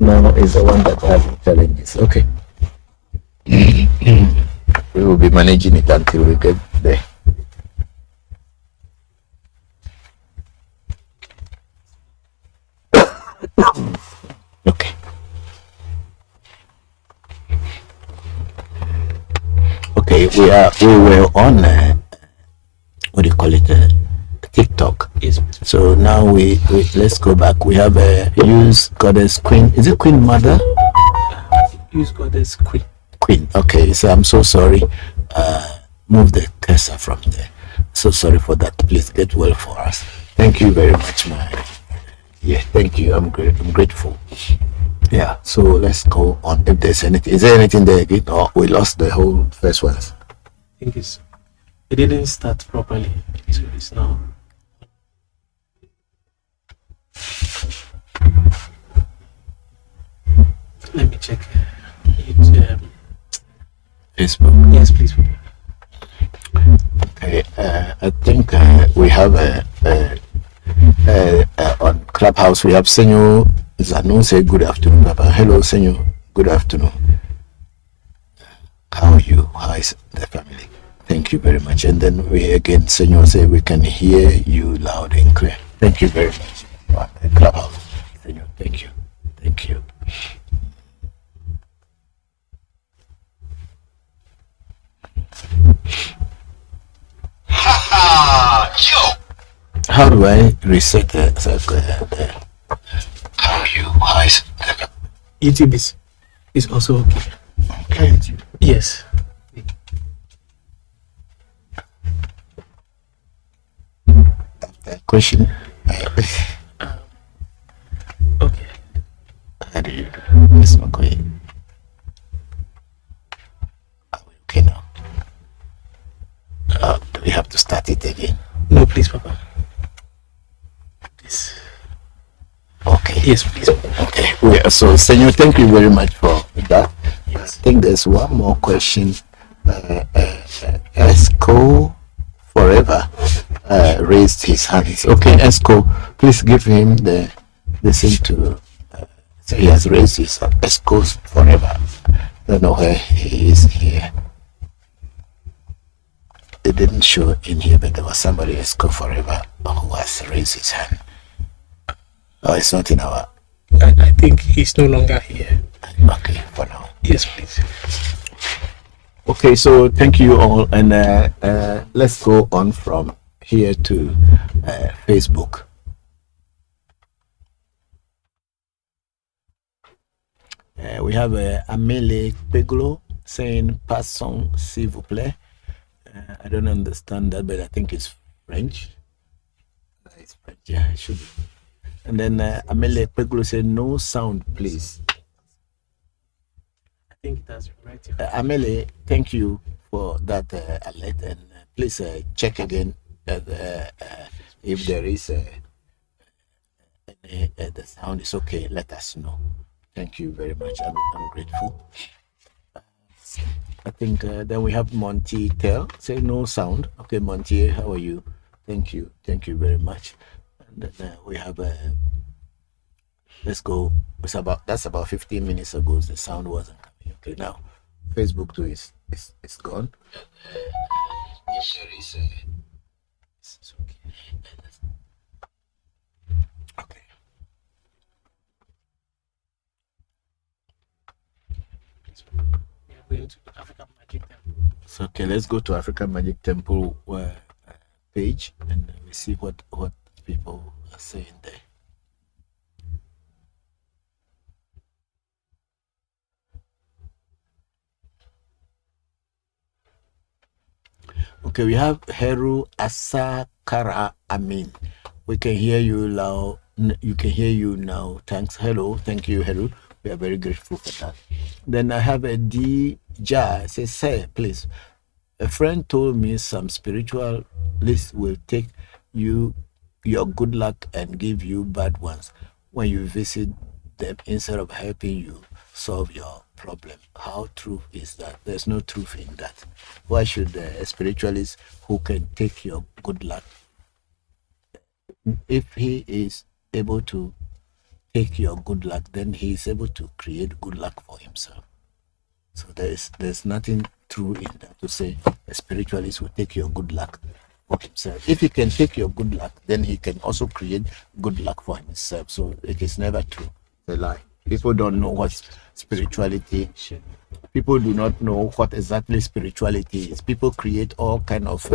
now is the one that has challenges. Okay. We will be managing it until we get there. Okay. Okay, we were on what do you call it? TikTok. Yes. So now we let's go back. We have a use goddess queen. Is it Queen Mother? Use goddess queen. Queen. Okay, so I'm so sorry. Move the cursor from there. So sorry for that. Please get well for us. Thank you very much, my. Yeah, thank you. I'm grateful. Yeah. So let's go on. If there's anything, is there anything there again? Or we lost the whole first ones? I think it didn't start properly. So it's now. Let me check. Facebook. Yes, please. Okay. I think we have on Clubhouse we have Senor Zanu say good afternoon, Papa. Hello, Senor. Good afternoon. How are you? How is the family? Thank you very much. And then we again, Senor say we can hear you loud and clear. Thank you very much. Clubhouse. Senor, thank you. Thank you. How do I reset the how are you? How is the YouTube is also okay. Okay. Yes. Question. Okay. How do you? It's not going. Are we okay now? Do we have to start it again? No, please, Papa. Please. Okay. Yes, please. Okay. Yeah, so, Senor, thank you very much for that. Yes. I think there's one more question. Esco Forever raised his hands. Okay, Esco, please give him the thing to say he has raised his hand. Esco Forever. I don't know where he is here. It didn't show in here, but there was somebody Esco Forever who has raised his hand. Oh, it's not in our. I think he's no longer here. Okay, for now. Yes, please. Okay, so thank you all, and let's go on from here to Facebook. We have Amele Peglo saying "Passons s'il vous plaît." I don't understand that, but I think it's French. It's French, yeah, it should be. And then Amele Peglo said, "No sound, please." I think that's right. Amele, thank you for that alert, and please check again if there is the sound is okay. Let us know. Thank you very much. I'm grateful. I think then we have Monty Tell say no sound. Okay, Monty, how are you? Thank you very much. And then we have let's go. That's about 15 minutes ago. The sound wasn't coming. Okay, now Facebook too is gone. If there is it's okay. Okay. We are going to African Magic Temple. So okay, let's go to African Magic Temple page and we see what people are saying there. Okay, we have Heru Asakara Amin. We can hear you loud. You can hear you now. Thanks. Hello. Thank you, Heru. We are very grateful for that. Then I have a D Ja. Say, sir, please. A friend told me some spiritualists will take you your good luck and give you bad ones when you visit them instead of helping you solve your problem. How true is that? There's no truth in that. Why should a spiritualist who can take your good luck, if he is able to take your good luck, then he is able to create good luck for himself. So there's nothing true in that to say a spiritualist will take your good luck for himself. If he can take your good luck, then he can also create good luck for himself. So it is never true. It's a lie. People don't know what spirituality. People do not know what exactly spirituality is. People create all kind of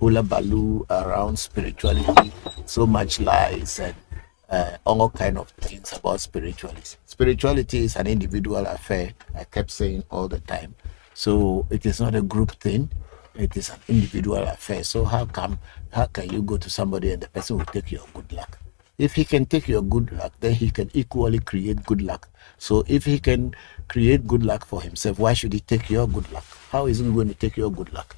hula baloo around spirituality. So much lies and all kind of things about spirituality. Spirituality is an individual affair. I kept saying all the time. So it is not a group thing. It is an individual affair. So how can you go to somebody and the person will take your good luck? If he can take your good luck, then he can equally create good luck. So if he can create good luck for himself, why should he take your good luck? How is he going to take your good luck?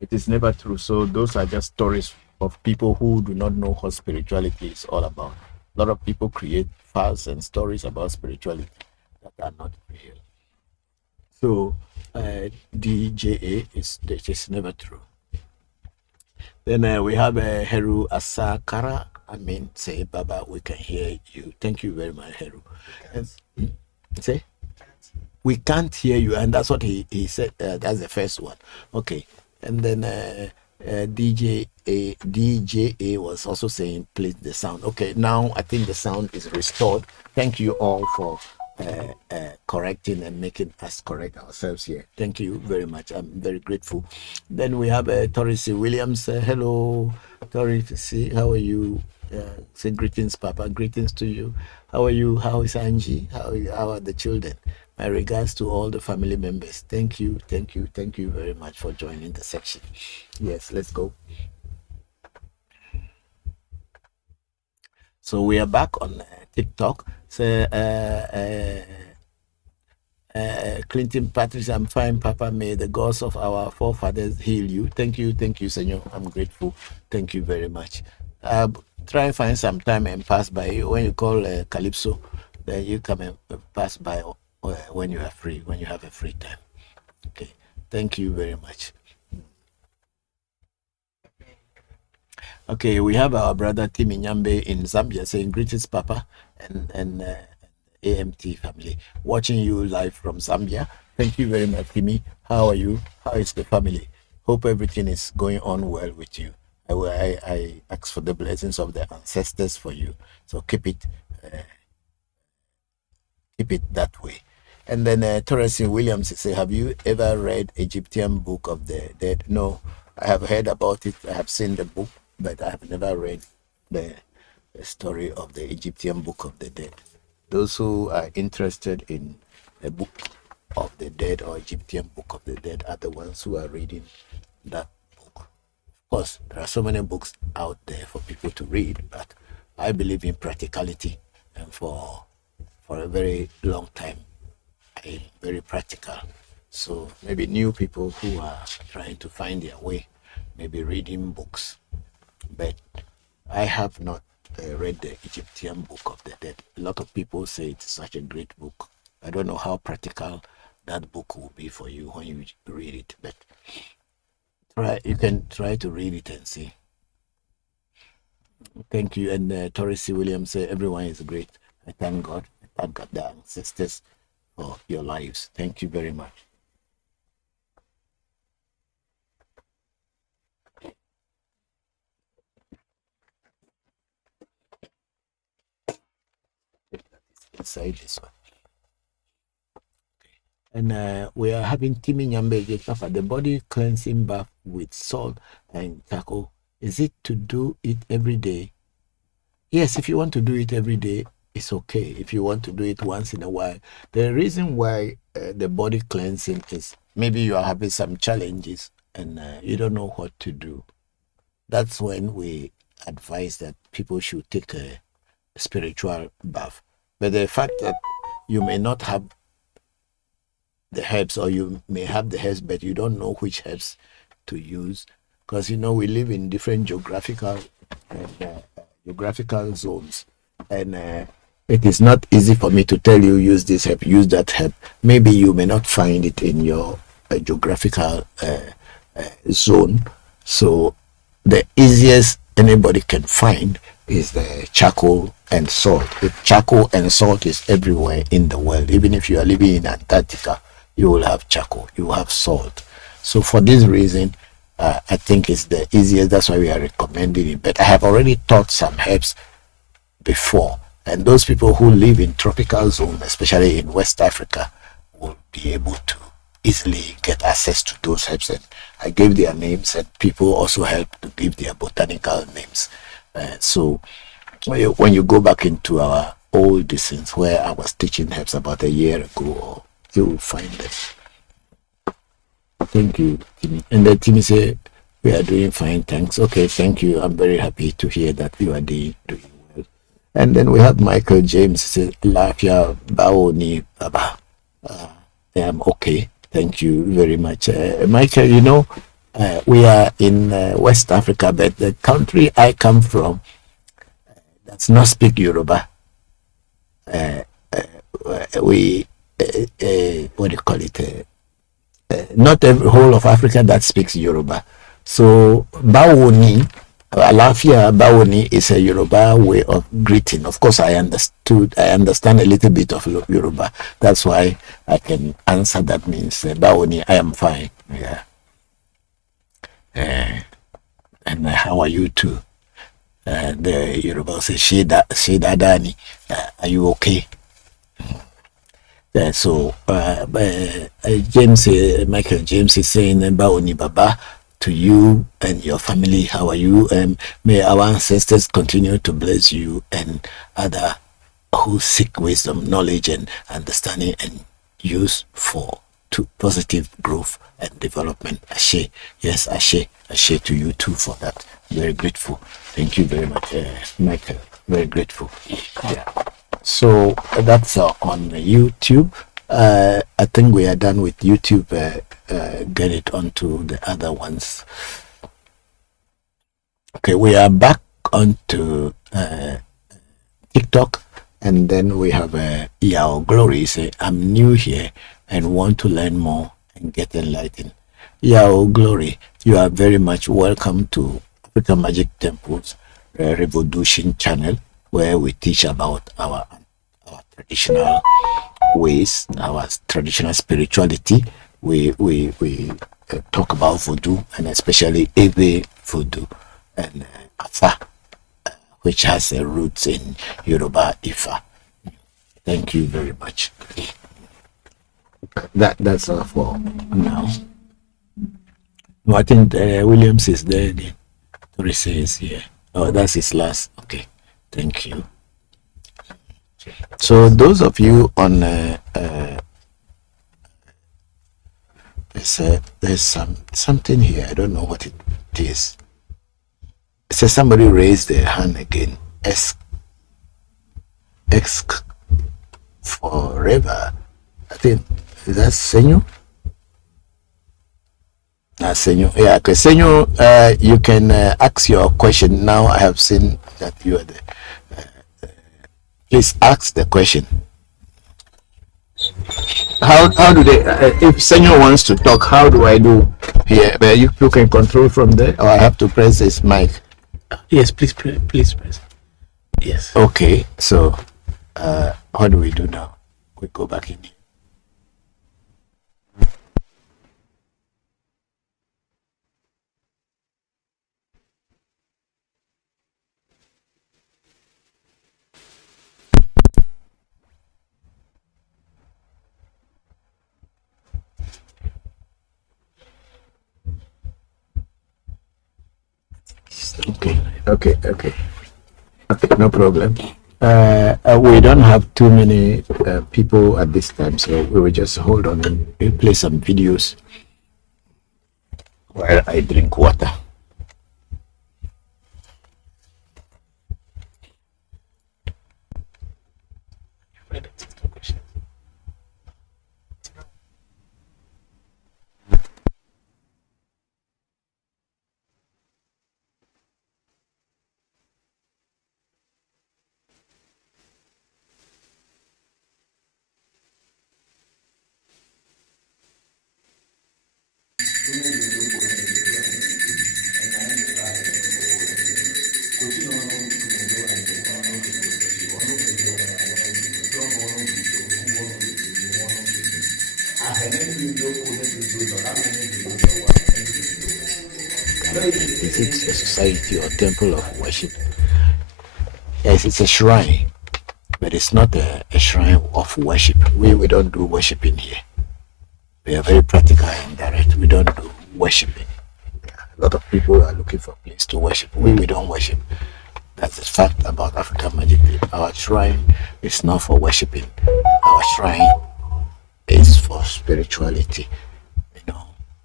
It is never true. So those are just stories of people who do not know what spirituality is all about. A lot of people create fads and stories about spirituality that are not real. So DJA is never true. Then we have Heru Asakara. I mean, say, Baba, we can hear you. Thank you very much, Heru. And, say, we can't hear you, and that's what he said. That's the first one. Okay, and then DJA was also saying, please the sound. Okay, now I think the sound is restored. Thank you all for correcting and making us correct ourselves here. Thank you very much. I'm very grateful. Then we have Tori C. Williams. Hello, Tori C. How are you? Say greetings, Papa. Greetings to you. How are you? How is Angie? How are the children? My regards to all the family members. Thank you very much for joining the section. Yes, let's go. So we are back on TikTok. So Clinton Patricia, I'm fine, Papa. May the gods of our forefathers heal you. Thank you, Senor. I'm grateful. Thank you very much. Try and find some time and pass by. When you call Calypso, then you come and pass by when you are free, when you have a free time. Okay. Thank you very much. Okay, we have our brother Timmy Nyambe in Zambia saying greetings, Papa, and AMT family, watching you live from Zambia. Thank you very much, Timmy. How are you? How is the family? Hope everything is going on well with you. I ask for the blessings of the ancestors for you. So keep it that way. And then Torres Williams say, have you ever read Egyptian Book of the Dead? No, I have heard about it. I have seen the book, but I have never read the story of the Egyptian Book of the Dead. Those who are interested in the Book of the Dead or Egyptian Book of the Dead are the ones who are reading that book. Of course, there are so many books out there for people to read, but I believe in practicality, and for a very long time, I'm very practical. So maybe new people who are trying to find their way, maybe reading books, but I have not read the Egyptian Book of the Dead. A lot of people say it's such a great book. I don't know how practical that book will be for you when you read it, but you can try to read it and see. Thank you. And Tori C. Williams say everyone is great. I thank God. I thank God, the ancestors, for your lives. Thank you very much. Inside this one. And we are having Timmy Nyambe Papa, the body cleansing bath with salt and charcoal. Is it to do it every day? Yes, if you want to do it every day, it's okay. If you want to do it once in a while, the reason why the body cleansing is maybe you are having some challenges and you don't know what to do. That's when we advise that people should take a spiritual bath. But the fact that you may not have the herbs, or you may have the herbs, but you don't know which herbs to use, because we live in different geographical zones, and it is not easy for me to tell you use this herb, use that herb. Maybe you may not find it in your geographical zone. So the easiest anybody can find is the charcoal and salt. The charcoal and salt is everywhere in the world. Even if you are living in Antarctica, you will have charcoal, you will have salt. So for this reason, I think it's the easiest. That's why we are recommending it. But I have already taught some herbs before, and those people who live in tropical zone, especially in West Africa, will be able to easily get access to those herbs. And I gave their names, and people also help to give their botanical names. So when you go back into our old distance where I was teaching herbs about a year ago, you will find them. Thank you, Timmy. And then Timmy said, we are doing fine, thanks. Okay, thank you. I'm very happy to hear that you are doing well. And then we have Michael James said, Lafia Baoni Baba. I'm okay. Thank you very much. Michael, we are in West Africa, but the country I come from does not speak Yoruba. We, what do you call it? Not the whole of Africa that speaks Yoruba. So Bawoni, Alafia Bawoni is a Yoruba way of greeting. Of course, I understand a little bit of Yoruba. That's why I can answer that means Bawoni, I am fine. Yeah. And how are you too? The Yoruba says, Sheda Dani, are you okay? So James, Michael James is saying, Baoni Baba, to you and your family, how are you? May our ancestors continue to bless you and other who seek wisdom, knowledge, and understanding and use to positive growth and development. Ashe. Yes, Ashe. Ashe to you too for that. Very grateful. Thank you very much, Michael. Very grateful. Yeah. So that's on YouTube. I think we are done with YouTube. Get it onto the other ones. Okay, we are back onto TikTok, and then we have Yao Glory say, I'm new here and want to learn more and get enlightened. Yao Glory, you are very much welcome to African Magic Temple's Revolution channel, where we teach about our traditional ways, our traditional spirituality. We talk about voodoo, and especially Ebe voodoo and Afa, which has roots in Yoruba Ifa. Thank you very much. That's all for now. No, I think Williams is there. Teresa is here. Oh, that's his last. Okay, thank you. So those of you on there's something here. I don't know what it is. It says somebody raised their hand again. X forever. I think is that Senor? Senor. Yeah, okay. Senor, you can ask your question now. I have seen that you are there. Please ask the question. How do they? If Senor wants to talk, how do I do here? You can control from there, or I have to press this mic. Yes, please press. Yes. Okay. So, what do we do now? We go back in here. Okay, no problem. We don't have too many people at this time, so we will just hold on and we'll play some videos while I drink water. Is it a society or temple of worship? Yes, it's a shrine, but it's not a shrine of worship. We don't do worshiping here. We are very practical and direct. We don't do worshiping. A lot of people are looking for a place to worship. We don't worship. That's the fact about African Magic. Our shrine is not for worshiping. Our shrine is for spirituality.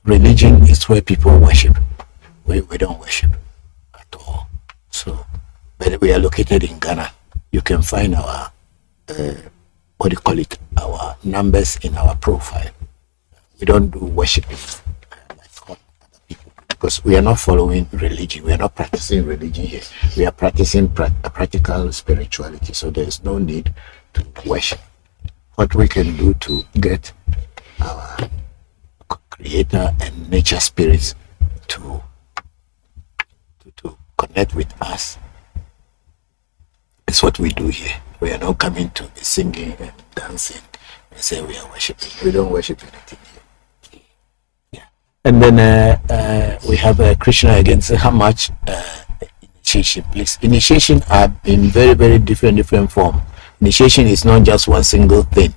Religion is where people worship. We don't worship at all. So, but we are located in Ghana. You can find our our numbers in our profile. We don't do worshiping like other people because we are not following religion. We are not practicing religion here. We are practicing practical spirituality. So there is no need to worship. What we can do to get our creator and nature spirits to connect with us is what we do here. We are not coming to be singing and dancing and say we are worshiping. We don't worship anything here. Yeah. And then we have Krishna again. So how much initiation, please? Initiation are in very, very different form. Initiation is not just one single thing.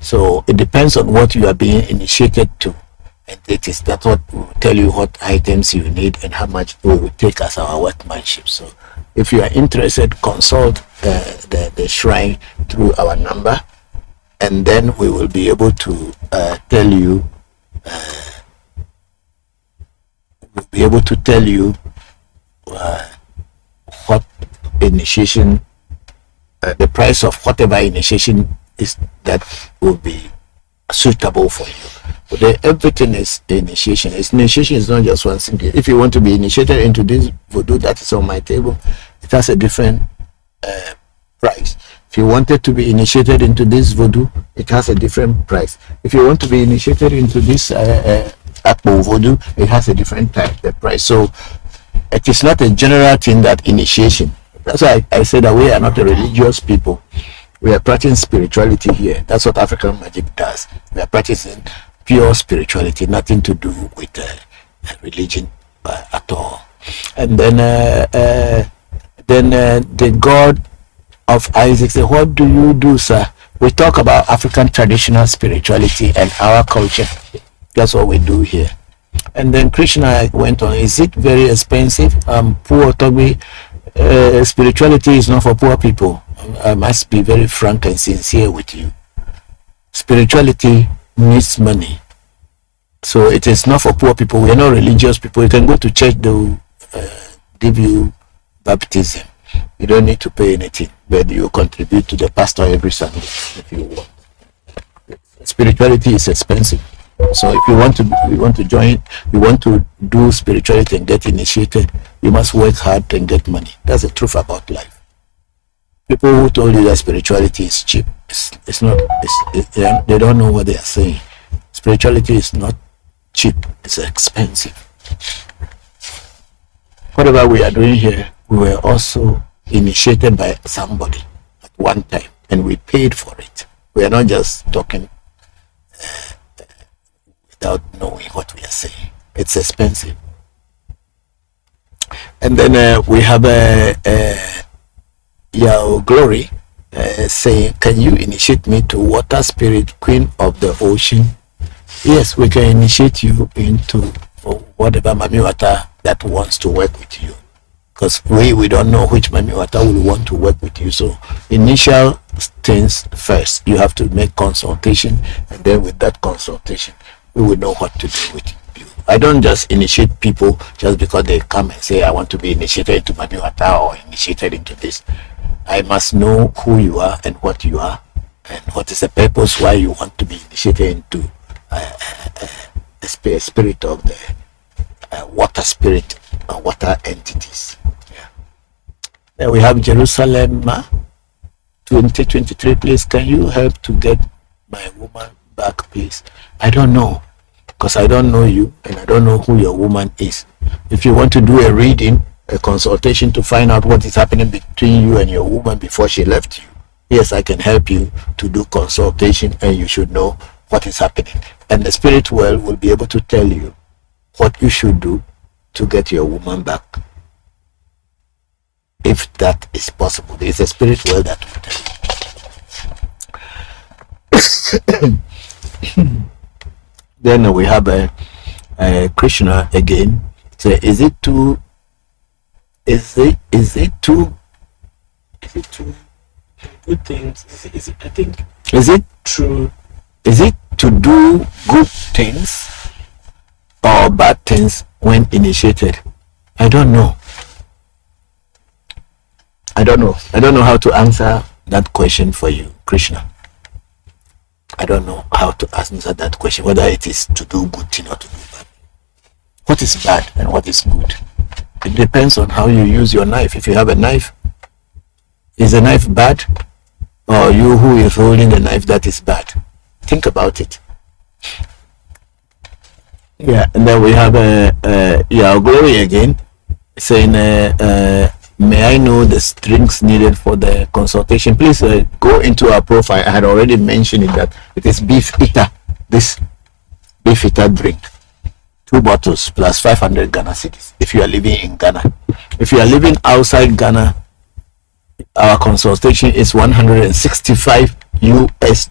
So it depends on what you are being initiated to. And that's what will tell you what items you need and how much we will take as our workmanship. So if you are interested, consult the shrine through our number, and then we will be able to tell you what initiation, the price of whatever initiation is that will be suitable for you. But everything is initiation. Initiation is not just one thing. If you want to be initiated into this voodoo that is on my table, it has a different price. If you wanted to be initiated into this voodoo, it has a different price. If you want to be initiated into this Akpo voodoo, it has a different price. So it is not a general thing that initiation. That's why I say that we are not a religious people. We are practicing spirituality here. That's what African Magic does. We are practicing pure spirituality, nothing to do with religion at all. And then the God of Isaac said, "What do you do, sir?" We talk about African traditional spirituality and our culture. That's what we do here. And then Krishna went on, "Is it very expensive? Poor Toby, spirituality is not for poor people. I must be very frank and sincere with you. Spirituality needs money. So it is not for poor people. We are not religious people. You can go to church, they will give you baptism. You don't need to pay anything, but you contribute to the pastor every Sunday if you want. Spirituality is expensive. So if you want to join, you want to do spirituality and get initiated, you must work hard and get money. That's the truth about life. People who told you that spirituality is cheap, it's not. They don't know what they are saying. Spirituality is not cheap. It's expensive. Whatever we are doing here, we were also initiated by somebody at one time, and we paid for it. We are not just talking without knowing what we are saying. It's expensive. And then we have your glory saying, "Can you initiate me to water spirit, queen of the ocean?" Yes, we can initiate you into whatever Mami Wata that wants to work with you, because we don't know which Mami Wata will want to work with you. So initial things first, you have to make consultation, and then with that consultation we will know what to do with you. I don't just initiate people just because they come and say, "I want to be initiated into Mami Wata or initiated into this." I must know who you are and what you are, and what is the purpose why you want to be initiated into the spirit of the water spirit, water entities. Yeah. Then we have Jerusalem 2023. Please, can you help to get my woman back, please? I don't know, because I don't know you and I don't know who your woman is. If you want to do a reading, a consultation to find out what is happening between you and your woman before she left you, yes, I can help you to do consultation, and you should know what is happening. And the spirit world will be able to tell you what you should do to get your woman back. If that is possible, there is a spirit world that will tell you. Then we have a Krishna again. So is it too good things? I think. Is it True. Is it to do good things or bad things when initiated? I don't know. I don't know how to answer that question for you, Krishna. I don't know how to answer that question, whether it is to do good thing or to do bad. What is bad and what is good? It depends on how you use your knife. If you have a knife, is the knife bad? Or you who is holding the knife that is bad? Think about it. Yeah, and then we have Glory again, saying, may I know the strings needed for the consultation? Please go into our profile. I had already mentioned it, that it is beef eater. This beef eater drink, 2 bottles plus 500 Ghana cedis. If you are living in Ghana, if you are living outside Ghana, our consultation is $165 US.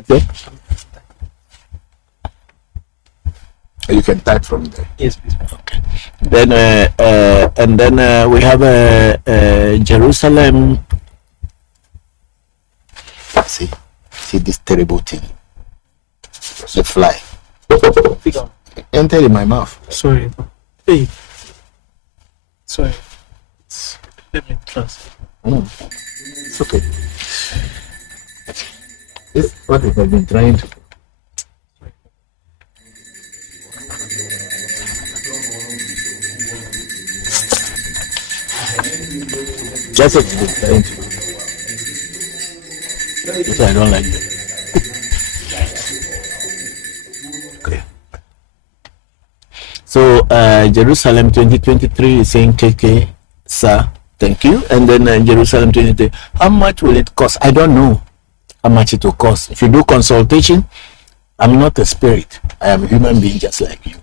Okay. You can type from there. Yes, please. Okay. Then and then we have Jerusalem. See this terrible thing. The fly. Enter in my mouth. Sorry. Hey. Sorry. Let me transfer. It's okay. This is what I've been trying to do. That's what I've been trying to do. That's why I don't like it. Okay. So Jerusalem 2023 is saying KK, sir, thank you. And then Jerusalem 2023, how much will it cost? I don't know how much it will cost. If you do consultation, I'm not a spirit. I am a human being just like you.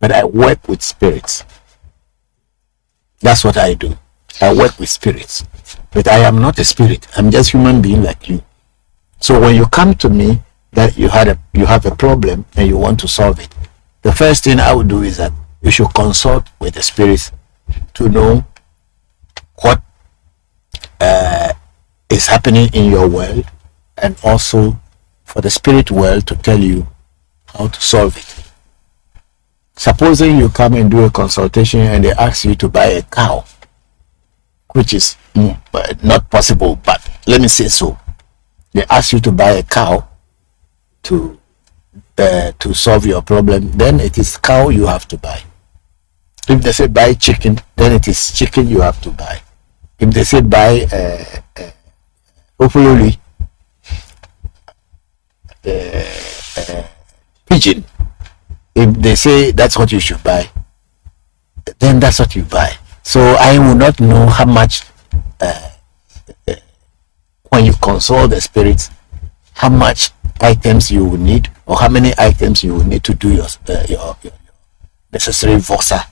But I work with spirits. That's what I do. I work with spirits. But I am not a spirit. I'm just human being like you. So when you come to me that you have a problem and you want to solve it, the first thing I would do is that you should consult with the spirits to know what is happening in your world, and also for the spirit world to tell you how to solve it. Supposing you come and do a consultation and they ask you to buy a cow, which is not possible, but let me say so. They ask you to buy a cow to solve your problem, then it is cow you have to buy. If they say buy chicken, then it is chicken you have to buy. If they say buy hopefully pigeon, if they say that's what you should buy, then that's what you buy. So I will not know how much when you consult the spirits, how much items you will need, or how many items you will need to do your necessary vosa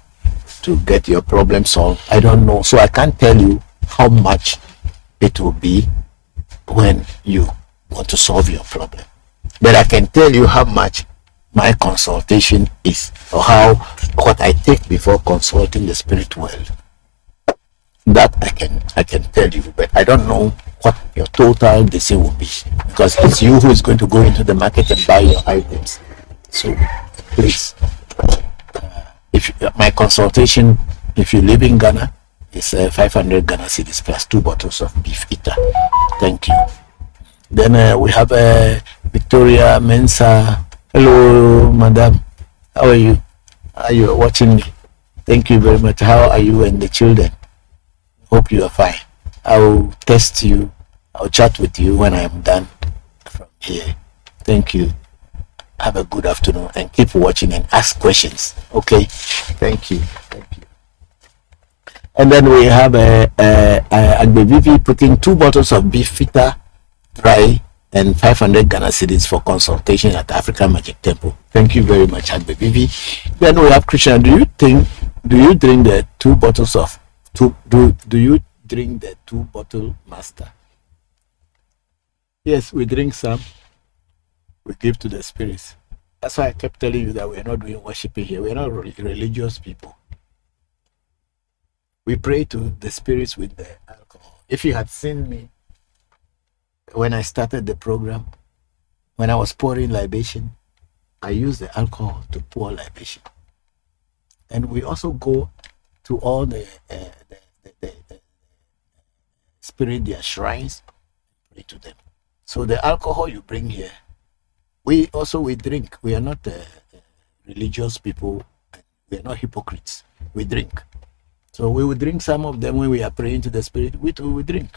to get your problem solved. I don't know, so I can't tell you how much it will be when you want to solve your problem, but I can tell you how much my consultation is, or what I take before consulting the spirit world. That I can tell you, but I don't know what your total DC will be, because it's you who is going to go into the market and buy your items. So please, if my consultation, if you live in Ghana, is 500 Ghana cedis plus 2 bottles of beef eater. Thank you. Then we have Victoria Mensa. Hello, madam. How are you? Are you watching me? Thank you very much. How are you and the children? Hope you are fine. I'll test you. I'll chat with you when I am done from here. Thank you. Have a good afternoon and keep watching and ask questions. Okay. Thank you. Thank you. And then we have Agbevivi putting 2 bottles of beef fita try, and 500 Ghana cedis for consultation at African Magic Temple. Thank you very much, Agbe Vivi. Then we have Christian. Do you drink the 2 bottles of do you drink the 2-bottle master? Yes, we drink some. We give to the spirits. That's why I kept telling you that we're not doing worshiping here. We're not religious people. We pray to the spirits with the alcohol. If you had seen me when I started the program, when I was pouring libation, I used the alcohol to pour libation. And we also go to all the spirit, their shrines, pray to them. So the alcohol you bring here, we drink. We are not religious people. We are not hypocrites. We drink. So we will drink some of them when we are praying to the spirit. We too will drink.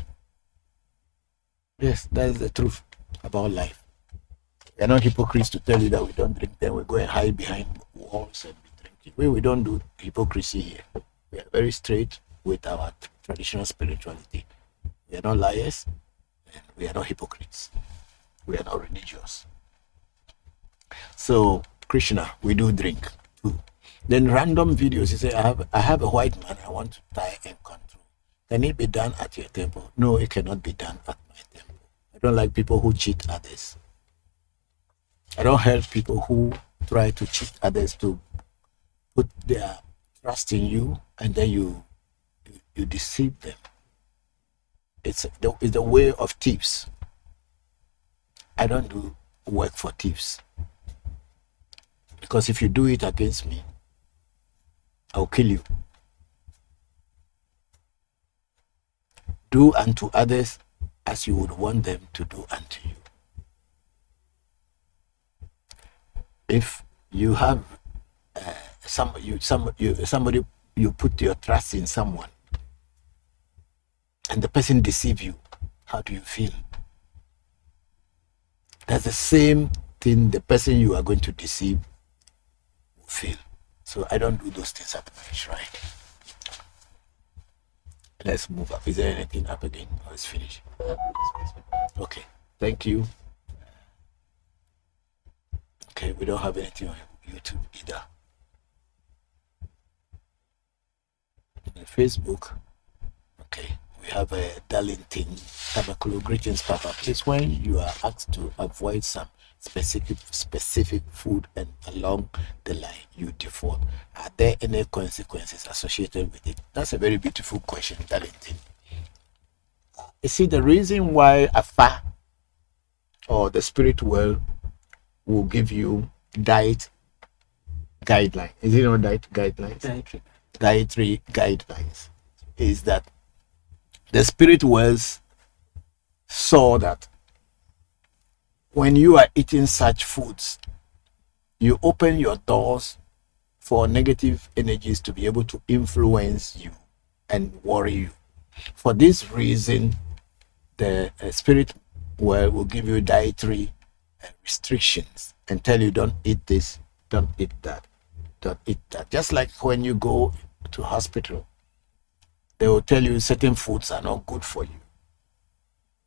Yes, that is the truth about life. We are not hypocrites to tell you that we don't drink. Then we go and hide behind walls and be drinking. We don't do hypocrisy here. We are very straight with our traditional spirituality. We are not liars, and we are not hypocrites. We are not religious. So, Krishna, we do drink too. Then random videos, you say, I have a white man I want to tie and control. Can it be done at your temple? No, it cannot be done at my temple. I don't like people who cheat others. I don't help people who try to cheat others to put their trust in you, and then you deceive them. It's the way of thieves. I don't do work for thieves. Because if you do it against me, I'll kill you. Do unto others as you would want them to do unto you. If you have somebody, you put your trust in someone, and the person deceives you, how do you feel? That's the same thing the person you are going to deceive will feel. So I don't do those things at my shrine. Let's move up. Is there anything up again? Or it's finished? Okay. Thank you. Okay, we don't have anything on YouTube either. On Facebook, okay, we have a Darlington Tabakulu. Greetings, Papa. Please, when you are asked to avoid some specific food and along the line you default, are there any consequences associated with it? That's a very beautiful question, Darlington. You see, the reason why Afa or the spirit world will give you diet guidelines. Is it not diet guidelines? Dietary guidelines is that the spirit worlds saw that when you are eating such foods, you open your doors for negative energies to be able to influence you and worry you. For this reason, the spirit world will give you dietary restrictions and tell you don't eat this, don't eat that, don't eat that. Just like when you go to hospital, they will tell you certain foods are not good for you.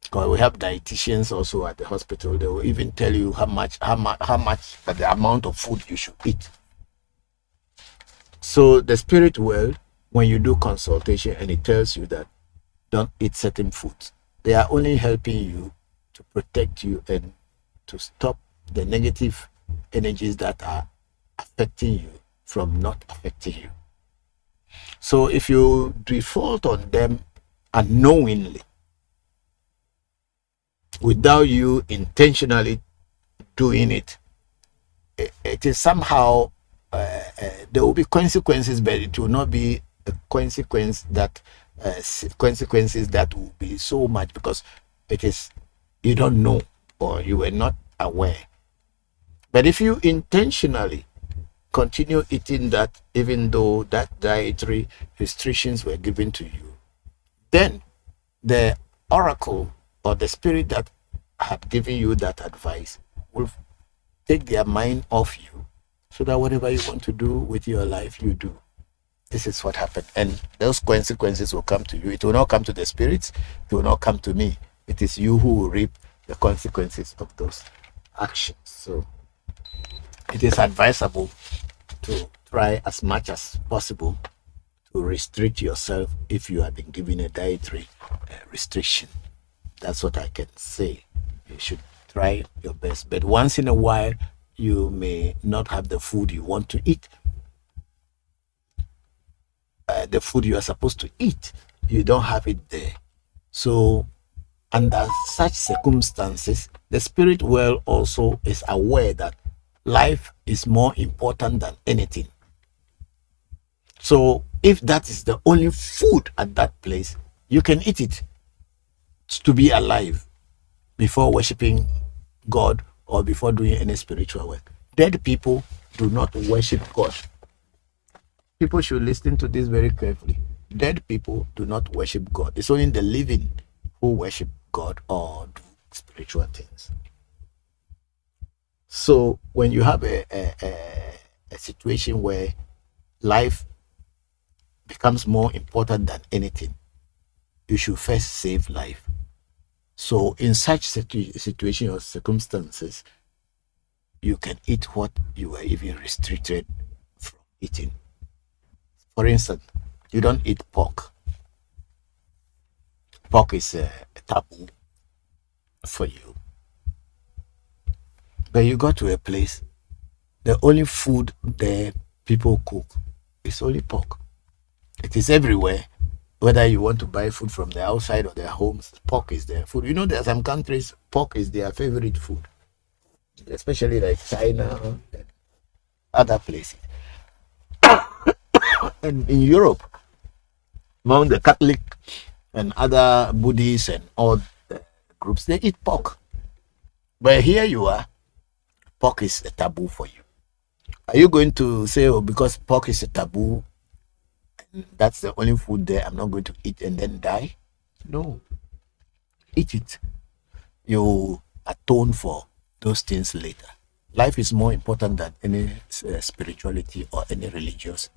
Because we have dietitians also at the hospital. They will even tell you how much, but the amount of food you should eat. So the spirit world, when you do consultation and it tells you that don't eat certain foods, they are only helping you to protect you and to stop the negative energies that are affecting you from not affecting you. So if you default on them unknowingly, without you intentionally doing it, it is somehow there will be consequences, but it will not be a consequences that will be so much because it is you don't know or you were not aware. But if you intentionally continue eating that, even though that dietary restrictions were given to you, then the oracle or the spirit that had given you that advice will take their mind off you so that whatever you want to do with your life, you do. This is what happened. And those consequences will come to you. It will not come to the spirits. It will not come to me. It is you who will reap the consequences of those actions. So it is advisable to try as much as possible to restrict yourself if you have been given a dietary restriction. That's what I can say. You should try your best, but once in a while, you may not have the food you want to eat. The food you are supposed to eat, you don't have it there. So, under such circumstances, the spirit world also is aware that life is more important than anything. So, if that is the only food at that place, you can eat it to be alive before worshiping God or before doing any spiritual work. Dead people do not worship God. People should listen to this very carefully. Dead people do not worship God. It's only the living who worship God or do spiritual things. So when you have a situation where life becomes more important than anything, you should first save life. So in such situation or circumstances, you can eat what you were even restricted from eating. For instance, you don't eat pork. Pork is a taboo for you. But you go to a place, the only food there people cook is only pork. It is everywhere. Whether you want to buy food from the outside or their homes, pork is their food. You know, there are some countries, pork is their favorite food, especially like China and other places. And in Europe, among the Catholic and other Buddhists and all the groups, they eat pork. But here you are, pork is a taboo for you. Are you going to say, oh, because pork is a taboo, that's the only food there, I'm not going to eat and then die? No. Eat it. You atone for those things later. Life is more important than any spirituality or any religious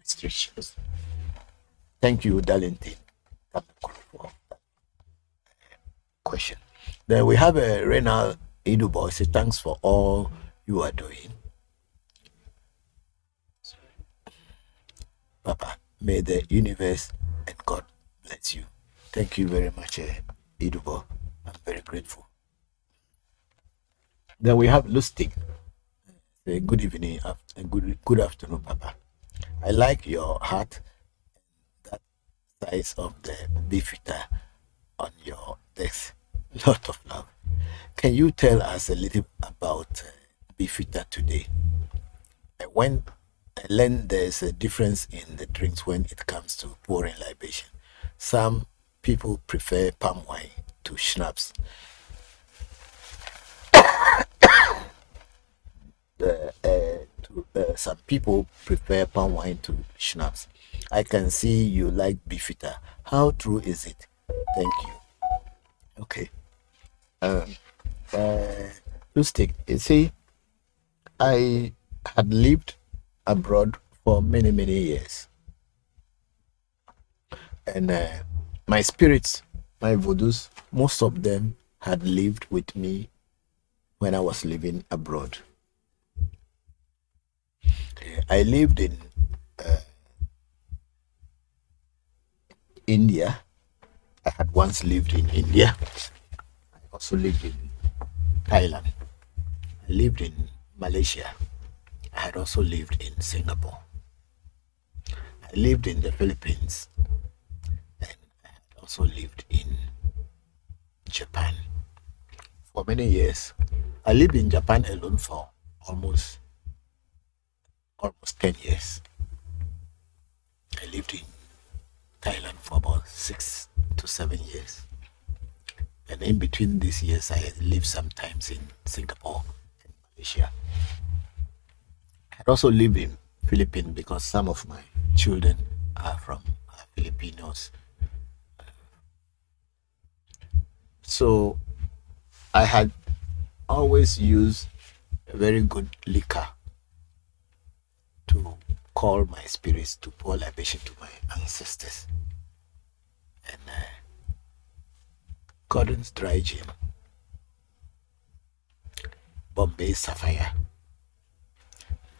restrictions. Thank you, Darlington, for that question. Then we have a Renal Idubo. Say thanks for all you are doing. Papa, may the universe and God bless you. Thank you very much, Idubo. I'm very grateful. Then we have Lustig. Say good evening, good afternoon, Papa. I like your heart, that size of the beefeater on your desk. Lot of love. Can you tell us a little about beefeater today? When I learned there's a difference in the drinks when it comes to pouring libation. Some people prefer palm wine to schnapps. Some people prefer palm wine to schnapps. I can see you like beefeater. How true is it? Thank you. Okay. Lustig, you see, I had lived abroad for many, many years. And my spirits, my voodoos, most of them had lived with me when I was living abroad. I lived in India. I had once lived in India. I also lived in Thailand. I lived in Malaysia. I had also lived in Singapore. I lived in the Philippines. And I had also lived in Japan for many years. I lived in Japan alone for almost 10 years. I lived in Thailand for about 6 to 7 years. And in between these years, I lived sometimes in Singapore and Malaysia. I also lived in Philippines because some of my children are from Filipinos. So I had always used a very good liquor to call my spirits to pour libation to my ancestors. And Gordon's Dry Gin, Bombay Sapphire,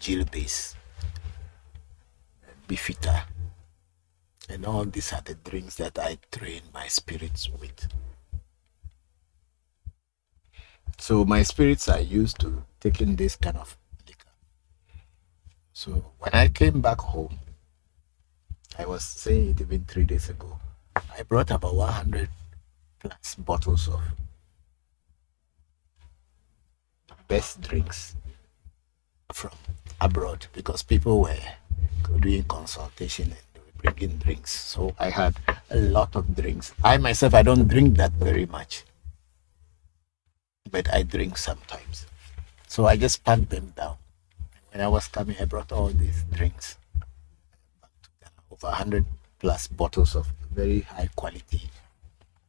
Jill Base, Bifita, and all these are the drinks that I train my spirits with. So my spirits are used to taking this kind of liquor. So when I came back home, I was saying it even 3 days ago, I brought about 100 plus bottles of best drinks from abroad because people were doing consultation and they were bringing drinks. So I had a lot of drinks. I myself, I don't drink that very much, but I drink sometimes. So I just packed them down. When I was coming, I brought all these drinks, over 100 plus bottles of very high quality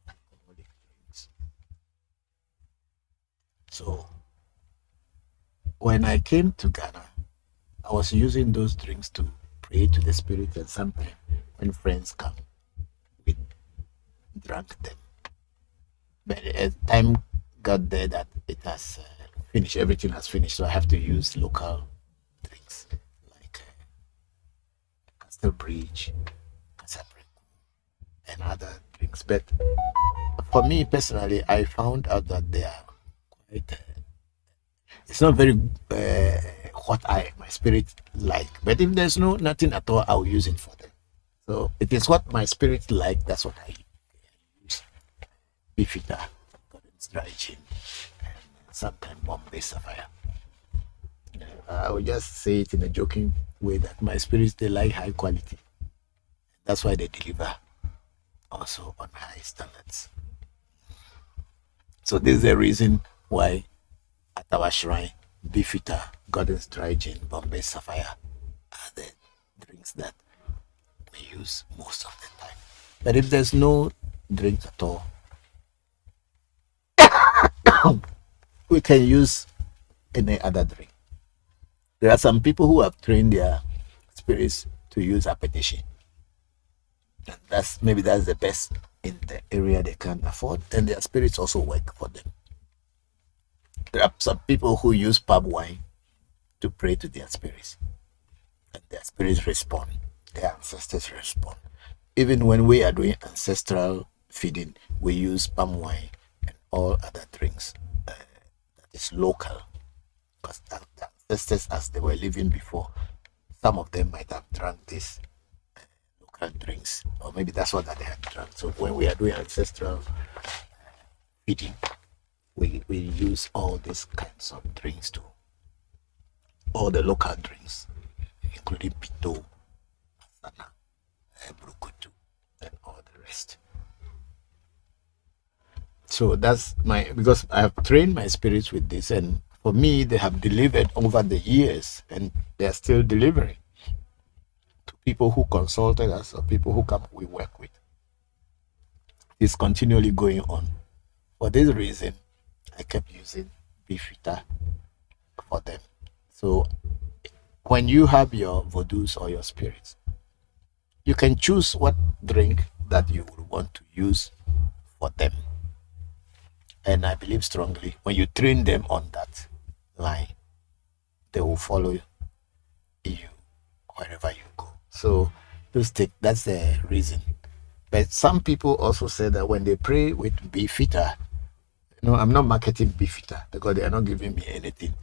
alcoholic drinks. So when I came to Ghana, I was using those drinks to pray to the spirit, and sometimes when friends come, we drank them. But as time got there that it has finished, everything has finished, so I have to use local drinks like Castle Bridge, Casablanca, and other drinks. But for me personally, I found out that they are quite. It's not very what I my spirit like. But if there's nothing at all, I'll use it for them. So it is what my spirit like. That's what I use. Bifida, Gordon's Dry Gin, and sometimes Bombay Sapphire. I will just say it in a joking way that my spirits they like high quality. That's why they deliver also on high standards. So this is the reason why at our shrine, Bifita, Gordon's Dry Gin, Bombay Sapphire are the drinks that we use most of the time. But if there's no drink at all, we can use any other drink. There are some people who have trained their spirits to use appetition. And that's the best in the area they can afford, and their spirits also work for them. There are some people who use pub wine to pray to their spirits, and their spirits respond, their ancestors respond. Even when we are doing ancestral feeding, we use palm wine and all other drinks that is local, because the ancestors, as they were living before, some of them might have drunk this local drinks, or maybe that's what they had drunk. So when we are doing ancestral feeding, we use all these kinds of drinks too, all the local drinks, including pito, asana, brukutu, and all the rest. So that's because I have trained my spirits with this, and for me, they have delivered over the years, and they are still delivering to people who consulted us or people who come we work with. It's continually going on. For this reason, I kept using Bifita for them. So when you have your voodoos or your spirits, you can choose what drink that you would want to use for them. And I believe strongly when you train them on that line, they will follow you wherever you go. So that's the reason. But some people also say that when they pray with Bifita, I'm not marketing Bifita because they are not giving me anything.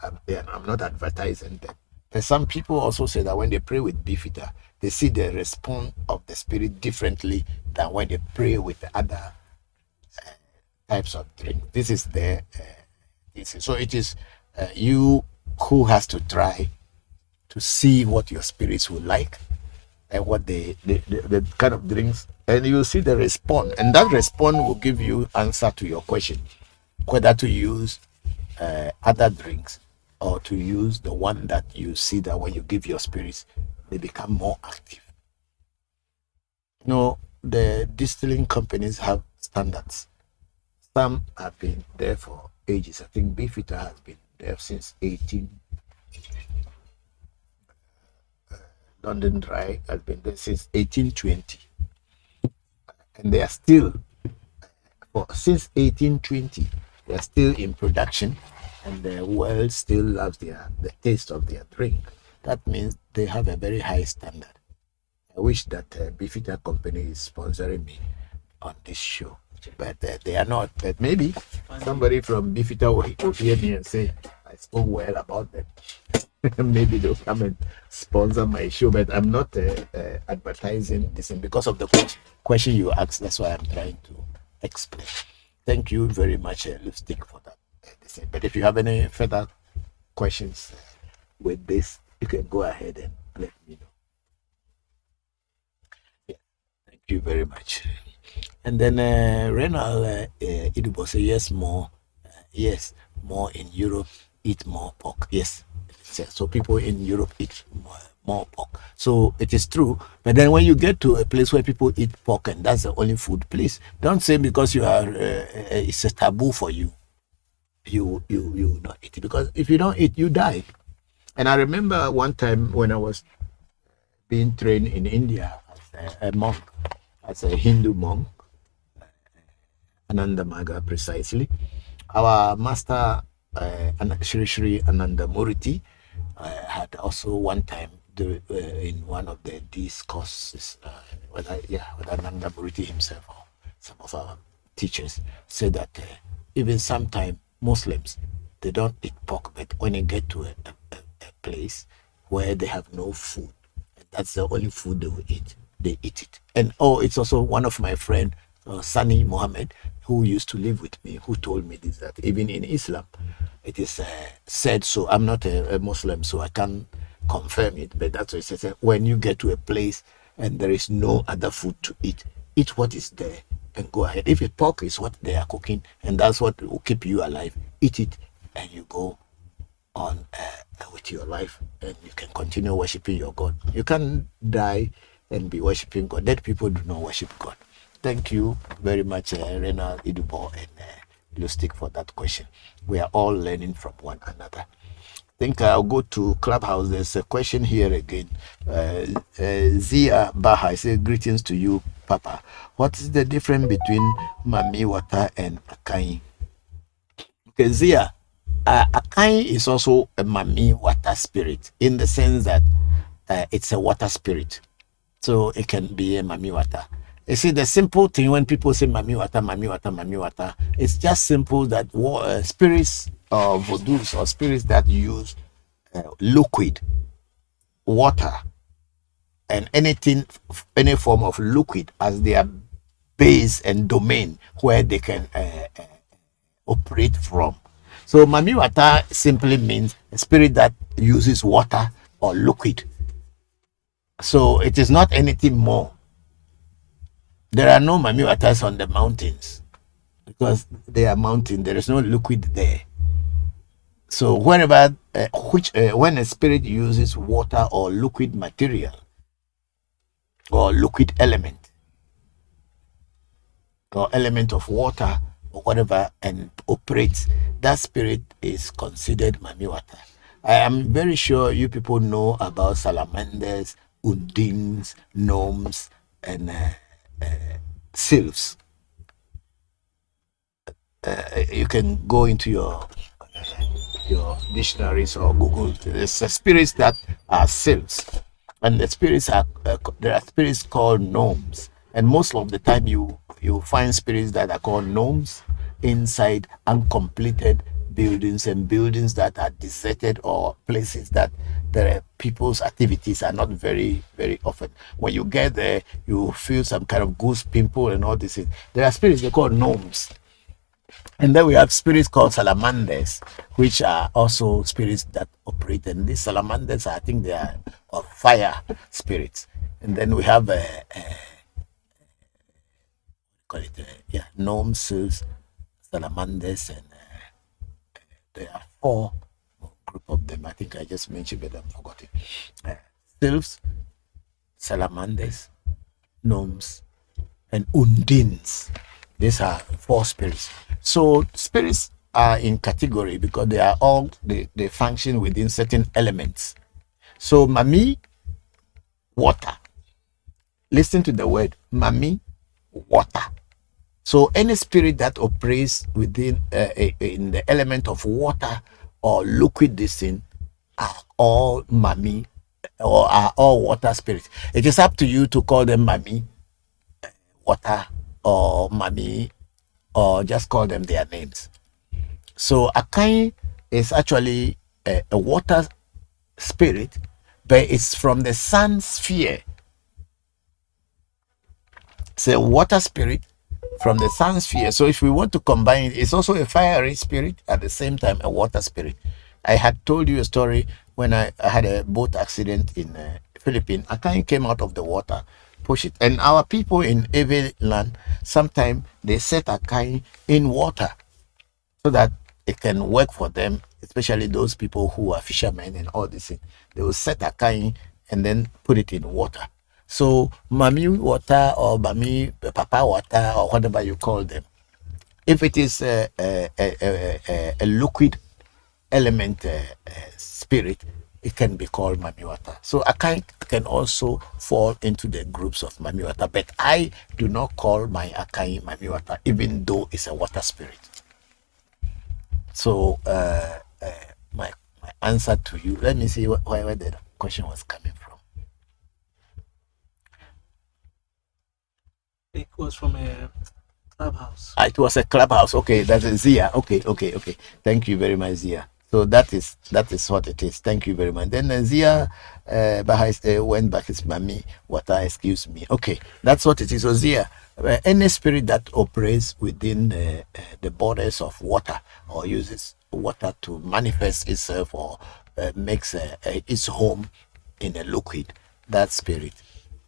I'm not advertising them. But some people also say that when they pray with Bifita, they see the response of the spirit differently than when they pray with the other types of drink. This is so it is you who has to try to see what your spirits will like and what the kind of drinks, and you see the response, and that response will give you answer to your question whether to use other drinks or to use the one that you see that when you give your spirits they become more active. The distilling companies have standards. Some have been there for ages. I think Bifita has been there since 18. London Dry has been there since 1820, and they are still since 1820. They're still in production, and the world still loves the taste of their drink. That means they have a very high standard. I wish that Beefeater Company is sponsoring me on this show, but they are not. But maybe somebody from Beefeater will hear me and say I spoke well about them. Maybe they'll come and sponsor my show, but I'm not advertising this, and because of the question you asked, that's why I'm trying to explain. Thank you very much, Lipstick, for that. But if you have any further questions with this, you can go ahead and let me know. Yeah, thank you very much. And then Renal Idubo say yes, more. Yes, more in Europe, eat more pork. Yes. So people in Europe eat more pork. So it is true. But then when you get to a place where people eat pork and that's the only food, please don't say because you are it's a taboo for you. You not eat it, because if you don't eat, you die. And I remember one time when I was being trained in India as a monk, as a Hindu monk, Ananda Maga precisely. Our master, Shri Shri Ananda Murti, had also one time in one of the discourses, with Ananda Murti himself or some of our teachers, said that even sometimes Muslims, they don't eat pork, but when they get to a place where they have no food, that's the only food they will eat, they eat it. And it's also one of my friend, Sani Mohammed, who used to live with me, who told me this, that even in Islam, it is said so. I'm not a Muslim, so I can't confirm it, but that's what it says. When you get to a place and there is no other food to eat what is there and go ahead. If pork is what they are cooking and that's what will keep you alive, eat it and you go on with your life, and you can continue worshiping your God. You can't die and be worshiping God. Dead people do not worship God. Thank you very much, Renal Idubo and Lustig, for that question. We are all learning from one another. I think I'll go to Clubhouse. There's a question here again. Zia Baha, I say greetings to you, Papa. What is the difference between Mami Water and Akai? Okay, Zia, Akai is also a Mami Water spirit in the sense that it's a water spirit. So it can be a Mami Water. You see, the simple thing when people say Mami Water, Mami Water, Mami Water, it's just simple that spirits or voodoos or spirits that use liquid, water, and anything, any form of liquid as their base and domain where they can operate from. So Mami Water simply means a spirit that uses water or liquid. So it is not anything more. There are no Mami Waters on the mountains because they are mountain. There is no liquid there. So whenever, when a spirit uses water or liquid material or liquid element or element of water or whatever and operates, that spirit is considered Mami Water. I am very sure you people know about salamanders, undines, gnomes, and sylphs. You can go into your dictionaries or Google. There's spirits that are sylphs, and the spirits are there are spirits called gnomes, and most of the time you find spirits that are called gnomes inside uncompleted buildings and buildings that are deserted or places that the people's activities are not very, very often. When you get there, you feel some kind of goose pimple and all this things. There are spirits they call gnomes. And then we have spirits called salamanders, which are also spirits that operate. And these salamanders, I think they are of fire spirits. And then we have call it gnomes, sylphs, salamanders, and there are 4 group of them. I think I just mentioned, but I'm forgetting. Sylphs, salamanders, gnomes, and undines. These are 4 spirits. So spirits are in category because they are all they function within certain elements. So Mami water. Listen to the word Mami water. So any spirit that operates within in the element of water or liquid this thing are all mami or are all water spirits. It is up to you to call them mami, water, or mami, or just call them their names. So Akai is actually a water spirit, but it's from the sun sphere. It's a water spirit from the sun sphere. So if we want to combine it, it's also a fiery spirit at the same time a water spirit. I had told you a story when I had a boat accident in Philippines. Akai came out of the water, push it, and our people in Ewe land sometimes they set Akai in water so that it can work for them, especially those people who are fishermen and all this thing. They will set Akai and then put it in water. So mami water or mami papa water or whatever you call them, if it is a liquid element spirit, it can be called mami water. So Akai can also fall into the groups of mami water, but I do not call my Akai mami water, even though it's a water spirit. So my answer to you, let me see where the question was coming from. It was from a clubhouse. It was a clubhouse. Okay, that's a Zia. Okay. Thank you very much, Zia. So that is what it is. Thank you very much. Then Zia went back. It's mami water. Excuse me. Okay, that's what it is. So Zia, any spirit that operates within the borders of water or uses water to manifest itself or makes its home in a liquid, that spirit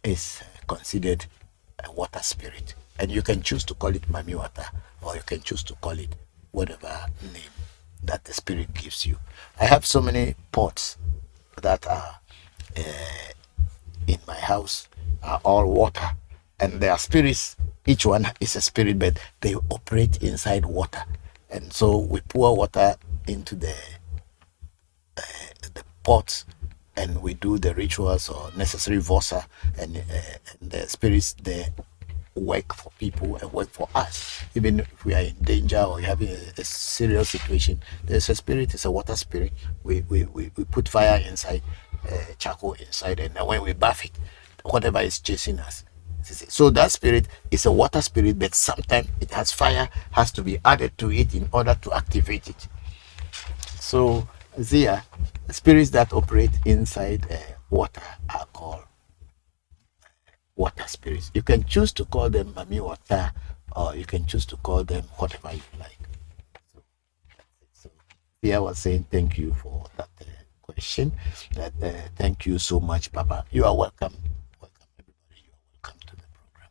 is considered a water spirit. And you can choose to call it mami water or you can choose to call it whatever name that the spirit gives you. I have so many pots that are in my house, are all water, and they are spirits. Each one is a spirit, but they operate inside water. And so we pour water into the pots and we do the rituals or necessary vosa, and the spirits they work for people and work for us. Even if we are in danger or having a serious situation, there's a spirit, it's a water spirit. We put fire inside, charcoal inside, and then when we bath it, whatever is chasing us. So that spirit is a water spirit, but sometimes it has fire, has to be added to it in order to activate it. So Zia, spirits that operate inside water are called water spirits. You can choose to call them mami water, or you can choose to call them whatever you like. So Zia was saying thank you for that question. Thank you so much, Papa. You are welcome. Welcome, everybody. You are welcome to the program.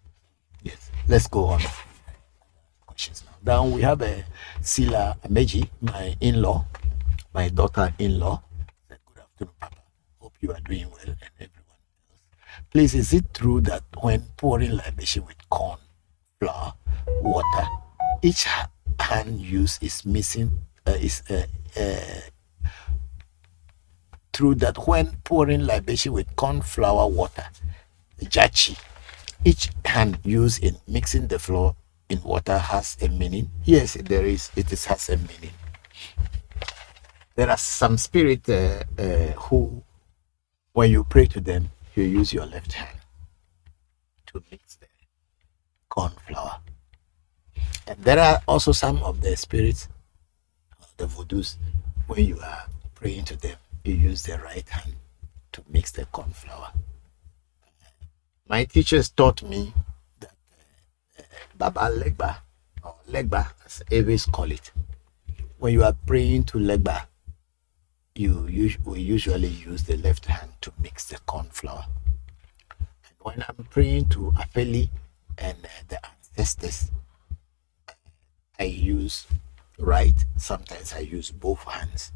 Yes. Let's go on. Questions now. Now we have Sila Ameji, my in-law, my daughter-in-law. Good afternoon, Papa. Hope you are doing well and everyone else. Please, is it true that when pouring libation with corn, flour, water, each hand use is missing? True that when pouring libation with corn, flour, water, jachi, each hand used in mixing the flour in water has a meaning? Yes, there is. It has a meaning. There are some spirit who, when you pray to them, you use your left hand to mix the corn flour. And there are also some of the spirits, the voodoos, when you are praying to them, you use the right hand to mix the corn flour. My teachers taught me that Baba Legba, or Legba, as always call it, when you are praying to Legba, we usually use the left hand to mix the corn flour. And when I'm praying to Afeli and the ancestors, I use right. Sometimes I use both hands.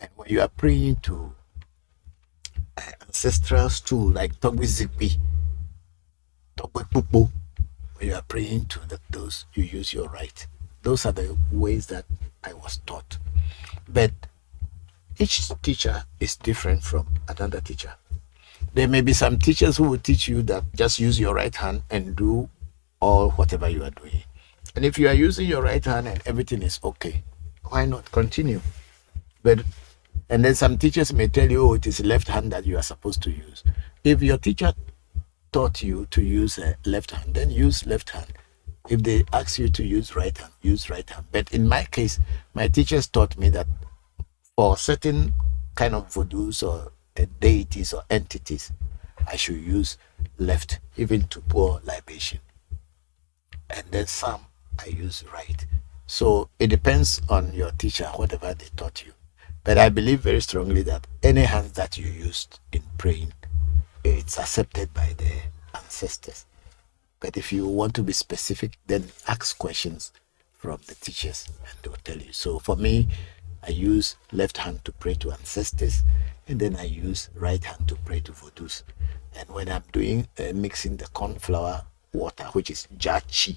And when you are praying to ancestral stool like Togwe Zikpi, Togwe Pupu, when you are praying to those, you use your right. Those are the ways that I was taught. But each teacher is different from another teacher. There may be some teachers who will teach you that just use your right hand and do all whatever you are doing. And if you are using your right hand and everything is okay, why not continue? But and then some teachers may tell you, oh, it is left hand that you are supposed to use. If your teacher taught you to use a left hand, then use left hand. If they ask you to use right hand, use right hand. But in my case, my teachers taught me that for certain kind of voodoos or deities or entities, I should use left, even to pour libation. And then some, I use right. So it depends on your teacher, whatever they taught you. But I believe very strongly that any hand that you used in praying, it's accepted by the ancestors. But if you want to be specific, then ask questions from the teachers and they'll tell you. So for me, I use left hand to pray to ancestors, and then I use right hand to pray to voodoos. And when I'm doing mixing the corn flour water, which is jachi,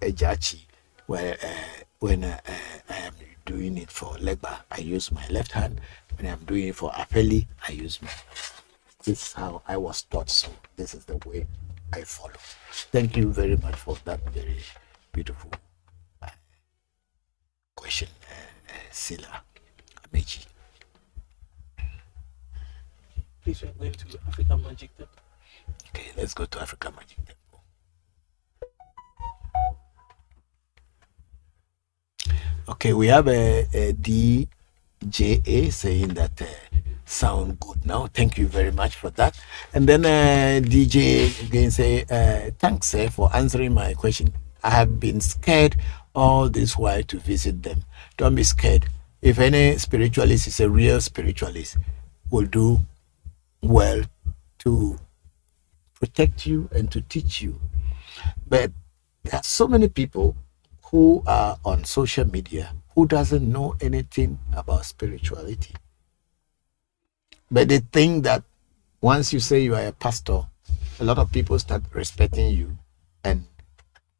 a jachi, where when I am doing it for legba, I use my left hand. When I'm doing it for apeli, I use my. This is how I was taught, so this is the way I follow. Thank you very much for that very beautiful question, Sila Amechi. Please, we're going to African Magic Temple. Okay, let's go to African Magic Temple. Okay, we have a DJA saying that sound good now. Thank you very much for that. And then DJ again say, thanks for answering my question. I have been scared all this while to visit them. Don't be scared. If any spiritualist is a real spiritualist, will do well to protect you and to teach you. But there are so many people who are on social media who doesn't know anything about spirituality. But they think that once you say you are a pastor, a lot of people start respecting you. And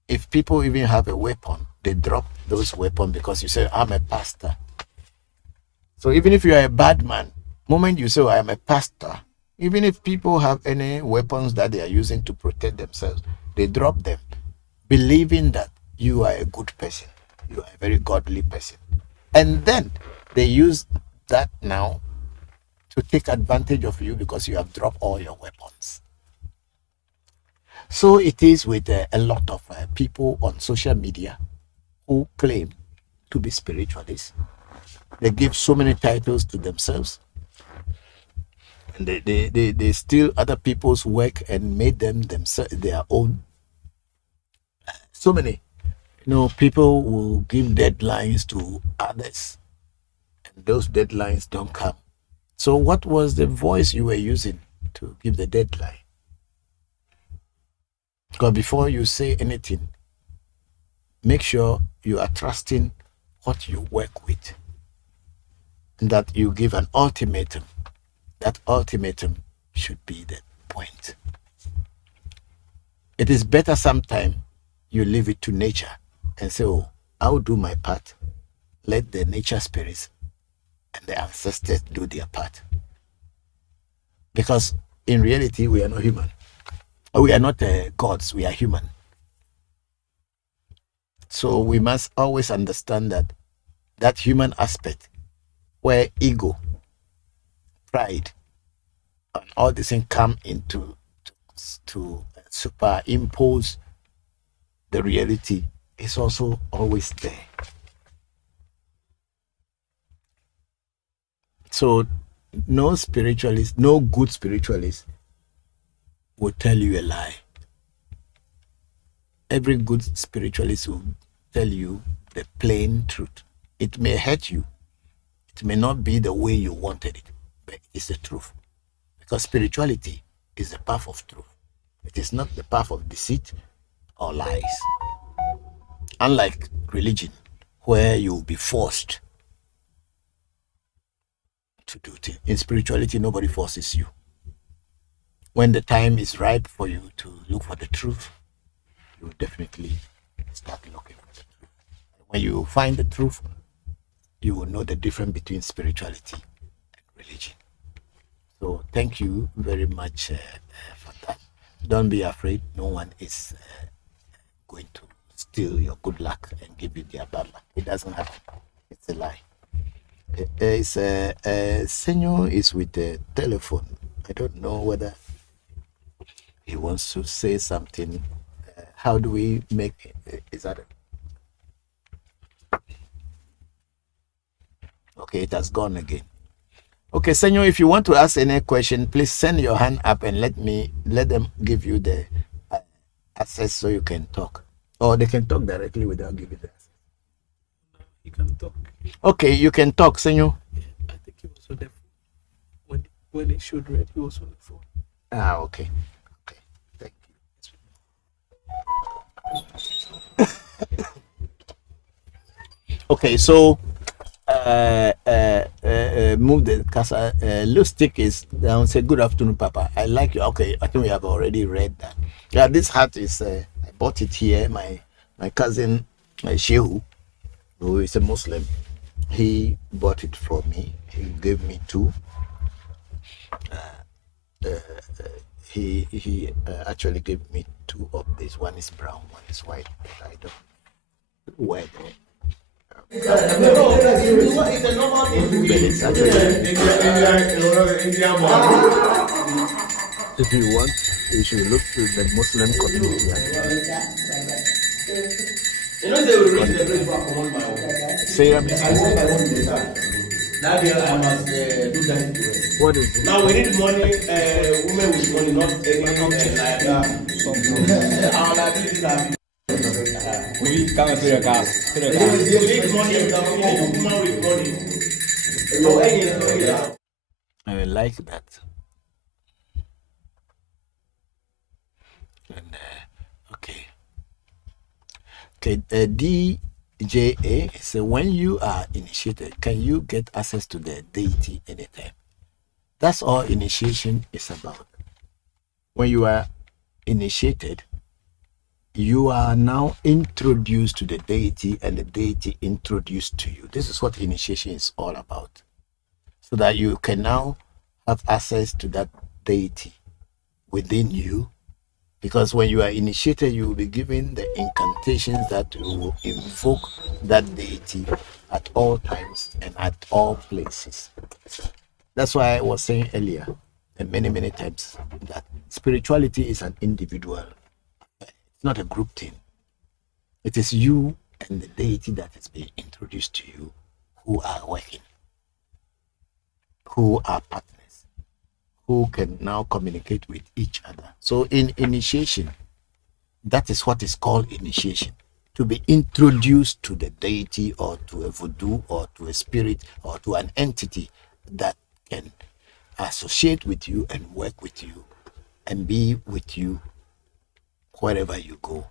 if people even have a weapon, they drop those weapons because you say, I'm a pastor. So even if you are a bad man, moment you say, I am a pastor, even if people have any weapons that they are using to protect themselves, they drop them, believing that you are a good person, you are a very godly person. And then they use that now to take advantage of you because you have dropped all your weapons. So it is with a lot of people on social media who claim to be spiritualists. They give so many titles to themselves. And they steal other people's work and made them themselves their own. So many. People will give deadlines to others. And those deadlines don't come. So what was the voice you were using to give the deadline? Because before you say anything, make sure you are trusting what you work with. And that you give an ultimatum. That ultimatum should be the point. It is better sometimes you leave it to nature and say, oh, I'll do my part. Let the nature spirits and the ancestors do their part. Because in reality, we are not human. We are not gods, we are human. So we must always understand that human aspect where ego, pride, and all these things come into to superimpose the reality is also always there. So no spiritualist, no good spiritualist will tell you a lie. Every good spiritualist will tell you the plain truth. It may hurt you. It may not be the way you wanted it, but it's the truth. Because spirituality is the path of truth. It is not the path of deceit or lies. Unlike religion, where you will be forced to do things. In spirituality, nobody forces you. When the time is ripe for you to look for the truth, you will definitely start looking for the truth. When you find the truth, you will know the difference between spirituality and religion. So thank you very much for that. Don't be afraid. No one is going to steal your good luck and give you their bad luck. It doesn't happen. It's a lie. Senor is with the telephone. I don't know whether he wants to say something. How do we make it? Is that it? Okay, it has gone again. Okay, Senor, if you want to ask any question, please send your hand up and let them give you the access so you can talk. Or they can talk directly without giving the access. You can talk. Okay, you can talk, Senor. Yeah, I think he was on the phone. When it showed red, he was on the phone. Ah, okay. Okay, thank you. Okay, so move the casa. Lipstick is down. Say good afternoon, Papa. I like you. Okay, I think we have already read that. Yeah, this hat is. I bought it here. My cousin, Shehu, who is a Muslim, he bought it for me. He gave me two. He actually gave me two of these. One is brown, one is white. But I don't wear them. But it's actually, if you want, you should look to the Muslim community. Say that girl, I must do that to her. What is it? Now we need money, women with money, not any our liabilities are. We come and put your car. You need money, woman with money. I like that. And, okay. DJA, so when you are initiated, can you get access to the deity anytime? That's all initiation is about. When you are initiated, you are now introduced to the deity and the deity introduced to you. This is what initiation is all about. So that you can now have access to that deity within you. Because when you are initiated, you will be given the incantations that will invoke that deity at all times and at all places. That's why I was saying earlier, and many times, that spirituality is an individual. It's not a group thing. It is you and the deity that has been introduced to you who are working, who are partners, who can now communicate with each other. So in initiation, that is what is called initiation. To be introduced to the deity or to a voodoo or to a spirit or to an entity that can associate with you and work with you and be with you wherever you go.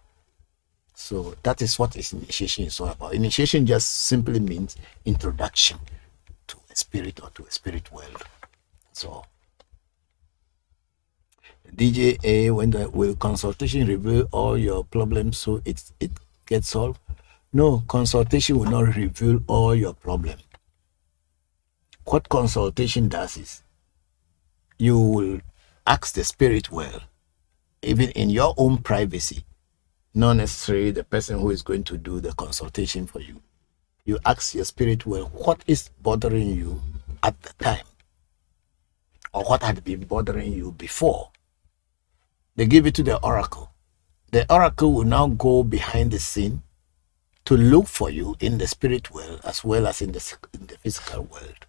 So that is what initiation is all about. Initiation just simply means introduction to a spirit or to a spirit world. So DJA, will consultation reveal all your problems so it gets solved? No, consultation will not reveal all your problems. What consultation does is you will ask the spirit well, even in your own privacy, not necessarily the person who is going to do the consultation for you. You ask your spirit well, what is bothering you at the time? Or what had been bothering you before? They give it to the oracle. The oracle will now go behind the scene to look for you in the spirit world as well as in the physical world.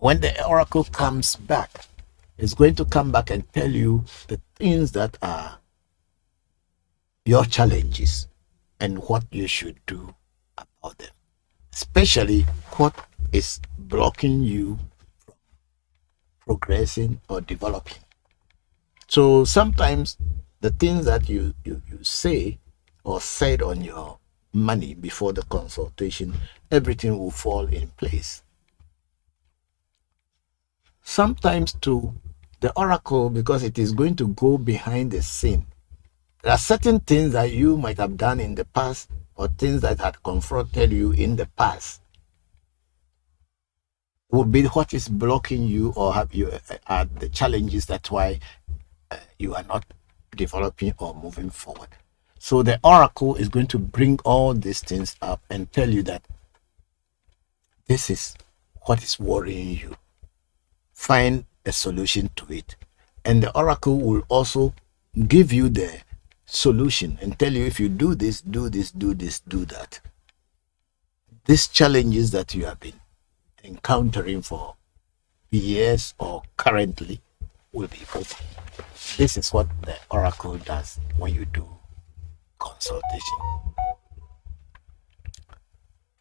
When the oracle comes back, it's going to come back and tell you the things that are your challenges and what you should do about them, especially what is blocking you from progressing or developing. So sometimes the things that you say or said on your money before the consultation, everything will fall in place. Sometimes too, the oracle, because it is going to go behind the scene, there are certain things that you might have done in the past or things that had confronted you in the past will be what is blocking you or have you are the challenges. That's why you are not developing or moving forward. So the oracle is going to bring all these things up and tell you that this is what is worrying you. Find a solution to it. And the oracle will also give you the solution and tell you if you do this, do this, do this, do that. These challenges that you have been encountering for years or currently will be over. This is what the oracle does when you do consultation.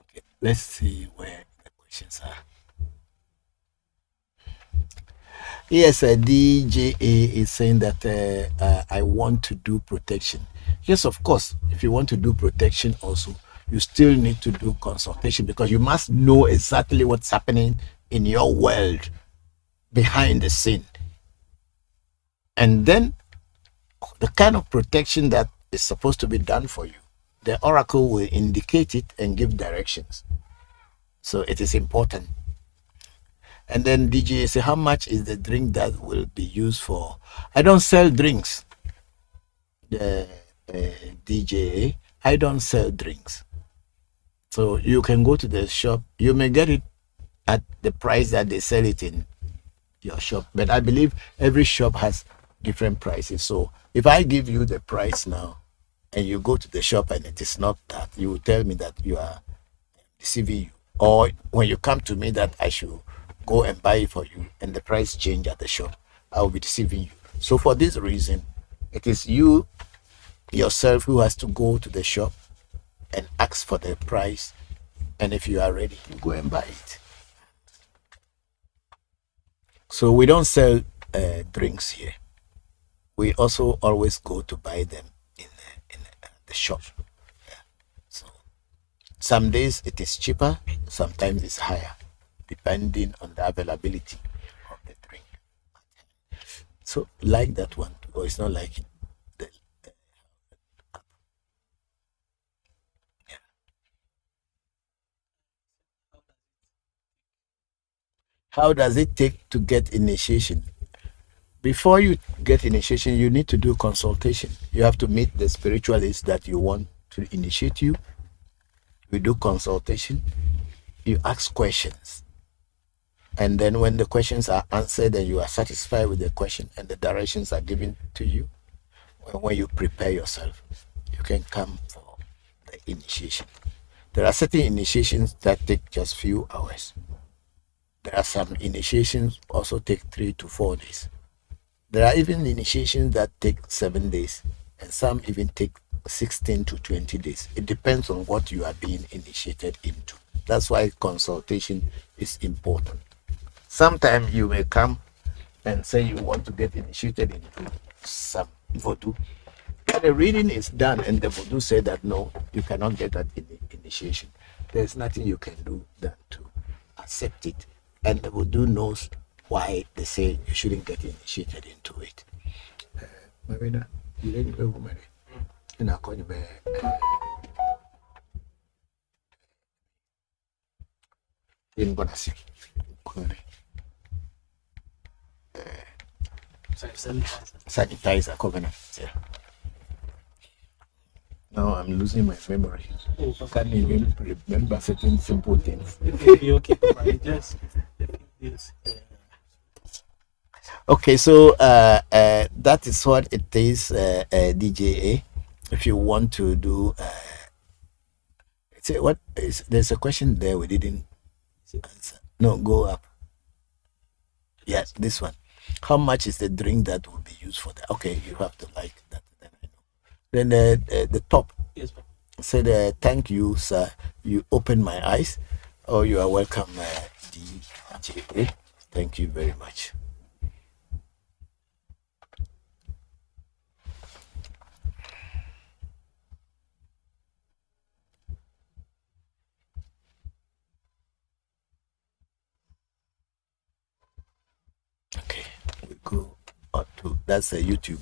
Okay, let's see where the questions are. Yes, DJA is saying that I want to do protection. Yes, of course, if you want to do protection also, you still need to do consultation because you must know exactly what's happening in your world behind the scene. And then the kind of protection that is supposed to be done for you, the oracle will indicate it and give directions. So it is important. And then DJ say, how much is the drink that will be used for? I don't sell drinks. DJ, I don't sell drinks. So you can go to the shop. You may get it at the price that they sell it in your shop. But I believe every shop has different prices. So if I give you the price now and you go to the shop and it is not that, you will tell me that you are deceiving you. Or when you come to me that I should go and buy it for you and the price change at the shop, I will be deceiving you. So for this reason, it is you yourself who has to go to the shop and ask for the price. And if you are ready, you go and buy it. So we don't sell drinks here. We also always go to buy them in the shop. Yeah. So some days it is cheaper, sometimes it's higher, depending on the availability of the drink. So like that one, or it's not like it. How does it take to get initiation? Before you get initiation, you need to do consultation. You have to meet the spiritualist that you want to initiate you. We do consultation. You ask questions. And then when the questions are answered and you are satisfied with the question and the directions are given to you, when you prepare yourself, you can come for the initiation. There are certain initiations that take just few hours. There are some initiations also take 3 to 4 days. There are even initiations that take 7 days, and some even take 16 to 20 days. It depends on what you are being initiated into. That's why consultation is important. Sometimes you may come and say you want to get initiated into some voodoo. And the reading is done, and the voodoo said that no, you cannot get that initiation. There's nothing you can do than to accept it. And the voodoo knows why they say you shouldn't get initiated into it. Marina, you ready to go, and I'll call you back. In Bonasi. Sanitizer covenant. Yeah. Now I'm losing my memory. I can't even remember certain simple things. Okay, so that is what it is, DJA. If you want to do, what is there's a question there we didn't answer. No, go up. Yes, this one. How much is the drink that will be used for that? Okay, you have to like that. Then the top. Yes, said, thank you, sir. You opened my eyes. Oh, you are welcome, DJA. Thank you very much. Okay, we go on to that's a YouTube.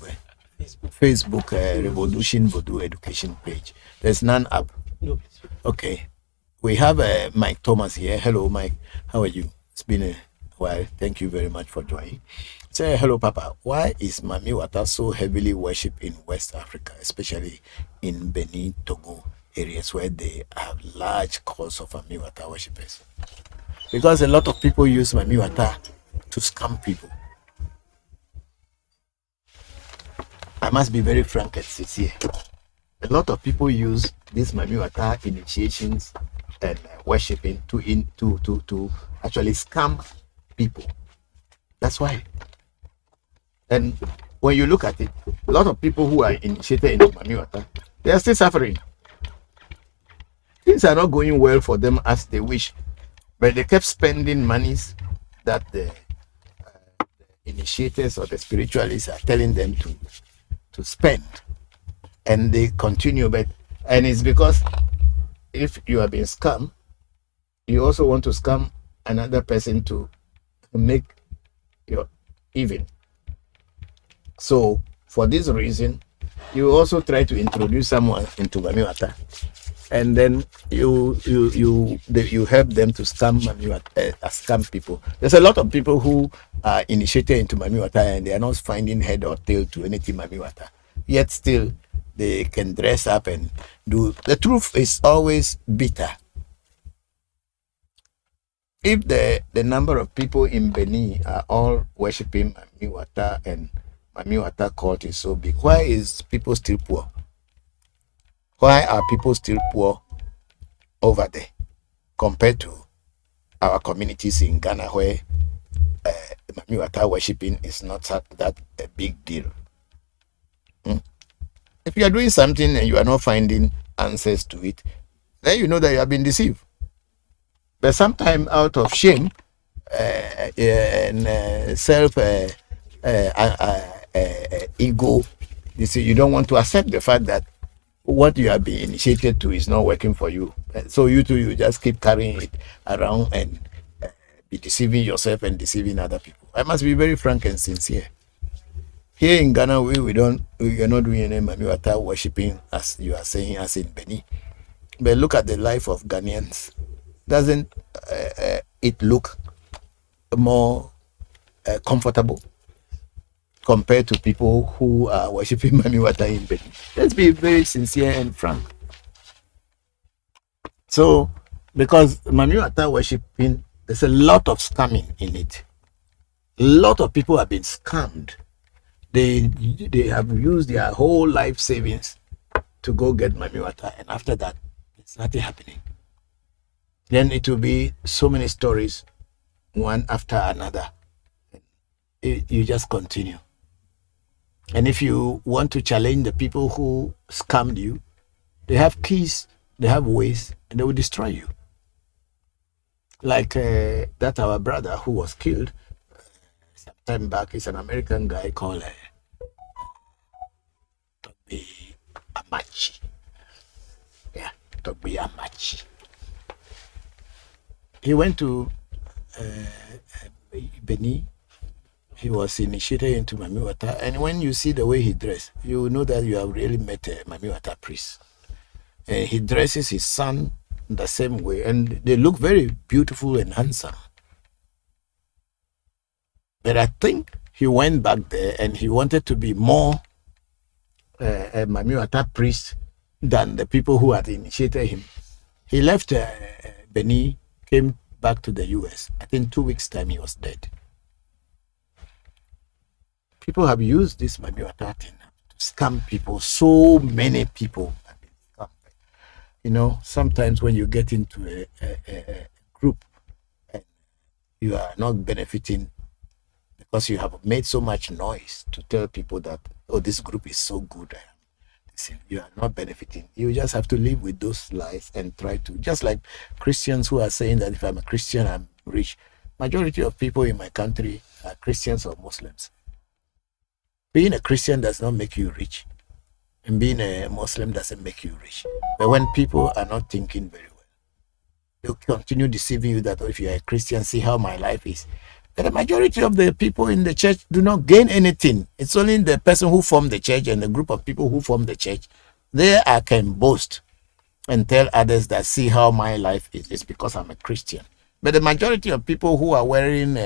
Facebook Revolution Voodoo Education page. There's none up. No. Okay. We have Mike Thomas here. Hello, Mike. How are you? It's been a while. Thank you very much for joining. Say hello, Papa. Why is Mami Wata so heavily worshipped in West Africa, especially in Benin, Togo areas where they have large cause of Mami Wata worshippers? Because a lot of people use Mami Wata to scam people. I must be very frank and sincere. A lot of people use these Mami Wata initiations and worshipping to actually scam people. That's why. And when you look at it, a lot of people who are initiated into Mami Wata, they are still suffering. Things are not going well for them as they wish, but they kept spending monies that the initiators or the spiritualists are telling them to spend, and they continue. And it's because if you have been scammed, you also want to scam another person to make your even. So for this reason, you also try to introduce someone into Mami Wata, and then you help them to scam people. There's a lot of people who are initiated into Mami Wata and they are not finding head or tail to anything Mami Wata. Yet still they can dress up and do. The truth is always bitter. If the number of people in Benin are all worshipping Mami Wata and Mami Wata cult is so big, why is people still poor? Why are people still poor over there compared to our communities in Ghana where Mami Wata worshipping is not that a big deal? If you are doing something and you are not finding answers to it, then you know that you have been deceived. But sometimes out of shame and self ego, you see, you don't want to accept the fact that what you have been initiated to is not working for you. So you just keep carrying it around and be deceiving yourself and deceiving other people. I must be very frank and sincere. Here in Ghana, we are not doing any Mami Wata worshipping as you are saying, as in Benin. But look at the life of Ghanaians. Doesn't it look more comfortable compared to people who are worshipping Mami Wata in Benin? Let's be very sincere and frank. So, because Mami Wata worshipping, there's a lot of scamming in it. A lot of people have been scammed. They have used their whole life savings to go get Mami Wata, and after that, it's nothing happening. Then it will be so many stories, one after another. You just continue. And if you want to challenge the people who scammed you, they have keys, they have ways, and they will destroy you. Like that our brother who was killed some time back is an American guy called Togbe Amachi. Yeah, Togbe Amachi. He went to Benin. He was initiated into Mami Wata, and when you see the way he dressed, you know that you have really met a Mami Wata priest. And he dresses his son the same way, and they look very beautiful and handsome. But I think he went back there and he wanted to be more a Mami Wata priest than the people who had initiated him. He left Benin, came back to the US. I think 2 weeks' time he was dead. People have used this Mami Wata thing to scam people. So many people have been scammed. You know, sometimes when you get into a group and you are not benefiting because you have made so much noise to tell people that, oh, this group is so good, you are not benefiting. You just have to live with those lies and try to, just like Christians who are saying that if I'm a Christian, I'm rich. Majority of people in my country are Christians or Muslims. Being a Christian does not make you rich, and being a Muslim doesn't make you rich. But when people are not thinking very well, they'll continue deceiving you that, oh, if you're a Christian, see how my life is. But the majority of the people in the church do not gain anything. It's only the person who formed the church and the group of people who formed the church. They can boast and tell others that, see how my life is. It's because I'm a Christian. But the majority of people who are wearing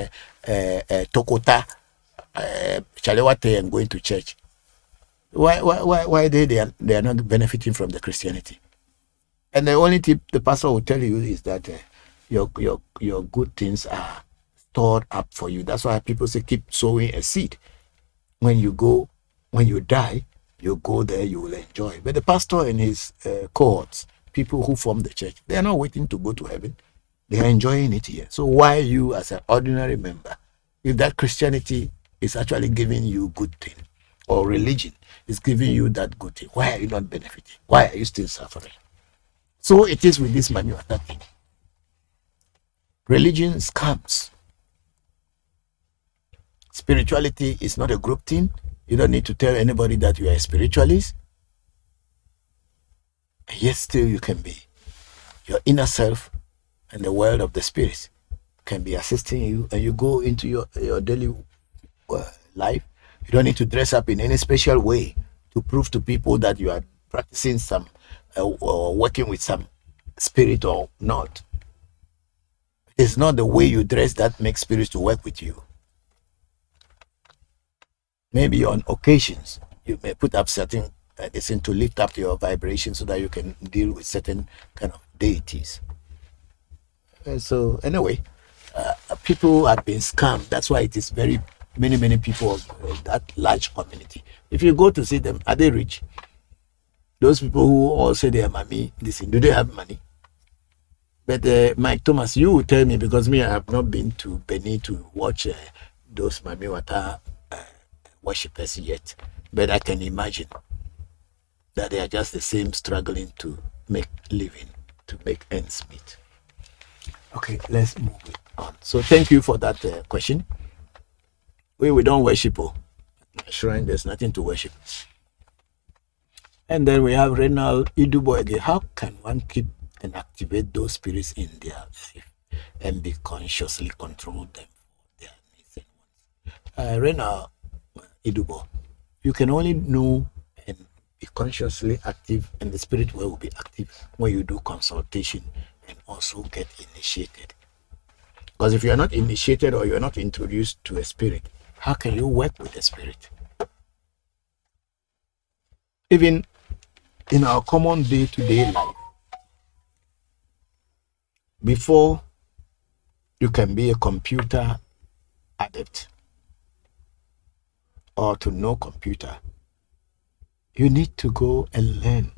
tokota Chalewate and going to church. Why they are not benefiting from the Christianity? And the only tip the pastor will tell you is that your good things are stored up for you. That's why people say keep sowing a seed. When you die, you go there, you will enjoy. But the pastor and his cohorts, people who form the church, they are not waiting to go to heaven. They are enjoying it here. So why you as an ordinary member, if that Christianity is actually giving you good thing, or religion is giving you that good thing, why are you not benefiting? Why are you still suffering? So it is with this manual thing. Religion scams. Spirituality is not a group thing. You don't need to tell anybody that you are a spiritualist. And yet still you can be. Your inner self and the world of the spirit can be assisting you, and you go into your daily life. You don't need to dress up in any special way to prove to people that you are practicing some or working with some spirit or not. It's not the way you dress that makes spirits to work with you. Maybe on occasions you may put up certain medicine to lift up your vibration so that you can deal with certain kind of deities. And so anyway, people have been scammed. That's why it is very many people of that large community. If you go to see them, are they rich? Those people who all say they are mommy, listen, do they have money? But Mike Thomas, you will tell me, because me, I have not been to Benin to watch those Mami Wata worshippers yet. But I can imagine that they are just the same, struggling to make living, to make ends meet. Okay, let's move it on. So thank you for that question. We don't worship. Shrine, there's nothing to worship. And then we have Renal Idubo again. How can one keep and activate those spirits in their life and be consciously control them for their needs and wants? Renal Idubo, you can only know and be consciously active, and the spirit world will be active when you do consultation and also get initiated. Because if you are not initiated or you are not introduced to a spirit, how can you work with the spirit? Even in our common day-to-day life, before you can be a computer adept or to know computer, you need to go and learn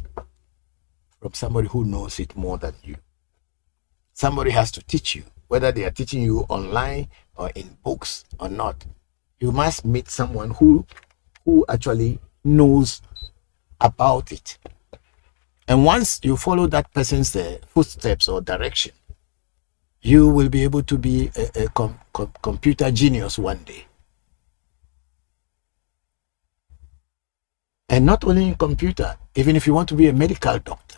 from somebody who knows it more than you. Somebody has to teach you, whether they are teaching you online or in books or not. You must meet someone who actually knows about it. And once you follow that person's footsteps or direction, you will be able to be a computer genius one day. And not only in computer, even if you want to be a medical doctor,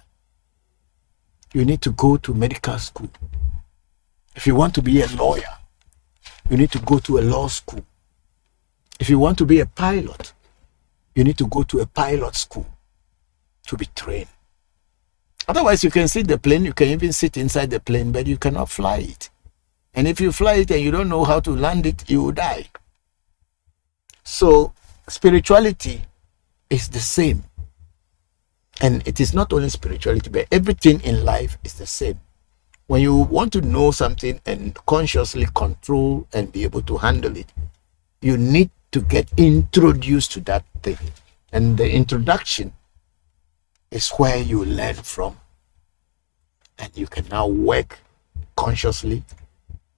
you need to go to medical school. If you want to be a lawyer, you need to go to a law school. If you want to be a pilot, you need to go to a pilot school to be trained. Otherwise, you can sit the plane, you can even sit inside the plane, but you cannot fly it. And if you fly it and you don't know how to land it, you will die. So spirituality is the same. And it is not only spirituality, but everything in life is the same. When you want to know something and consciously control and be able to handle it, you need to get introduced to that thing. And the introduction is where you learn from. And you can now work consciously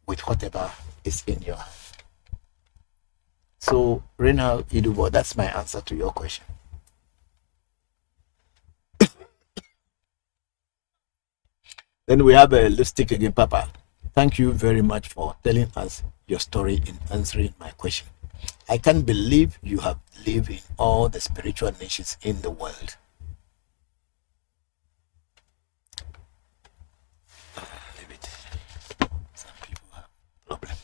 with whatever is in your hand. So, Renal Idubo, that's my answer to your question. Then we have a lipstick again, Papa. Thank you very much for telling us your story in answering my question. I can't believe you have lived in all the spiritual nations in the world. Leave it. Some people have problems.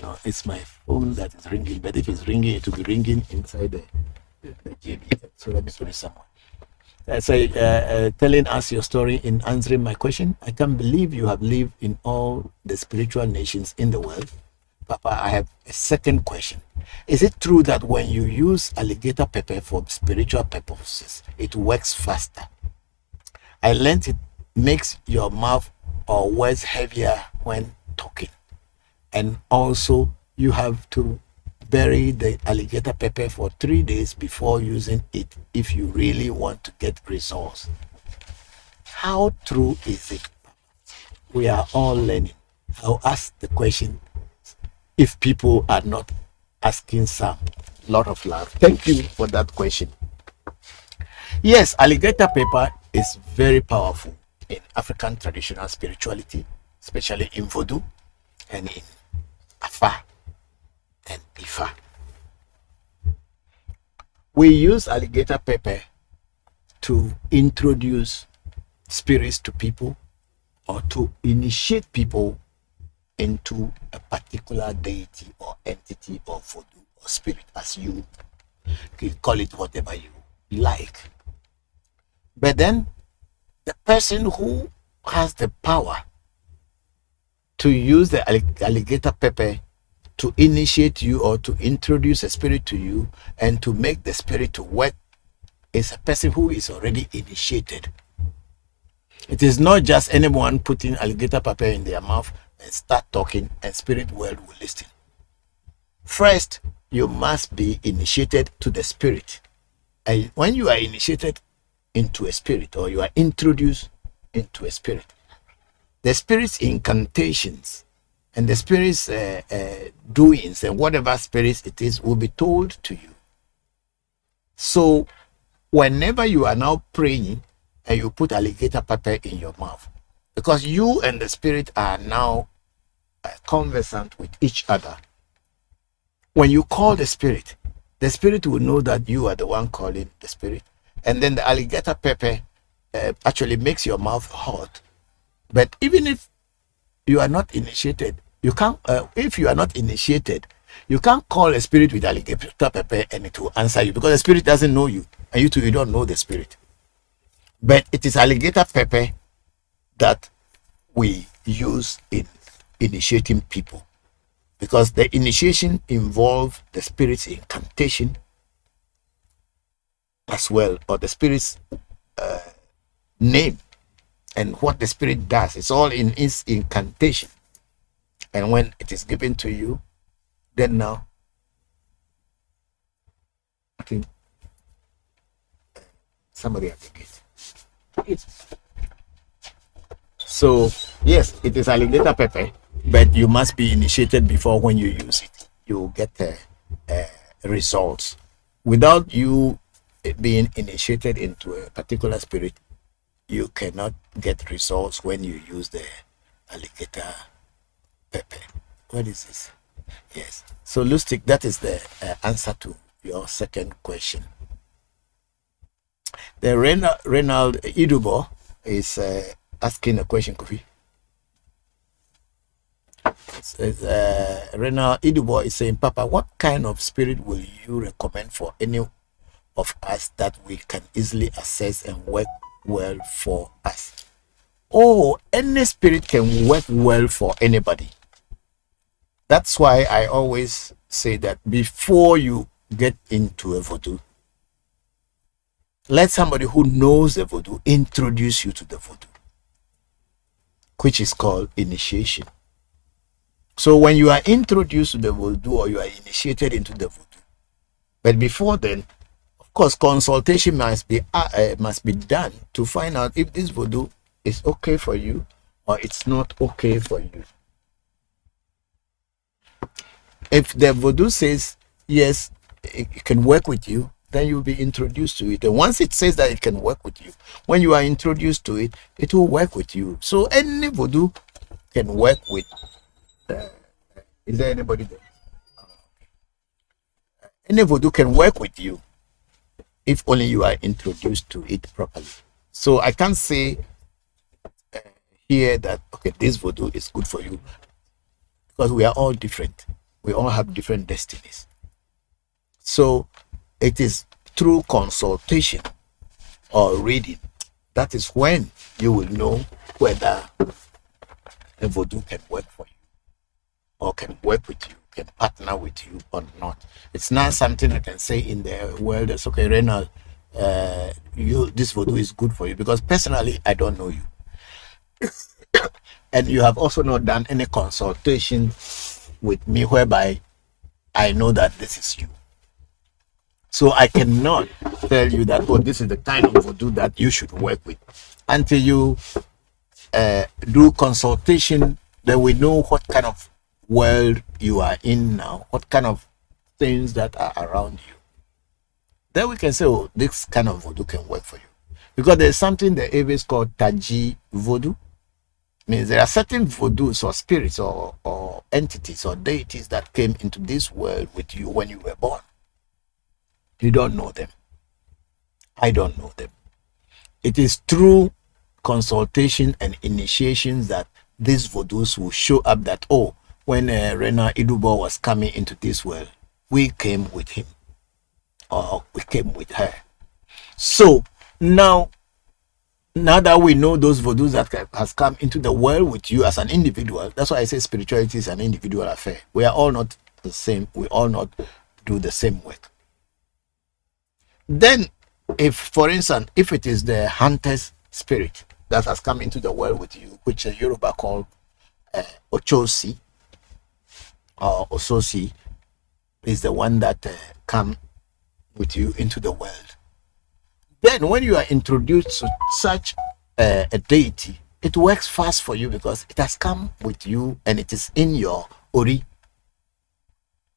No, it's my phone that is ringing, but if it's ringing, it will be ringing inside the JB. So let me put it somewhere. Telling us your story in answering my question. I can't believe you have lived in all the spiritual nations in the world. Papa, I have a second question. Is it true that when you use alligator pepper for spiritual purposes, it works faster? I learned it makes your mouth or words heavier when talking. And also, you have to bury the alligator pepper for 3 days before using it if you really want to get results. How true is it? We are all learning. I'll ask the question if people are not asking some lot of love. Thank you for that question. Yes, alligator pepper is very powerful in African traditional spirituality, especially in Voodoo and in Afa and Ifa. We use alligator pepper to introduce spirits to people or to initiate people into a particular deity or entity or voodoo or spirit, as you can call it whatever you like. But then the person who has the power to use the alligator pepper to initiate you or to introduce a spirit to you and to make the spirit to work is a person who is already initiated. It is not just anyone putting alligator pepper in their mouth and start talking and spirit world will listen. First, you must be initiated to the spirit. And when you are initiated into a spirit or you are introduced into a spirit, the spirit's incantations and the spirit's doings and whatever spirits it is will be told to you. So whenever you are now praying and you put alligator pepper in your mouth, because you and the spirit are now conversant with each other, when you call the spirit will know that you are the one calling the spirit. And then the alligator pepper actually makes your mouth hot. But even if you are not initiated, you can't. If you are not initiated, you can't call a spirit with alligator pepper and it will answer you, because the spirit doesn't know you, and you too, you don't know the spirit. But it is alligator pepper that we use in initiating people, because the initiation involves the spirit's incantation as well, or the spirit's name and what the spirit does. It's all in its incantation. And when it is given to you, then now, I think somebody at the gate. So, yes, it is alligator pepper, but you must be initiated before. When you use it, you get results. Without you being initiated into a particular spirit, you cannot get results when you use the alligator pepper. What is this? Yes. So, Lustig, that is the answer to your second question. The Reynald Idubo is asking a question, Kofi. Reynald Idubo is saying, Papa, what kind of spirit will you recommend for any of us that we can easily access and work well for us? Oh, any spirit can work well for anybody. That's why I always say that before you get into a voodoo, let somebody who knows the voodoo introduce you to the voodoo, which is called initiation. So when you are introduced to the voodoo or you are initiated into the voodoo, but before then, of course, consultation must be done to find out if this voodoo is okay for you or it's not okay for you. If the voodoo says yes, it can work with you, then you'll be introduced to it. And once it says that it can work with you, when you are introduced to it, it will work with you. So any voodoo can work with. Is there anybody there? Any voodoo can work with you if only you are introduced to it properly. So I can't say here that, okay, this voodoo is good for you, because we are all different. We all have different destinies. So it is through consultation or reading, that is when you will know whether a voodoo can work for you or can work with you can partner with you or not. It's not something I can say in the world that's okay, Renal, this voodoo is good for you, because personally I don't know you. And you have also not done any consultation with me whereby I know that this is you. So I cannot tell you that, oh, this is the kind of voodoo that you should work with. Until you do consultation, then we know what kind of world you are in now, what kind of things that are around you. Then we can say, oh, this kind of voodoo can work for you. Because there's something the Aves called Taji voodoo. Means there are certain voodoos or spirits or entities or deities that came into this world with you when you were born. You don't know them. I don't know them. It is through consultation and initiations that these voodoos will show up that, oh, when Rena Idubo was coming into this world, we came with him or we came with her. So now that we know those voodoos that has come into the world with you as an individual, that's why I say spirituality is an individual affair. We are all not the same. We all not do the same work. Then, if, for instance, if it is the hunter's spirit that has come into the world with you, which Yoruba call Ochosi or Ososi, is the one that come with you into the world. Then when you are introduced to such a deity, it works fast for you because it has come with you and it is in your Ori.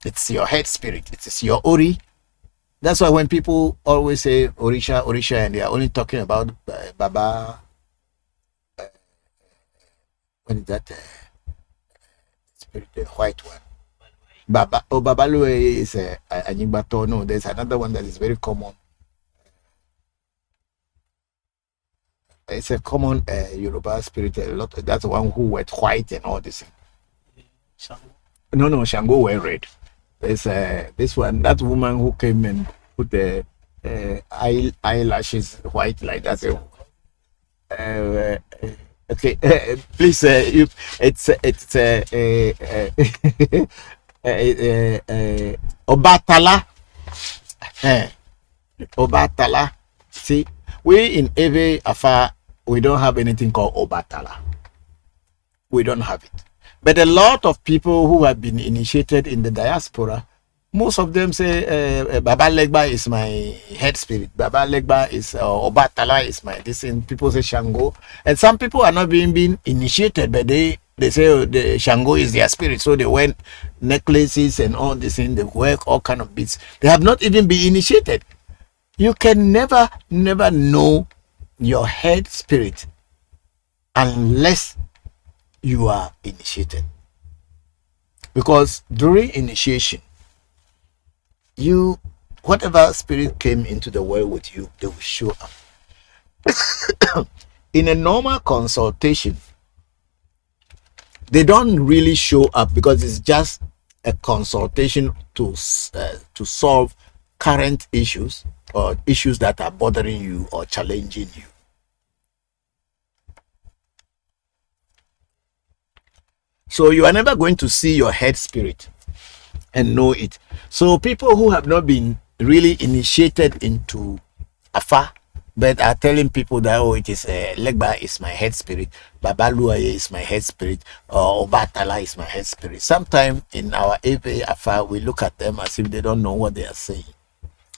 It's your head spirit. It is your Ori. That's why when people always say Orisha, Orisha, and they are only talking about Baba, what is that spirit, the white one? Baba, oh, Babalue is a Anyigbato. No, there's another one that is very common. It's a common Yoruba spirit. A lot. That's the one who wears white and all this. No, Shango wear red. There's this one, that woman who came and put the eyelashes white like that. Okay, please, it's Obatala. Obatala. See, we in Eve Afa, we don't have anything called Obatala. We don't have it. But a lot of people who have been initiated in the diaspora, most of them say, Baba Legba is my head spirit. Baba Legba is, Obatala is my this. And people say Shango. And some people are not being initiated, but they say oh, the Shango is their spirit. So they wear necklaces and all this thing. They work all kind of bits. They have not even been initiated. You can never know your head spirit unless you are initiated. Because during initiation, whatever spirit came into the world with you, they will show up. In a normal consultation, they don't really show up because it's just a consultation to solve current issues or issues that are bothering you or challenging you. So you are never going to see your head spirit and know it. So people who have not been really initiated into Afa, but are telling people that, oh, it is Legba is my head spirit, Baba Luaye is my head spirit, or Obatala is my head spirit. Sometimes in our Afa, we look at them as if they don't know what they are saying.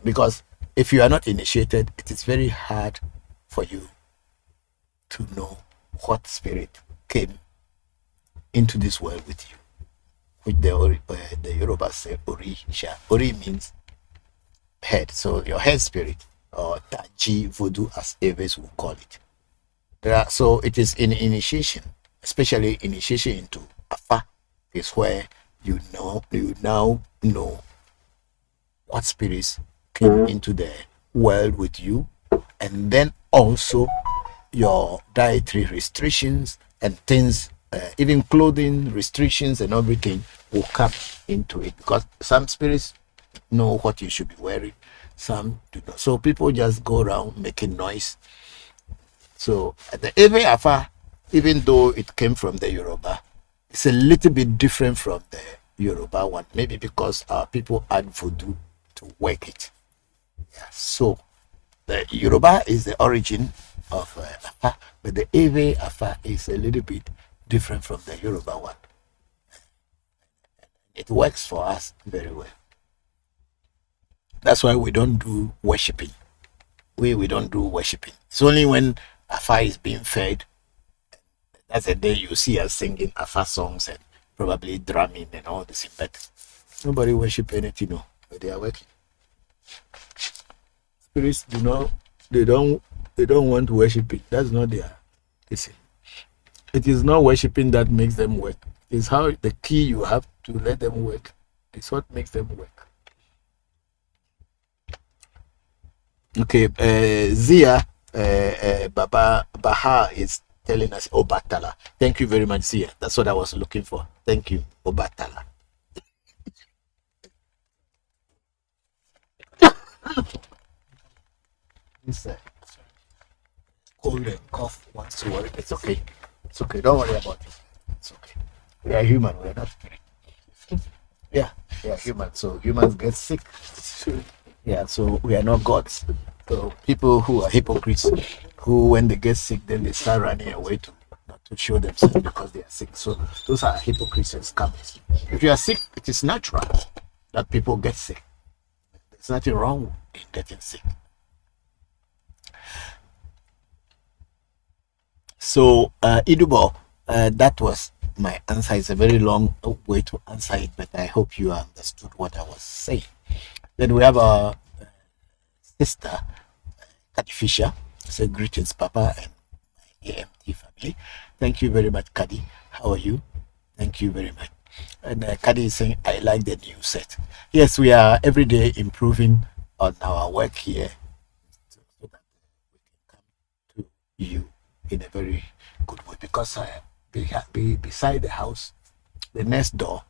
Because if you are not initiated, it is very hard for you to know what spirit came into this world with you, which the Yoruba say Orisha. Ori means head, so your head spirit, or Taji voodoo as Aves will call it. So it is in initiation, especially initiation into Afa, is where you now know what spirits came into the world with you, and then also your dietary restrictions and things. Even clothing restrictions and everything will come into it, because some spirits know what you should be wearing, some do not. So people just go around making noise. So the Eve Afa, even though it came from the Yoruba, it's a little bit different from the Yoruba one. Maybe because our people add voodoo to work it. Yeah. So the Yoruba is the origin of Afa, but the Ewe Afa is a little bit different from the Yoruba one. It works for us very well. That's why we don't do worshipping. We don't do worshipping. It's only when Afa is being fed. That's the day you see us singing Afa songs and probably drumming and all this. But nobody worship anything, no. But they are working. Spirits they don't want to worship it. That's not their. Listen, it is not worshiping that makes them work. It's how the key you have to let them work. It's what makes them work. Okay, Zia Baba Baha is telling us Obatala. Thank you very much, Zia. That's what I was looking for. Thank you, Obatala. This cold and cough wants to worry. It's okay. It's okay. Don't worry about it. It's okay. We are human. We are not spirit. Yeah, we are human. So humans get sick. Yeah, so we are not gods. So people who are hypocrites, who when they get sick, then they start running away to not to show themselves because they are sick. So those are hypocrites and scammers. If you are sick, it is natural that people get sick. There's nothing wrong in getting sick. So Idubo, that was my answer. It's a very long way to answer it, but I hope you understood what I was saying. Then we have our sister, Kadi Fisher. Say greetings, Papa and my AMT family. Thank you very much, Kadi. How are you? Thank you very much. And Kadi is saying, I like the new set. Yes, we are every day improving on our work here so that we can come to you in a very good way. Because beside the house, the next door,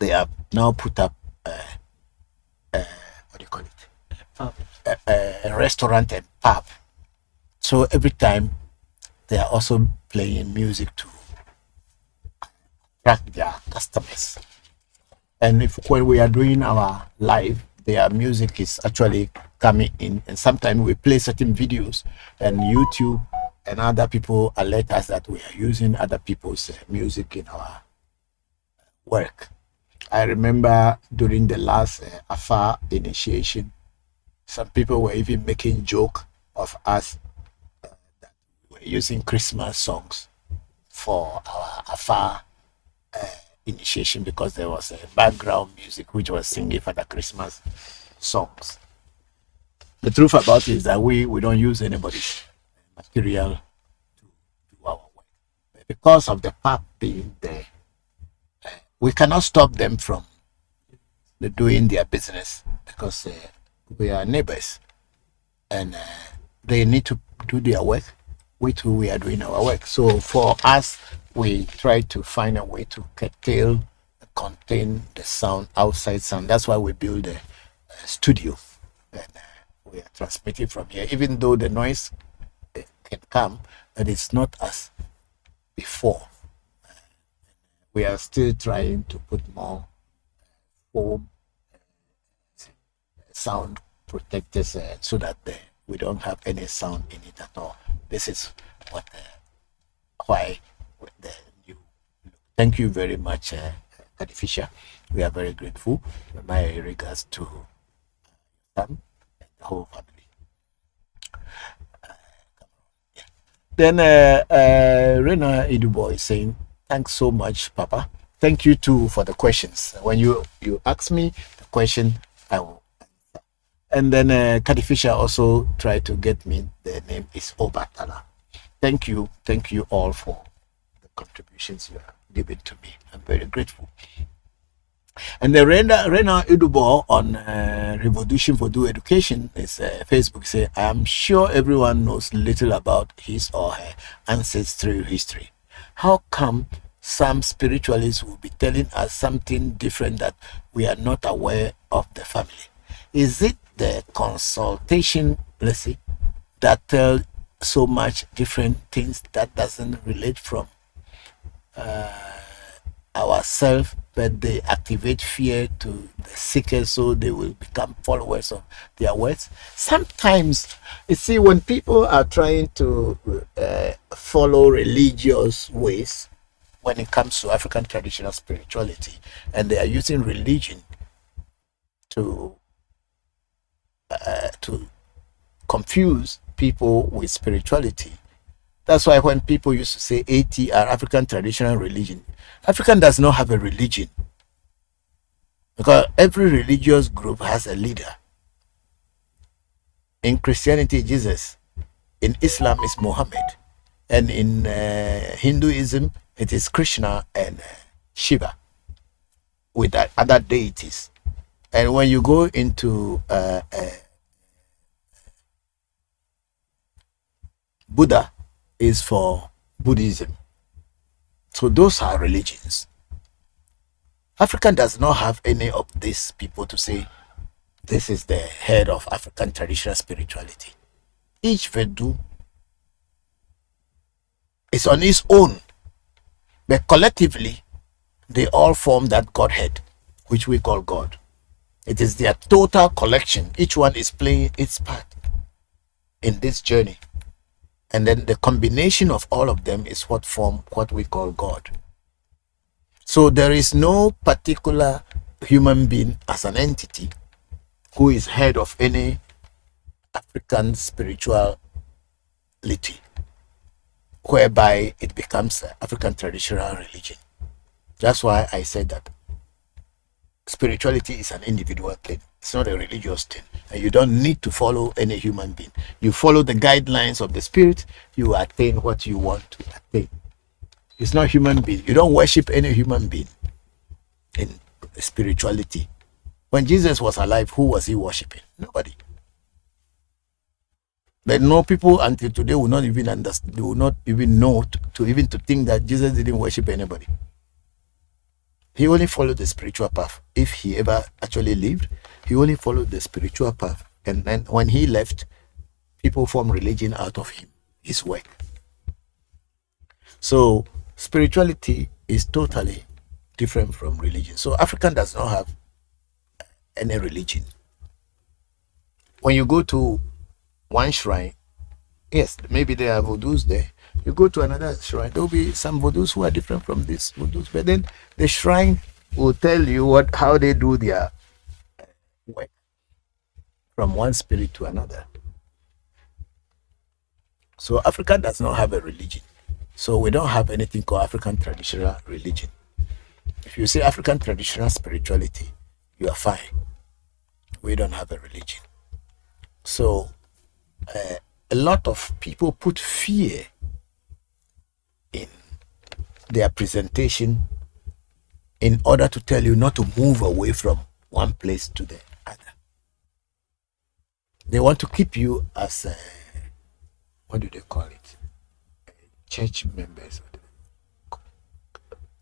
they have now put up what do you call it? A restaurant and pub. So every time they are also playing music to attract their customers. And when we are doing our live, their music is actually coming in. And sometimes we play certain videos and YouTube and other people alert us that we are using other people's music in our work. I remember during the last Afa initiation, some people were even making joke of us that we were using Christmas songs for our Afa initiation because there was a background music which was singing for the Christmas songs. The truth about it is that we don't use anybody's material to do our work. But because of the path being there, we cannot stop them from doing their business because we are neighbors and they need to do their work. We too, we are doing our work. So for us, we try to find a way to curtail, contain the sound, outside sound. That's why we build a studio and we are transmitting from here. Even though the noise can come, but it's not as before. We are still trying to put more foam sound protectors so that we don't have any sound in it at all. This is what why the new. Thank you very much, Kadi Fisher. We are very grateful. My regards to Sam and the whole family. Then Rena Idubo is saying, thanks so much, Papa. Thank you too for the questions. When you ask me the question, I will answer. And then Kadi Fisher also tried to get me. The name is Obatala. Thank you all for the contributions you have given to me. I'm very grateful. And the Rena Idubo on Revolution for Do Education is Facebook say, I am sure everyone knows little about his or her ancestral history. How come some spiritualists will be telling us something different that we are not aware of the family? Is it the consultation, let's see, that tell so much different things that doesn't relate from ourselves but they activate fear to the seekers so they will become followers of their words. Sometimes, you see, when people are trying to follow religious ways, when it comes to African traditional spirituality, and they are using religion to confuse people with spirituality. That's why when people used to say ATR, African traditional religion, African does not have a religion, because every religious group has a leader. In Christianity, Jesus. In Islam, is Muhammad. And in Hinduism, it is Krishna and Shiva with other deities. And when you go into Buddha, is for Buddhism. So those are religions. African does not have any of these people to say this is the head of African traditional spirituality. Each Vedu is on its own, but collectively they all form that Godhead, which we call God. It is their total collection. Each one is playing its part in this journey. And then the combination of all of them is what form what we call God. So there is no particular human being as an entity who is head of any African spirituality, whereby it becomes African traditional religion. That's why I said that spirituality is an individual thing. It's not a religious thing. And you don't need to follow any human being. You follow the guidelines of the spirit, you attain what you want to attain. It's not human being. You don't worship any human being in spirituality. When Jesus was alive, who was he worshiping? Nobody. But no people until today will not even understand, they will not even know to think that Jesus didn't worship anybody. He only followed the spiritual path. If he ever actually lived, he only followed the spiritual path. And then when he left, people formed religion out of him, his work. So spirituality is totally different from religion. So African does not have any religion. When you go to one shrine, yes, maybe there are vodus there. You go to another shrine, there will be some vodus who are different from these vodus. But then the shrine will tell you how they do their work from one spirit to another. So Africa does not have a religion. So we don't have anything called African traditional religion. If you say African traditional spirituality, you are fine. We don't have a religion. So a lot of people put fear in their presentation in order to tell you not to move away from one place to the other. They want to keep you as what do they call it? Church members,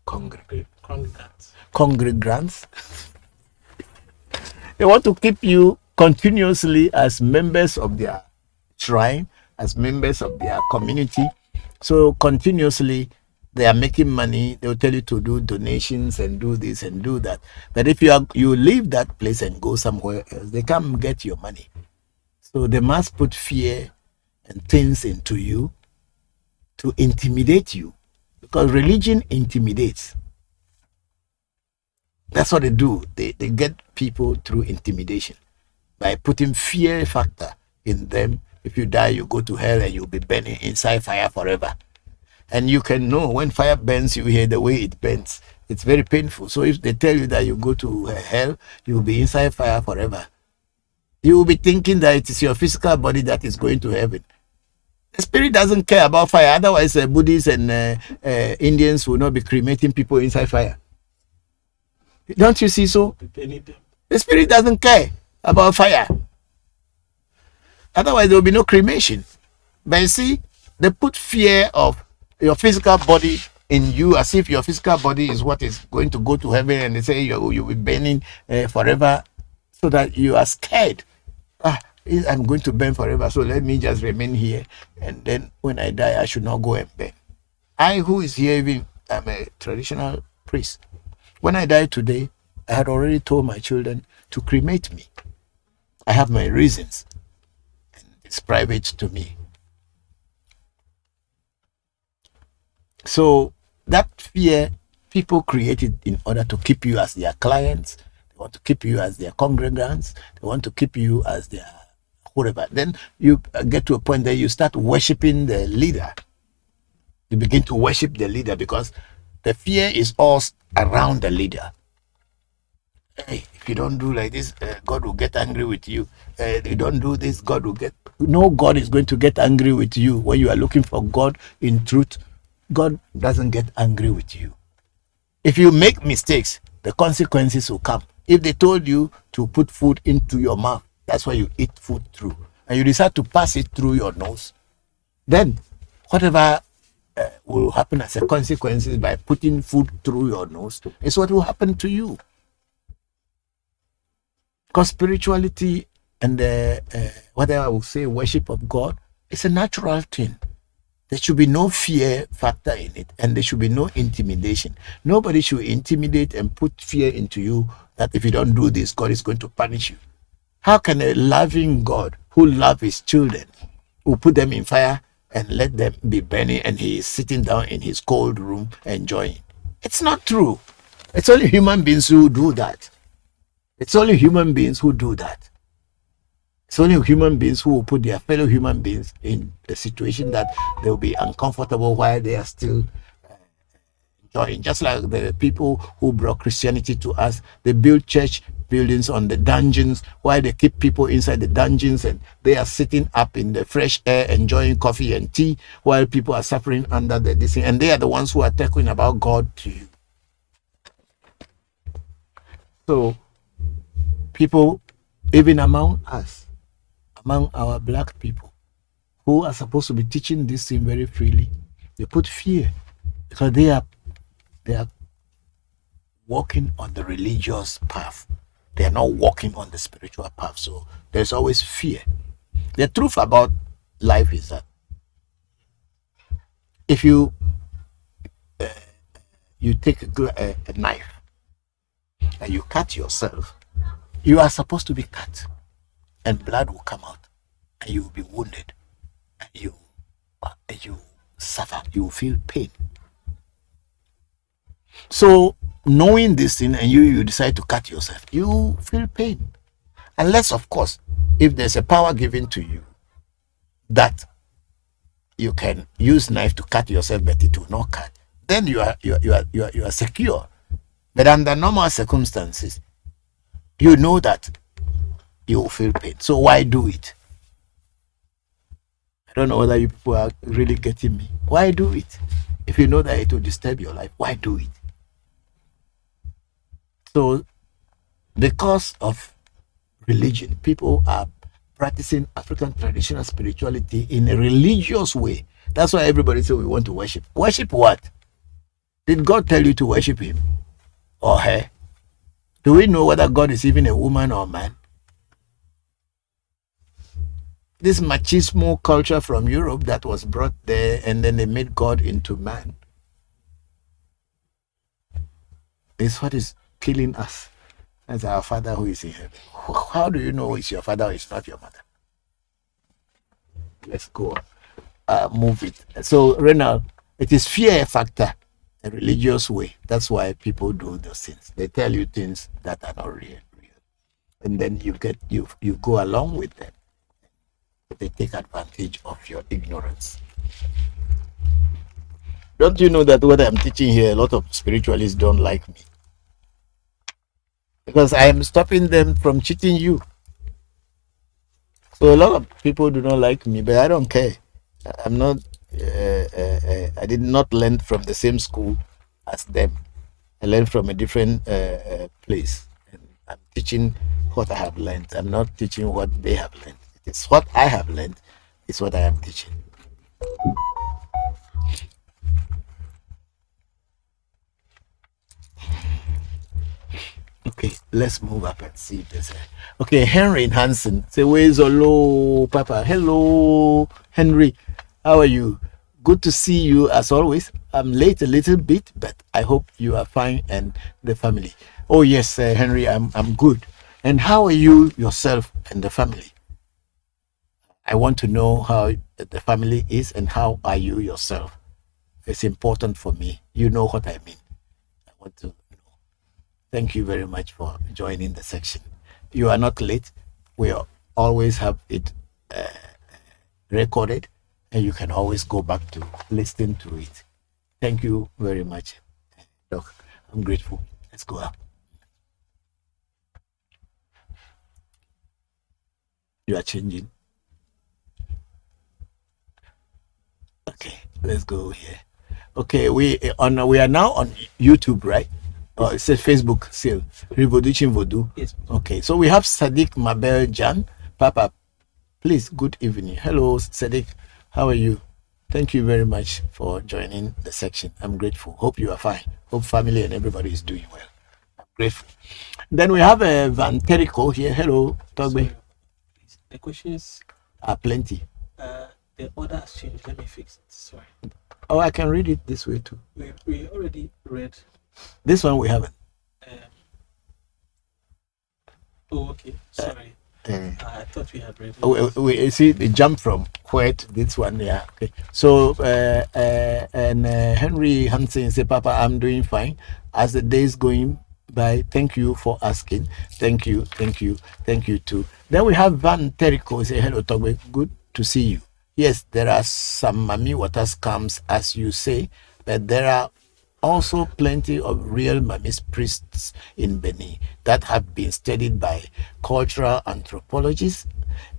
congregants. They want to keep you continuously as members of their shrine, as members of their community. So continuously they are making money. They'll tell you to do donations and do this and do that. But if you leave that place and go somewhere else, they can't get your money. So they must put fear and things into you to intimidate you, because religion intimidates. That's what they do. They get people through intimidation by putting fear factor in them. If you die, you go to hell and you'll be burning inside fire forever. And you can know when fire burns you here, the way it burns, it's very painful. So if they tell you that you go to hell, you'll be inside fire forever, you will be thinking that it is your physical body that is going to heaven. The spirit doesn't care about fire. Otherwise, Buddhists and Indians will not be cremating people inside fire. Don't you see so? The spirit doesn't care about fire. Otherwise, there will be no cremation. But you see, they put fear of your physical body in you as if your physical body is what is going to go to heaven, and they say you'll be burning forever, so that you are scared. I'm going to burn forever, so let me just remain here, and then when I die, I should not go and burn. I, who is here, even I'm a traditional priest. When I die today, I had already told my children to cremate me. I have my reasons. It's private to me. So that fear, people create it in order to keep you as their clients. They want to keep you as their congregants. They want to keep you as their whatever. Then you get to a point that you start worshiping the leader. You begin to worship the leader because the fear is all around the leader. Hey, if you don't do like this, God will get angry with you. You don't do this, God will get... No, God is going to get angry with you. When you are looking for God in truth, God doesn't get angry with you. If you make mistakes, the consequences will come. If they told you to put food into your mouth, that's why you eat food through, and you decide to pass it through your nose, then whatever will happen as a consequence by putting food through your nose is what will happen to you. Because spirituality and whatever I will say, worship of God, it's a natural thing. There should be no fear factor in it, and there should be no intimidation. Nobody should intimidate and put fear into you that if you don't do this, God is going to punish you. How can a loving God who loves his children, who put them in fire and let them be burning, and he is sitting down in his cold room enjoying? It's not true. It's only human beings who do that. It's only human beings who do that. It's only human beings who will put their fellow human beings in a situation that they will be uncomfortable while they are still enjoying. Just like the people who brought Christianity to us, they build church buildings on the dungeons while they keep people inside the dungeons, and they are sitting up in the fresh air enjoying coffee and tea while people are suffering under this thing, and they are the ones who are talking about God to you. So people, even among us, among our black people who are supposed to be teaching this thing very freely, they put fear because they are walking on the religious path. They are not walking on the spiritual path. So there's always fear. The truth about life is that if you take a knife and you cut yourself, you are supposed to be cut, and blood will come out, and you will be wounded, and you suffer, you will feel pain. So knowing this thing, and you decide to cut yourself, you feel pain. Unless, of course, if there's a power given to you that you can use knife to cut yourself, but it will not cut, then you are secure. But under normal circumstances, you know that you will feel pain. So why do it? I don't know whether you people are really getting me. Why do it? If you know that it will disturb your life, why do it? So because of religion, people are practicing African traditional spirituality in a religious way. That's why everybody says we want to worship. Worship what? Did God tell you to worship him or her? Do we know whether God is even a woman or a man? This machismo culture from Europe that was brought there, and then they made God into man, is what is killing us as our Father who is in heaven. How do you know it's your father or it's not your mother? Let's go move it. So, Renal, it is fear factor, a religious way. That's why people do those things. They tell you things that are not real. And then you go along with them. They take advantage of your ignorance. Don't you know that what I'm teaching here, a lot of spiritualists don't like me? Because I am stopping them from cheating you. So a lot of people do not like me, but I don't care. I'm not, I did not learn from the same school as them. I learned from a different place. And I'm teaching what I have learned. I'm not teaching what they have learned. It's what I have learned is what I am teaching. Okay, let's move up and see if there's a... Okay, Henry Hansen. Say, where's hello, Papa? Hello, Henry. How are you? Good to see you as always. I'm late a little bit, but I hope you are fine and the family. Oh yes, Henry, I'm good. And how are you yourself and the family? I want to know how the family is and how are you yourself. It's important for me. You know what I mean. I want to know. Thank you very much for joining the section. You are not late. We always have it recorded, and you can always go back to listen to it. Thank you very much, Doc. I'm grateful. Let's go up. You are changing. Okay, let's go here. Okay, we are now on YouTube, right? Oh, it says Facebook still. Revolution Voodoo. Yes. Okay, so we have Sadiq Mabel Jan. Papa, please, good evening. Hello, Sadiq. How are you? Thank you very much for joining the section. I'm grateful. Hope you are fine. Hope family and everybody is doing well. I'm grateful. Then we have Van Terico here. Hello, Togbe. Sorry, please. The questions, Are plenty. the order has changed. Let me fix it. Sorry. Oh, I can read it this way too. We already read. This one we haven't. Oh, okay. Sorry. I thought we had read it. Oh, we see the jump from quite this one, yeah. Okay. So Henry Hansen say, Papa, I'm doing fine. As the days going by, thank you for asking. Thank you too. Then we have Van Terico say, hello Togbe, good to see you. Yes, there are some Mami water scams, as you say, but there are also plenty of real Mamis priests in Benin that have been studied by cultural anthropologists.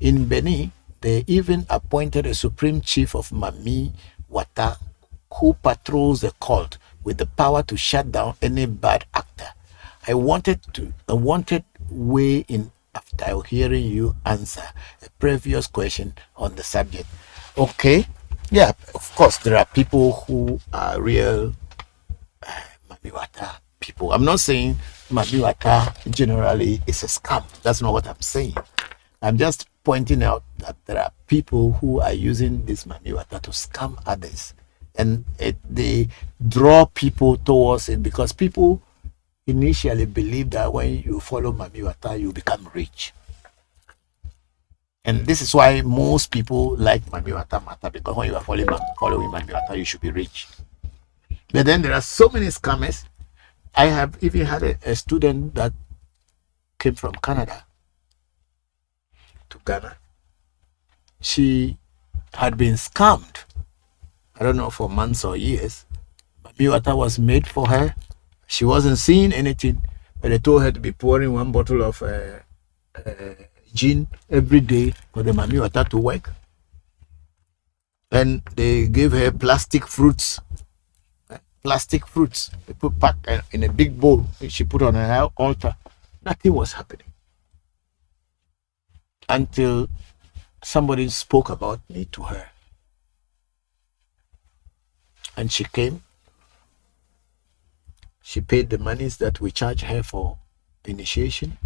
In Benin, they even appointed a supreme chief of Mami Wata who patrols the cult with the power to shut down any bad actor. I wanted weigh in after hearing you answer a previous question on the subject. Okay, yeah, of course, there are people who are real Mamiwata people. I'm not saying Mamiwata generally is a scam. That's not what I'm saying. I'm just pointing out that there are people who are using this Mamiwata to scam others. And they draw people towards it because people initially believe that when you follow Mamiwata, you become rich. And this is why most people like Mamiwata Mata, because when you are following Mamiwata, you should be rich. But then there are so many scammers. I have even had a student that came from Canada to Ghana. She had been scammed, I don't know, for months or years. Mamiwata was made for her. She wasn't seeing anything, but they told her to be pouring one bottle of gin every day for the Mamiwata to work. And they gave her plastic fruits. They put back in a big bowl. She put on her altar. Nothing was happening until somebody spoke about me to her. And she came. She paid the monies that we charged her for initiation.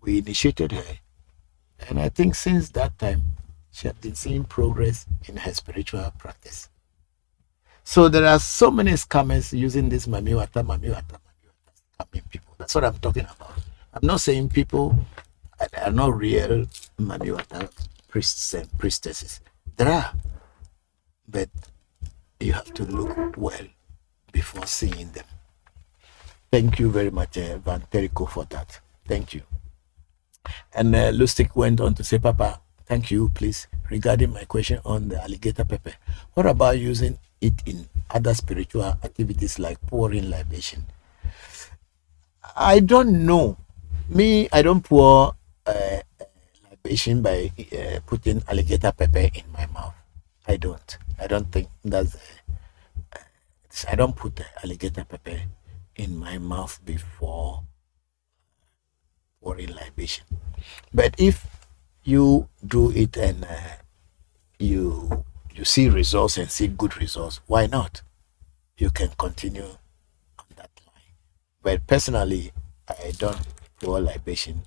We initiated her. And I think since that time, she had been seeing progress in her spiritual practice. So there are so many scammers using this Mamiwata scamming people. That's what I'm talking about. I'm not saying people are not real Mamiwata priests and priestesses. There are. But you have to look well before seeing them. Thank you very much, Van Terico, for that. Thank you. And Lustig went on to say, Papa, thank you, please, regarding my question on the alligator pepper. What about using it in other spiritual activities like pouring libation? I don't know. Me, I don't pour libation by putting alligator pepper in my mouth. I don't think that's... I don't put alligator pepper in my mouth before pouring libation. But if you do it and you see results and see good results, why not? You can continue on that line. But personally, I don't pour libation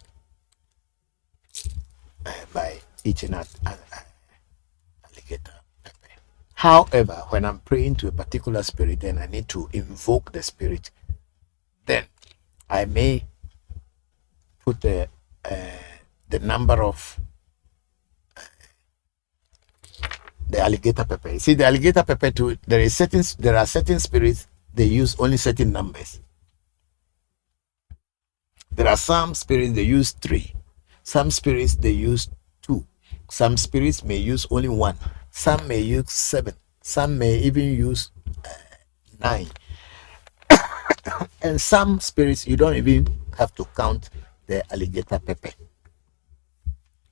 by eating alligator pepper. However, when I'm praying to a particular spirit, then I need to invoke the spirit. Then I may put the number of the alligator pepper. You see, the alligator pepper too, there are certain spirits, they use only certain numbers. There are some spirits they use 3. Some spirits they use 2. Some spirits may use only 1. Some may use 7. Some may even use 9. And some spirits you don't even have to count the alligator pepper.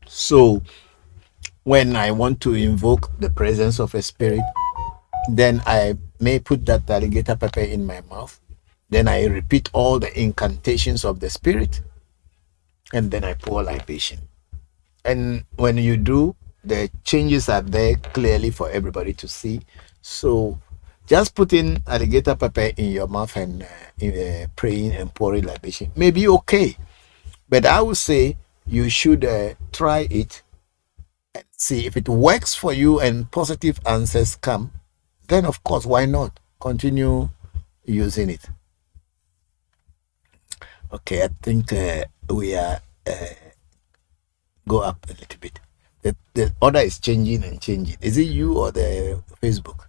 So when I want to invoke the presence of a spirit, then I may put that alligator pepper in my mouth. Then I repeat all the incantations of the spirit, and then I pour libation. And when you do, the changes are there clearly for everybody to see. So just putting alligator pepper in your mouth and praying and pouring libation may be okay. But I would say you should try it and see if it works for you and positive answers come. Then, of course, why not continue using it? Okay, I think we are go up a little bit. The order is changing and changing. Is it you or the Facebook?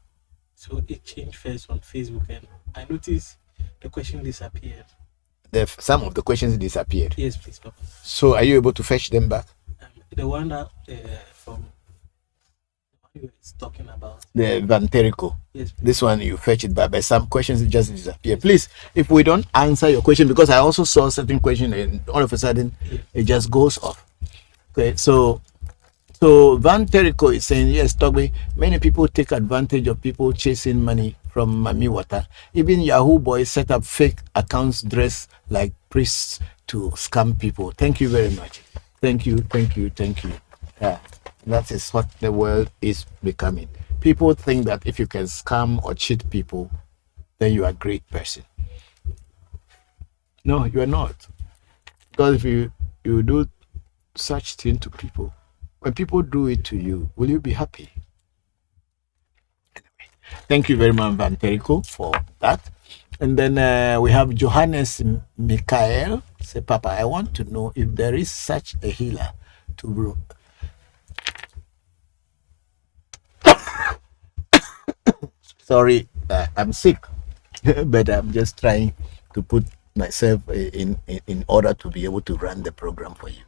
So it changed first on Facebook, and I noticed the question disappeared. Some of the questions disappeared. Yes, please, Papa. So are you able to fetch them back? The one that from you were talking about. The Vanterico. Yes, please. This one you fetch it back, but some questions just disappear. Please, if we don't answer your question, because I also saw certain question and all of a sudden it just goes off. Okay, so Vanterico is saying, yes, Togbe, many people take advantage of people chasing money from Mami Water. Even Yahoo boys set up fake accounts dressed like priests to scam people. Thank you very much. Thank you. Yeah, that is what the world is becoming. People think that if you can scam or cheat people, then you are a great person. No, you are not. Because if you do such thing to people, when people do it to you, will you be happy? Anyway, thank you very much, Vanterico, for that. And then we have Johannes Mikael. Say, Papa, I want to know if there is such a healer to bro. Sorry, I'm sick, but I'm just trying to put myself in order to be able to run the program for you.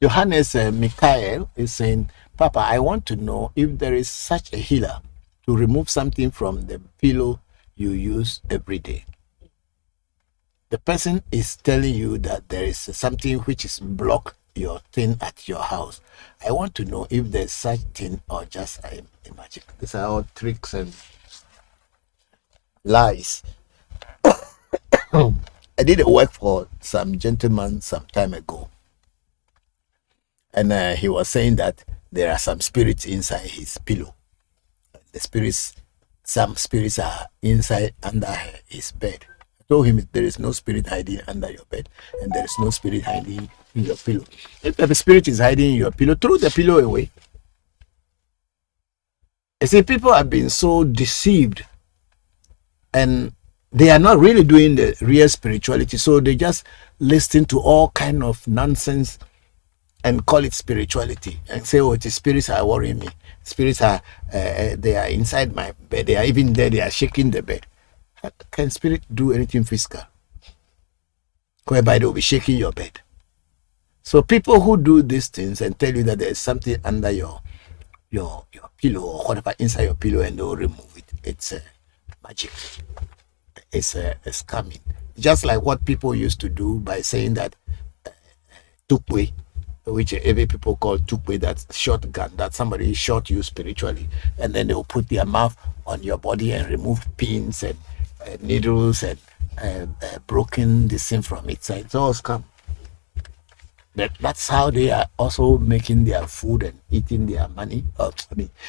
Johannes Mikael is saying, Papa, I want to know if there is such a healer to remove something from the pillow you use every day. The person is telling you that there is something which is block your thing at your house. I want to know if there's such thing or just a magic. These are all tricks and lies. I did a work for some gentleman some time ago. And he was saying that there are some spirits inside his pillow. Some spirits are inside under his bed. I told him there is no spirit hiding under your bed, and there is no spirit hiding in your pillow. If the spirit is hiding in your pillow, throw the pillow away. You see, people have been so deceived, and they are not really doing the real spirituality, so they just listen to all kind of nonsense and call it spirituality and say, oh, it is spirits are worrying me. Spirits are, they are inside my bed. They are even there. They are shaking the bed. Can spirit do anything physical? Whereby they will be shaking your bed. So people who do these things and tell you that there is something under your pillow or whatever inside your pillow and they will remove it, it's magic. It's scamming. Just like what people used to do by saying that tukwe, which every people call tukwe, that's shotgun, that somebody shot you spiritually, and then they will put their mouth on your body and remove pins and needles and broken this thing from its side. It's all scam. That's how they are also making their food and eating their money.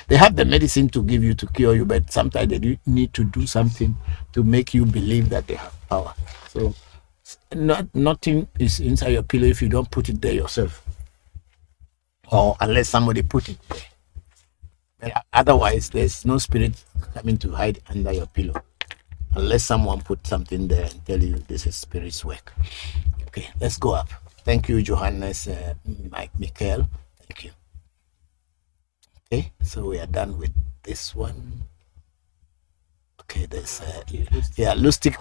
They have the medicine to give you to cure you, but sometimes they need to do something to make you believe that they have power. So Nothing is inside your pillow if you don't put it there yourself, or unless somebody put it there. But otherwise, there's no spirit coming to hide under your pillow, unless someone put something there and tell you this is spirit's work. Okay, let's go up. Thank you, Johannes, Mike, Michael. Thank you. Okay, so we are done with this one. Okay, there's Lustig.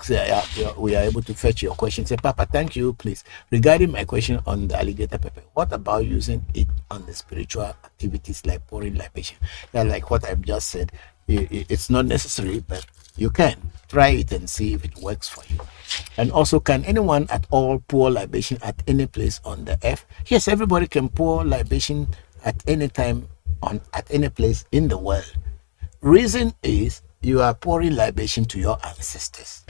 We are able to fetch your question. Say, Papa, thank you, please. Regarding my question on the alligator pepper, what about using it on the spiritual activities like pouring libation? Yeah, like what I've just said. It's not necessary, but you can try it and see if it works for you. And also, can anyone at all pour libation at any place on the earth? Yes, everybody can pour libation at any time at any place in the world. Reason is you are pouring libation to your ancestors.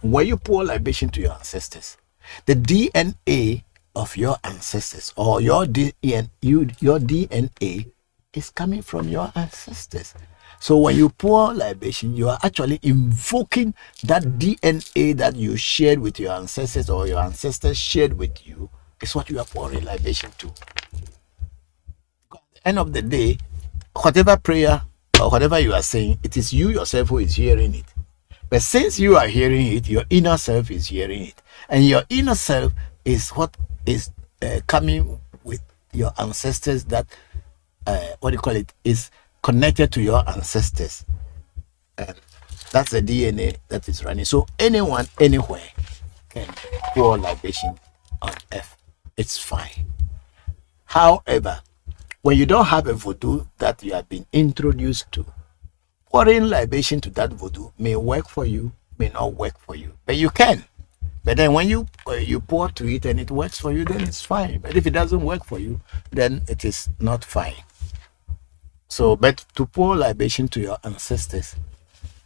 When you pour libation to your ancestors, the DNA of your ancestors or your DNA is coming from your ancestors. So when you pour libation, you are actually invoking that DNA that you shared with your ancestors or your ancestors shared with you, is what you are pouring libation to. At the end of the day, whatever prayer or whatever you are saying, it is you yourself who is hearing it. But since you are hearing it, your inner self is hearing it. And your inner self is what is coming with your ancestors that, is connected to your ancestors. That's the DNA that is running. So anyone, anywhere can pour libation on earth. It's fine. However, when you don't have a voodoo that you have been introduced to, pouring libation to that voodoo may work for you, may not work for you, but you can. But then when you pour to it and it works for you, then it's fine. But if it doesn't work for you, then it is not fine. So, but to pour libation to your ancestors,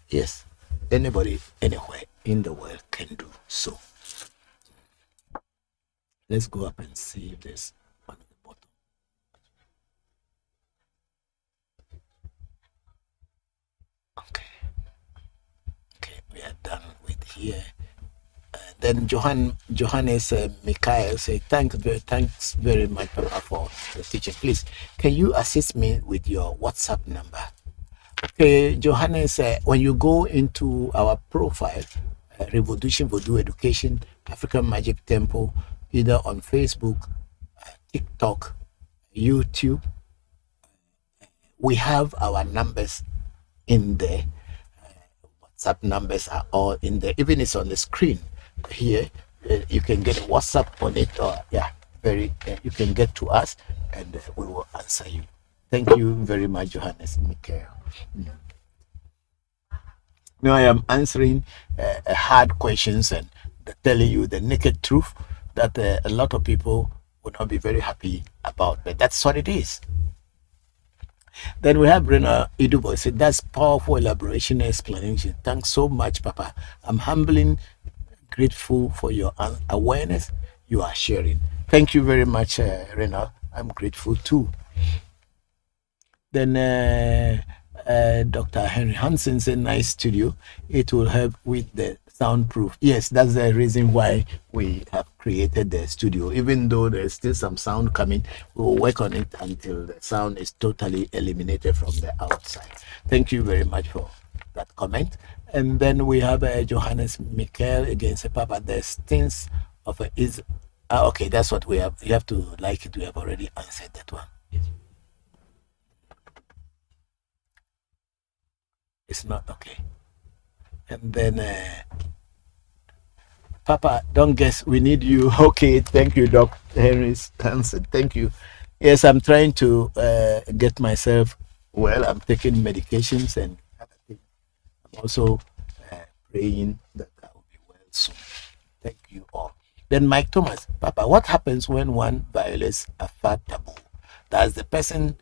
yes, anybody, anywhere in the world can do so. Let's go up and see if there's one at the bottom. Okay, we are done with here. Then Johannes Mikhail say, thanks very much, Papa, for the teaching. Please, can you assist me with your WhatsApp number? Okay, Johannes, when you go into our profile, Revolution Voodoo Education, African Magic Temple, either on Facebook, TikTok, YouTube, we have our numbers in there. WhatsApp numbers are all in there. Even it's on the screen here. You can get a WhatsApp on it, or you can get to us and we will answer you. Thank you very much, Johannes Michael. Now I am answering hard questions and telling you the naked truth that a lot of people will not be very happy about, but that's what it is. Then we have Brenna Idubo said, that's powerful elaboration and explanation. Thanks so much, Papa. I'm humbling, grateful for your awareness you are sharing. Thank you very much, Rena. I'm grateful too. Then Dr. Henry Hansen said, nice studio. It will help with the soundproof. Yes, that's the reason why we have created the studio. Even though there's still some sound coming, we will work on it until the sound is totally eliminated from the outside. Thank you very much for that comment. And then we have Johannes Michael again. Say, Papa, there's things of is. Okay, that's what we have. You have to like it. We have already answered that one. It's not okay. And then, Papa, don't guess. We need you. Okay, thank you, Dr. Henry's answer. Thank you. Yes, I'm trying to get myself well. I'm taking medications and I'm also praying that I will be well soon. Thank you all. Then Mike Thomas, Papa, what happens when one violates a fat taboo? Does the person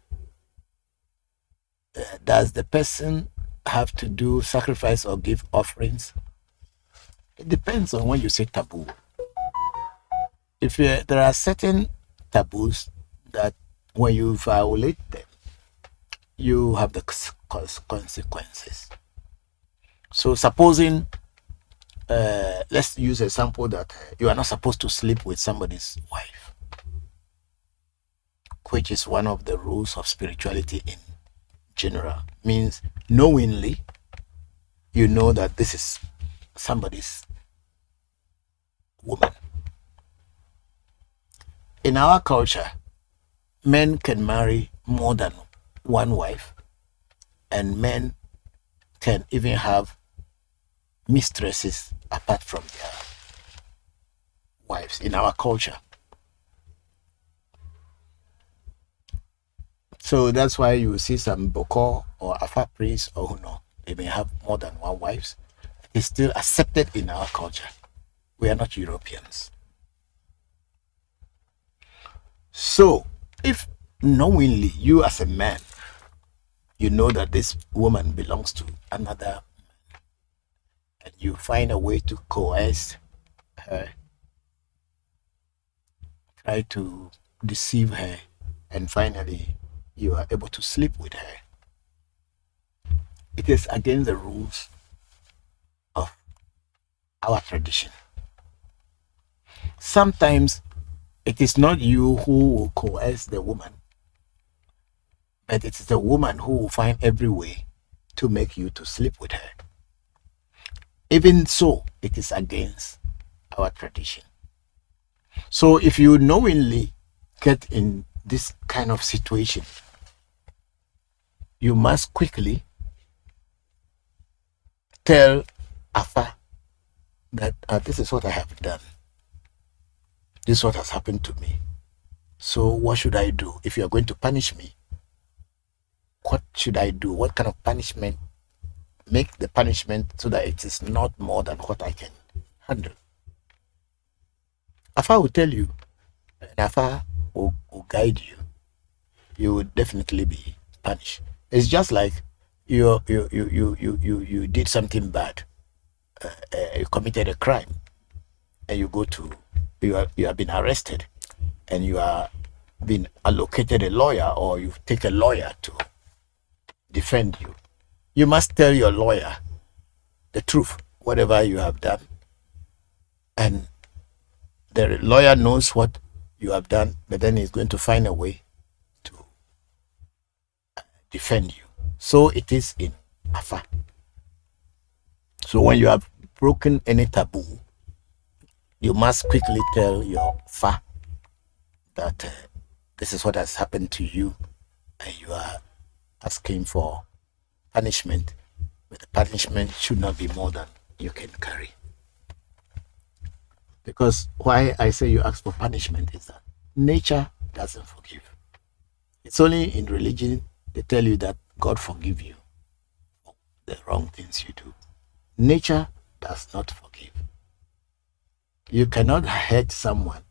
have to do sacrifice or give offerings? It depends on when you say taboo. If there are certain taboos that when you violate them, you have the consequences. So supposing let's use a sample that you are not supposed to sleep with somebody's wife, which is one of the rules of spirituality in general. Means knowingly, you know that this is somebody's woman. In our culture, men can marry more than one wife, and men can even have mistresses apart from their wives in our culture. So that's why you see some Bokor or Afa priests or who know, they may have more than one wives. It's still accepted in our culture. We are not Europeans. So if knowingly you as a man, you know that this woman belongs to another, and you find a way to coerce her, try to deceive her, and finally you are able to sleep with her, it is against the rules of our tradition. Sometimes it is not you who will coerce the woman, but it is the woman who will find every way to make you to sleep with her. Even so, it is against our tradition. So if you knowingly get in this kind of situation, you must quickly tell Afa that this is what I have done. This is what has happened to me. So what should I do? If you are going to punish me, what should I do? What kind of punishment? Make the punishment so that it is not more than what I can handle. Afa will tell you, and Afa will guide you. You will definitely be punished. It's just like you did something bad. You committed a crime, and you have been arrested, and you are been allocated a lawyer, or you take a lawyer to defend you. You must tell your lawyer the truth, whatever you have done, and the lawyer knows what you have done, but then he's going to find a way to defend you. So it is in Afa. So when you have broken any taboo, you must quickly tell your Fa that this is what has happened to you, and you are asking for punishment, but the punishment should not be more than you can carry. Because why I say you ask for punishment is that nature doesn't forgive. It's only in religion they tell you that God forgive you for the wrong things you do. Nature does not forgive. You cannot hurt someone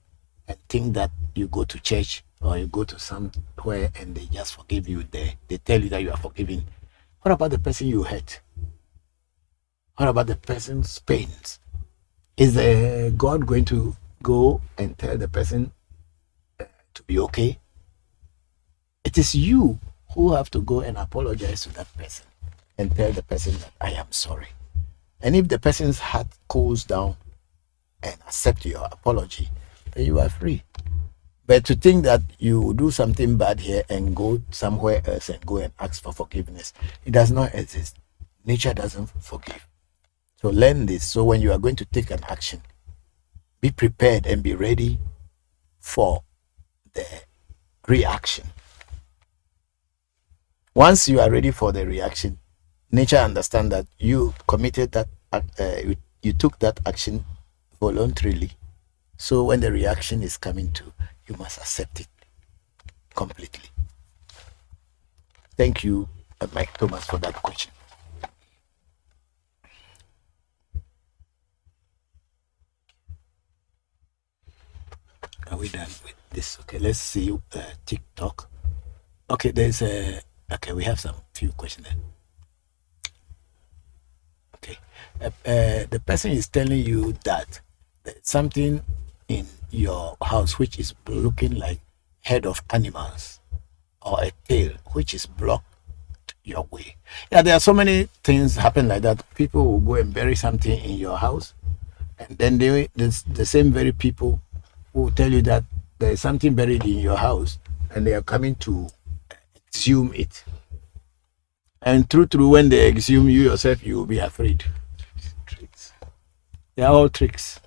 and think that you go to church or you go to somewhere and they just forgive you there. They tell you that you are forgiven. What about the person you hurt? What about the person's pains? Is God going to go and tell the person to be okay? It is you who have to go and apologize to that person and tell the person that I am sorry. And if the person's heart cools down and accept your apology, then you are free. But to think that you do something bad here and go somewhere else and go and ask for forgiveness, it does not exist. Nature doesn't forgive. So learn this. So when you are going to take an action, be prepared and be ready for the reaction. Once you are ready for the reaction, nature understands that you committed that, you took that action voluntarily. So when the reaction is coming to, you must accept it completely. Thank you, Mike Thomas, for that question. Are we done with this? Okay, let's see TikTok. Okay, we have some few questions there. Okay, the person is telling you that something in your house which is looking like head of animals or a tail which is blocked your way. Yeah, there are so many things happen like that. People will go and bury something in your house And then the same very people who tell you that there is something buried in your house and they are coming to exhume it. And through, when they exhume you yourself, you will be afraid. Tricks. They are all tricks.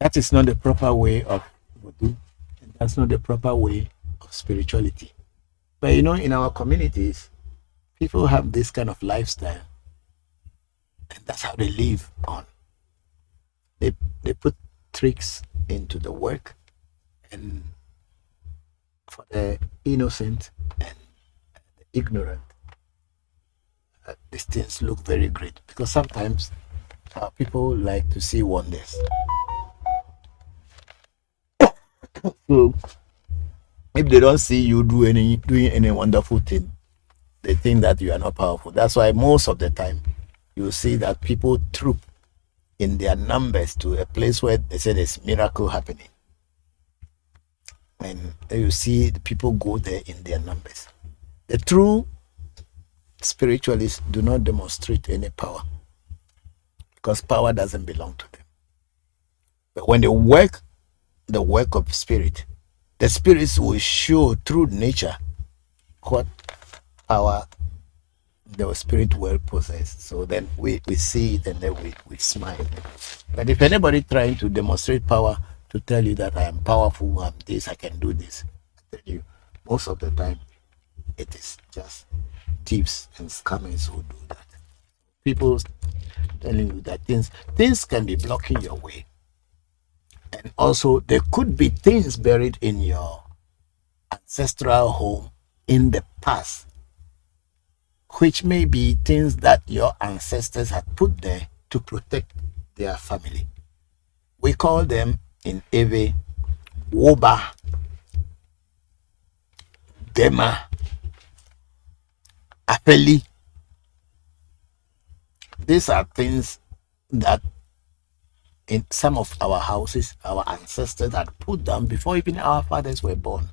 That is not the proper way of voodoo. That's not the proper way of spirituality. But you know, in our communities, people have this kind of lifestyle. And that's how they live on. They put tricks into the work, and for the innocent and the ignorant, these things look very great, because sometimes people like to see wonders. So if they don't see you doing any wonderful thing, they think that you are not powerful. That's why most of the time you see that people troop in their numbers to a place where they say there's miracle happening. And you see the people go there in their numbers. The true spiritualists do not demonstrate any power, because power doesn't belong to them. But when they work the work of spirit, the spirits will show through nature what power the spirit will possess. So then we see it, and then we smile. But if anybody trying to demonstrate power to tell you that I am powerful, I'm this, I can do this, I tell you, most of the time it is just thieves and scammers who do that. People telling you that things can be blocking your way. And also there could be things buried in your ancestral home in the past, which may be things that your ancestors had put there to protect their family. We call them in Ewe Woba, Dema, Apeli. These are things that in some of our houses, our ancestors had put down before even our fathers were born.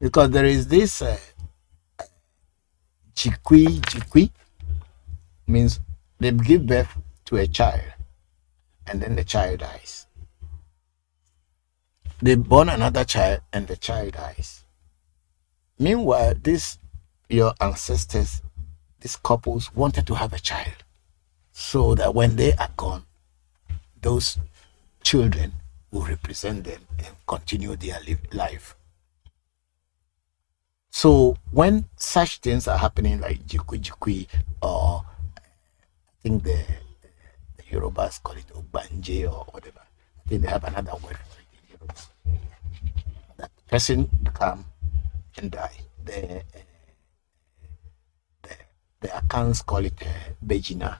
Because there is this Jikwi means they give birth to a child and then the child dies. They born another child and the child dies. Meanwhile, your ancestors, these couples wanted to have a child, so that when they are gone, those children will represent them and continue their life. So when such things are happening, like jikwi, or I think the Yorubas call it Obanje or whatever, I think they have another word for it in Yoruba. That person come and die. The accounts call it Bejina,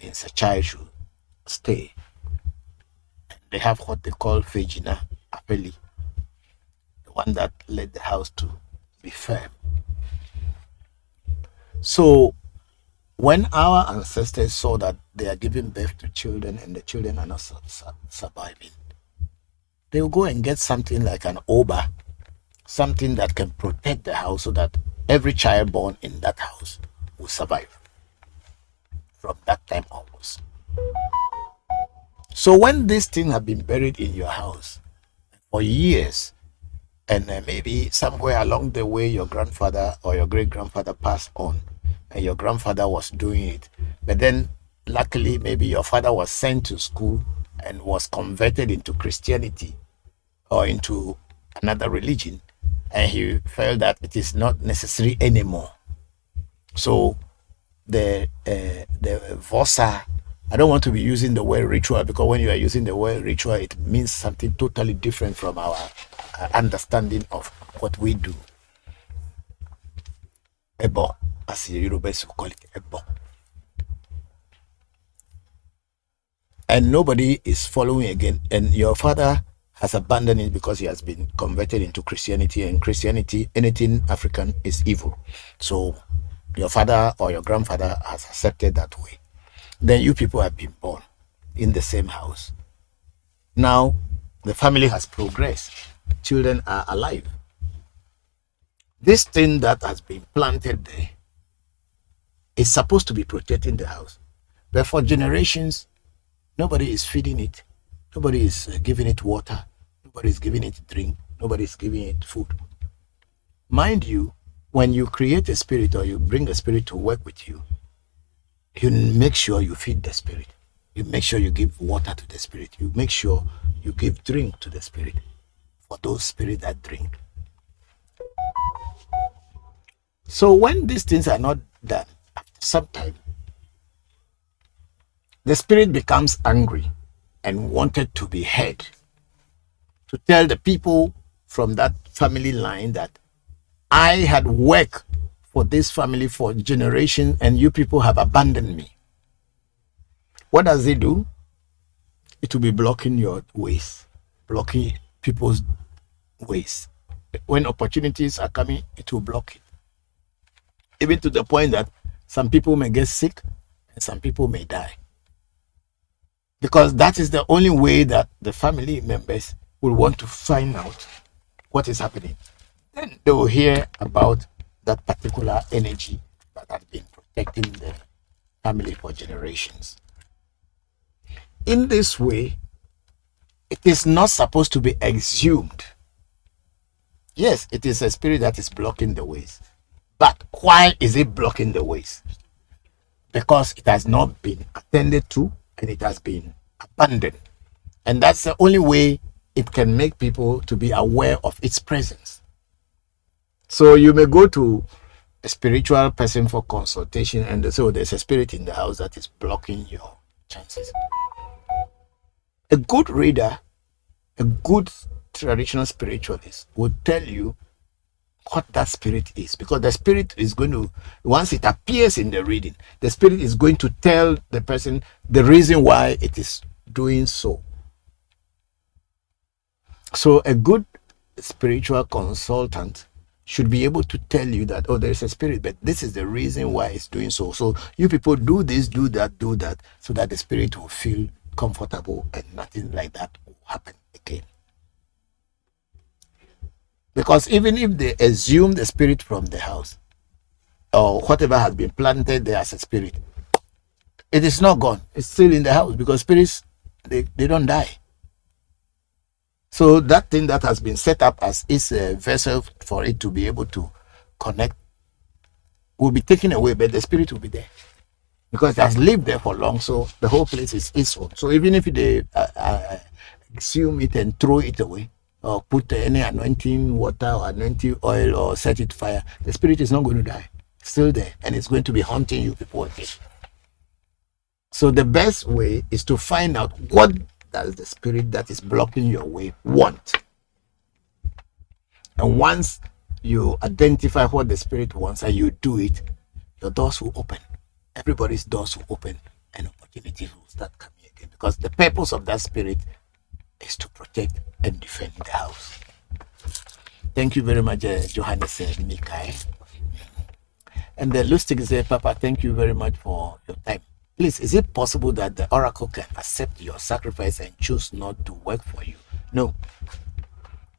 means a child should stay. And they have what they call Fejina, Apeli, the one that led the house to be firm. So when our ancestors saw that they are giving birth to children and the children are not surviving, they will go and get something like an oba, something that can protect the house, so that every child born in that house will survive from that time onwards. So when this thing have been buried in your house for years, and maybe somewhere along the way your grandfather or your great-grandfather passed on, and your grandfather was doing it, but then luckily maybe your father was sent to school and was converted into Christianity or into another religion, and he felt that it is not necessary anymore. So the Vosa, I don't want to be using the word ritual, because when you are using the word ritual, it means something totally different from our understanding of what we do. Ebo, as the Yorubas will call it, Ebo. And nobody is following again. And your father has abandoned it because he has been converted into Christianity, and Christianity, anything African, is evil. So your father or your grandfather has accepted that way. Then you people have been born in the same house. Now the family has progressed. Children are alive. This thing that has been planted there It's supposed to be protecting the house. But for generations, nobody is feeding it. Nobody is giving it water. Nobody is giving it drink. Nobody is giving it food. Mind you, when you create a spirit or you bring a spirit to work with you, you make sure you feed the spirit. You make sure you give water to the spirit. You make sure you give drink to the spirit for those spirits that drink. So when these things are not done, after some time, the spirit becomes angry and wanted to be heard, to tell the people from that family line that I had worked for this family for generations and you people have abandoned me. What does it do? It will be blocking your ways, blocking people's ways. When opportunities are coming, it will block it. Even to the point that some people may get sick and some people may die. Because that is the only way that the family members will want to find out what is happening. Then they will hear about that particular energy that has been protecting the family for generations. In this way, it is not supposed to be exhumed. Yes, it is a spirit that is blocking the ways. But why is it blocking the ways? Because it has not been attended to and it has been abandoned. And that's the only way it can make people to be aware of its presence. So you may go to a spiritual person for consultation and so there's a spirit in the house that is blocking your chances. A good reader, a good traditional spiritualist would tell you what that spirit is, because the spirit is going to, once it appears in the reading, the spirit is going to tell the person the reason why it is doing so. So a good spiritual consultant should be able to tell you that, oh, there is a spirit, but this is the reason why it's doing so. So you people do this, do that, so that the spirit will feel comfortable and nothing like that will happen again. Because even if they assume the spirit from the house or whatever has been planted there as a spirit, it is not gone. It's still in the house because spirits, they don't die. So that thing that has been set up as its vessel for it to be able to connect will be taken away, but the spirit will be there because it has lived there for long. So the whole place is its own. So even if they assume it and throw it away or put any anointing water or anointing oil or set it fire, the spirit is not going to die. It's still there and it's going to be haunting you people again. So the best way is to find out what does the spirit that is blocking your way want. And once you identify what the spirit wants and you do it, your doors will open. Everybody's doors will open and opportunities will start coming again. Because the purpose of that spirit is to protect and defend the house. Thank you very much, Johannes Mikai. And the Lustig said, Papa, thank you very much for your time. Please, is it possible that the oracle can accept your sacrifice and choose not to work for you? No.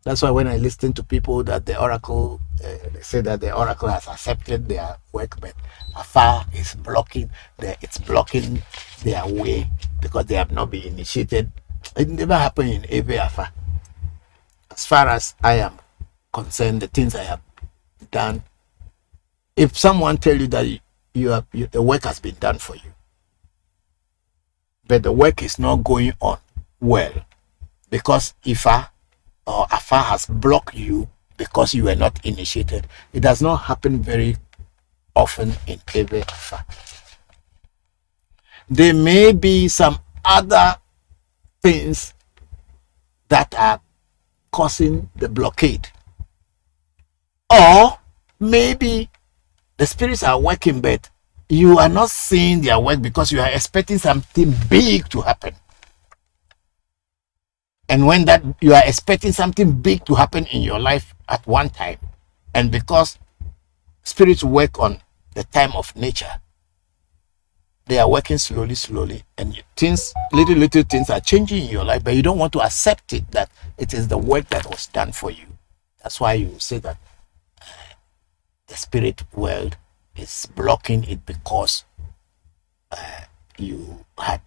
That's why when I listen to people that the oracle, they say that the oracle has accepted their work, but afar is blocking, it's blocking their way because they have not been initiated. It never happened in every afar. As far as I am concerned, the things I have done, if someone tell you that the work has been done for you, but the work is not going on well because Ifa or Afa has blocked you because you were not initiated. It does not happen very often in every Afa. There may be some other things that are causing the blockade, or maybe the spirits are working, but you are not seeing their work because you are expecting something big to happen. And when that you are expecting something big to happen in your life at one time, and because spirits work on the time of nature, they are working slowly, and little things are changing in your life, but you don't want to accept it that it is the work that was done for you. That's why you say that the spirit world is blocking it because you had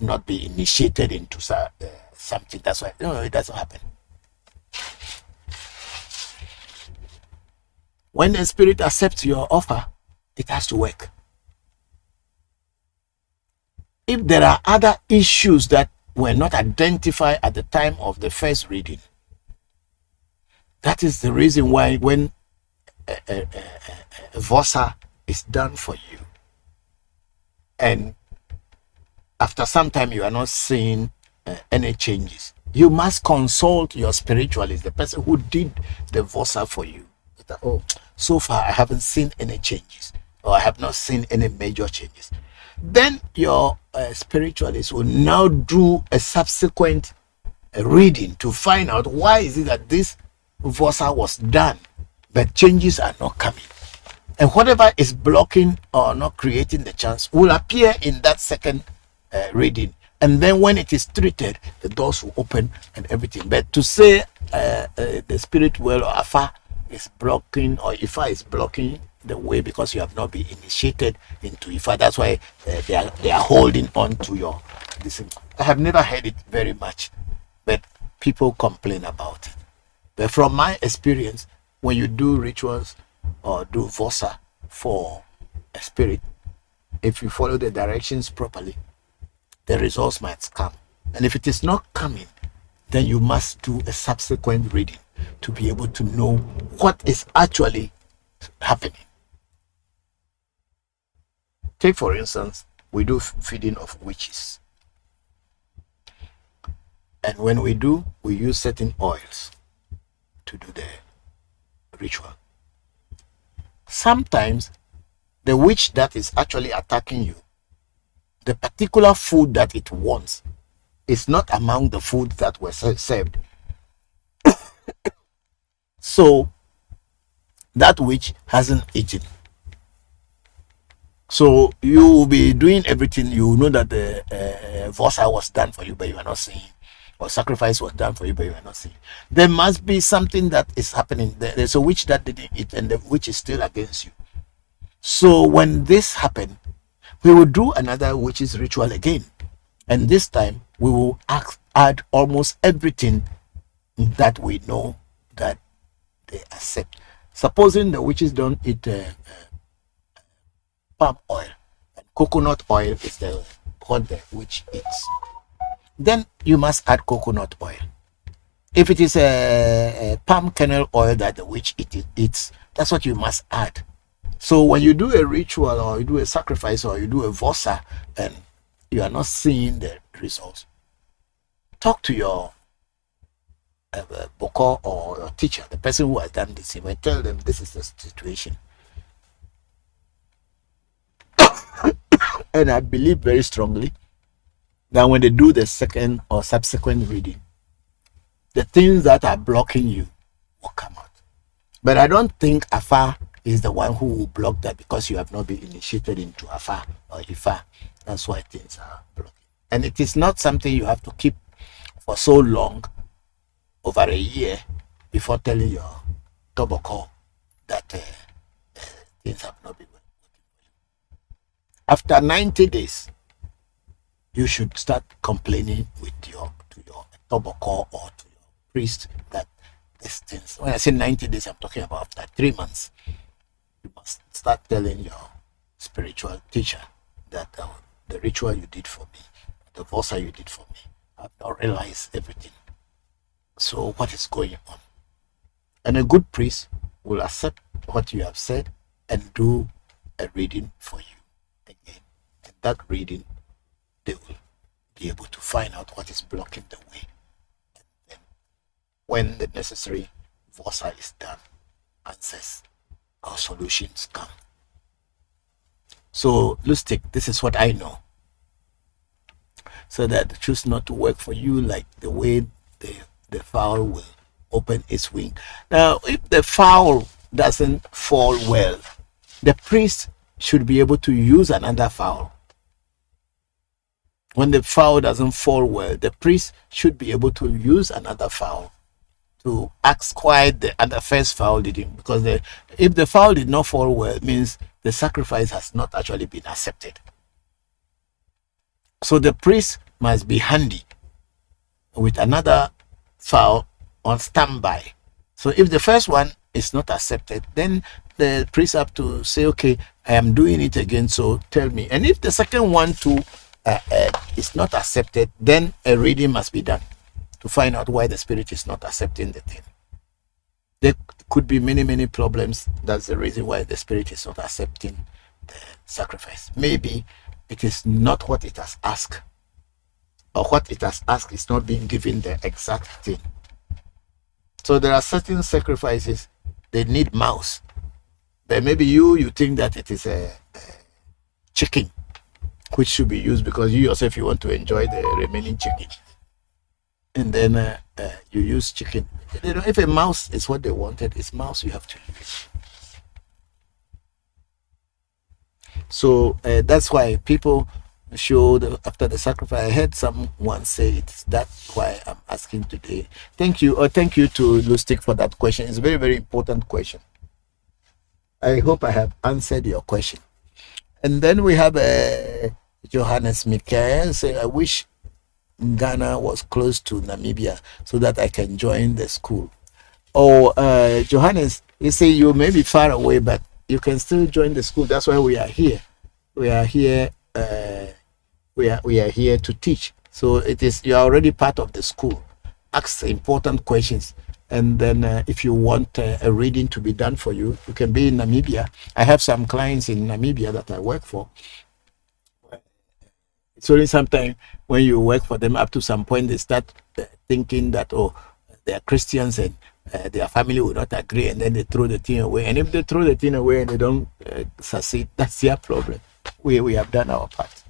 not been initiated into something. That's why no, it doesn't happen. When the spirit accepts your offer, it has to work. If there are other issues that were not identified at the time of the first reading, that is the reason why when a vosa is done for you, and after some time you are not seeing any changes, you must consult your spiritualist, the person who did the vosa for you. That, oh, so far I haven't seen any changes, or I have not seen any major changes. Then your spiritualist will now do a subsequent reading to find out why is it that this vosa was done but changes are not coming, and whatever is blocking or not creating the chance will appear in that second reading, and then when it is treated, the doors will open and everything. But to say the spirit world or Afa is blocking, or Ifa is blocking the way because you have not been initiated into Ifa, that's why they are holding on to your this. I have never heard it very much, but people complain about it. But from my experience, when you do rituals or do vosa for a spirit, if you follow the directions properly, the results might come. And if it is not coming, then you must do a subsequent reading to be able to know what is actually happening. Take, for instance, we do feeding of witches. And when we do, we use certain oils to do the ritual. Sometimes the witch that is actually attacking you, the particular food that it wants is not among the food that were served. So that witch hasn't eaten. So you will be doing everything. You know that the vosa was done for you, but you are not seeing, or sacrifice was done for you, but you are not seeing. There must be something that is happening. There's a witch that didn't eat, and the witch is still against you. So when this happened, we will do another witch's ritual again, and this time we will add almost everything that we know that they accept. Supposing the witches don't eat palm oil, and coconut oil is what the witch eats, then you must add coconut oil. If it is a palm kernel oil that the witch eats, that's what you must add. So when you do a ritual, or you do a sacrifice, or you do a vosa, and you are not seeing the results, talk to your Bokor or your teacher, the person who has done this, and tell them this is the situation. And I believe very strongly that when they do the second or subsequent reading, the things that are blocking you will come out. But I don't think Afa is the one who will block that, because you have not been initiated into Afa or Ifa. That's why things are blocking. And it is not something you have to keep for so long, over a year, before telling your Bokor that things have not been working. After 90 days, you should start complaining to your Bokor or to your priest that these things. When I say 90 days, I'm talking about after 3 months. You must start telling your spiritual teacher that the ritual you did for me, the vosa you did for me, I've not realized everything. So what is going on? And a good priest will accept what you have said and do a reading for you again. And that reading, they will be able to find out what is blocking the way. And then when the necessary vosa is done, answers or solutions come. So Lustig, this is what I know. So that choose not to work for you like the way the fowl will open its wing. Now, if the fowl doesn't fall well, the priest should be able to use another fowl. When the fowl doesn't fall well, the priest should be able to use another fowl to ask why the first fowl didn't. Because if the fowl did not fall well, it means the sacrifice has not actually been accepted. So the priest must be handy with another fowl on standby. So if the first one is not accepted, then the priest have to say, okay, I am doing it again, so tell me. And if the second one too is not accepted, then a reading must be done to find out why the spirit is not accepting the thing. There could be many problems. That's the reason why the spirit is not accepting the sacrifice. Maybe it is not what it has asked, or what it has asked is not being given the exact thing. So there are certain sacrifices, they need mouse. But maybe you think that it is a chicken which should be used because you yourself, you want to enjoy the remaining chicken. And then you use chicken. You know, if a mouse is what they wanted, it's mouse you have to use. So that's why people showed after the sacrifice. I heard someone say it's that's why I'm asking today. Thank you, or thank you to Lustig for that question. It's a very important question. I hope I have answered your question. And then we have Johannes Mikael say, I wish Ghana was close to Namibia so that I can join the school. Oh, Johannes, you say you may be far away, but you can still join the school. That's why we are here. We are here. We are here to teach. So it is, you are already part of the school. Ask important questions, and then if you want a reading to be done for you, you can be in Namibia. I have some clients in Namibia that I work for. It's only sometimes when you work for them, up to some point they start thinking that, oh, they are Christians and their family will not agree, and then they throw the thing away. And if they throw the thing away and they don't succeed, that's their problem. We have done our part.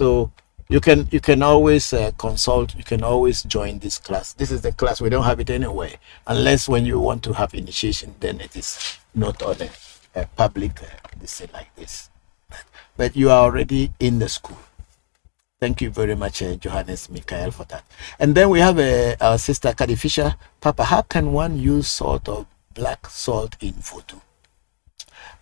So you can always consult. You can always join this class. This is the class. We don't have it anywhere, unless when you want to have initiation, then it is not on a public this like this. But you are already in the school. Thank you very much, Johannes Mikael, for that. And then we have our sister Kadi Fisher. Papa, how can one use salt or black salt in voodoo?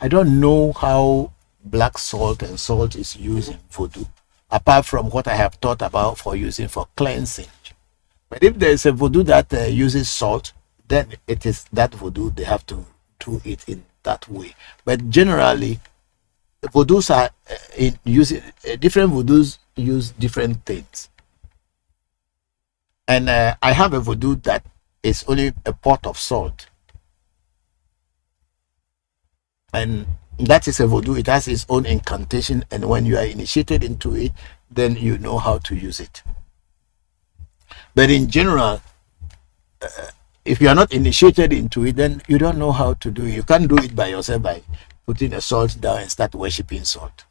I don't know how black salt and salt is used in voodoo, apart from what I have thought about for using for cleansing. But if there is a voodoo that uses salt, then it is that voodoo, they have to do it in that way. But generally, voodoos are in using different voodoos use different things. And I have a voodoo that is only a pot of salt, and that is a voodoo. It has its own incantation, and when you are initiated into it, then you know how to use it. But in general, if you are not initiated into it, then you don't know how to do it. You can't do it by yourself by putting a salt down and start worshiping salt.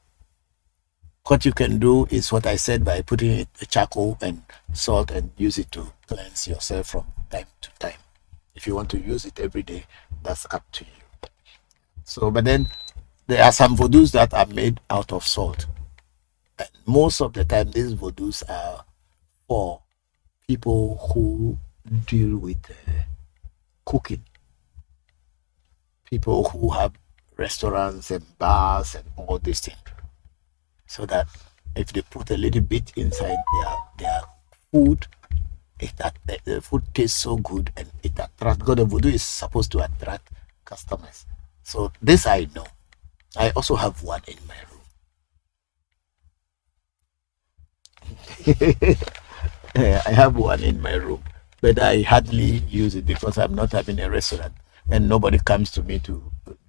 What you can do is what I said, by putting a charcoal and salt and use it to cleanse yourself from time to time. If you want to use it every day, that's up to you. So, but then there are some voodoos that are made out of salt. And most of the time, these voodoos are for people who deal with cooking. People who have restaurants and bars and all these things. So that if they put a little bit inside their food, the food tastes so good and it attracts. Because the voodoo is supposed to attract customers. So this I know. I also have one in my room. I have one in my room, but I hardly use it because I'm not having a restaurant and nobody comes to me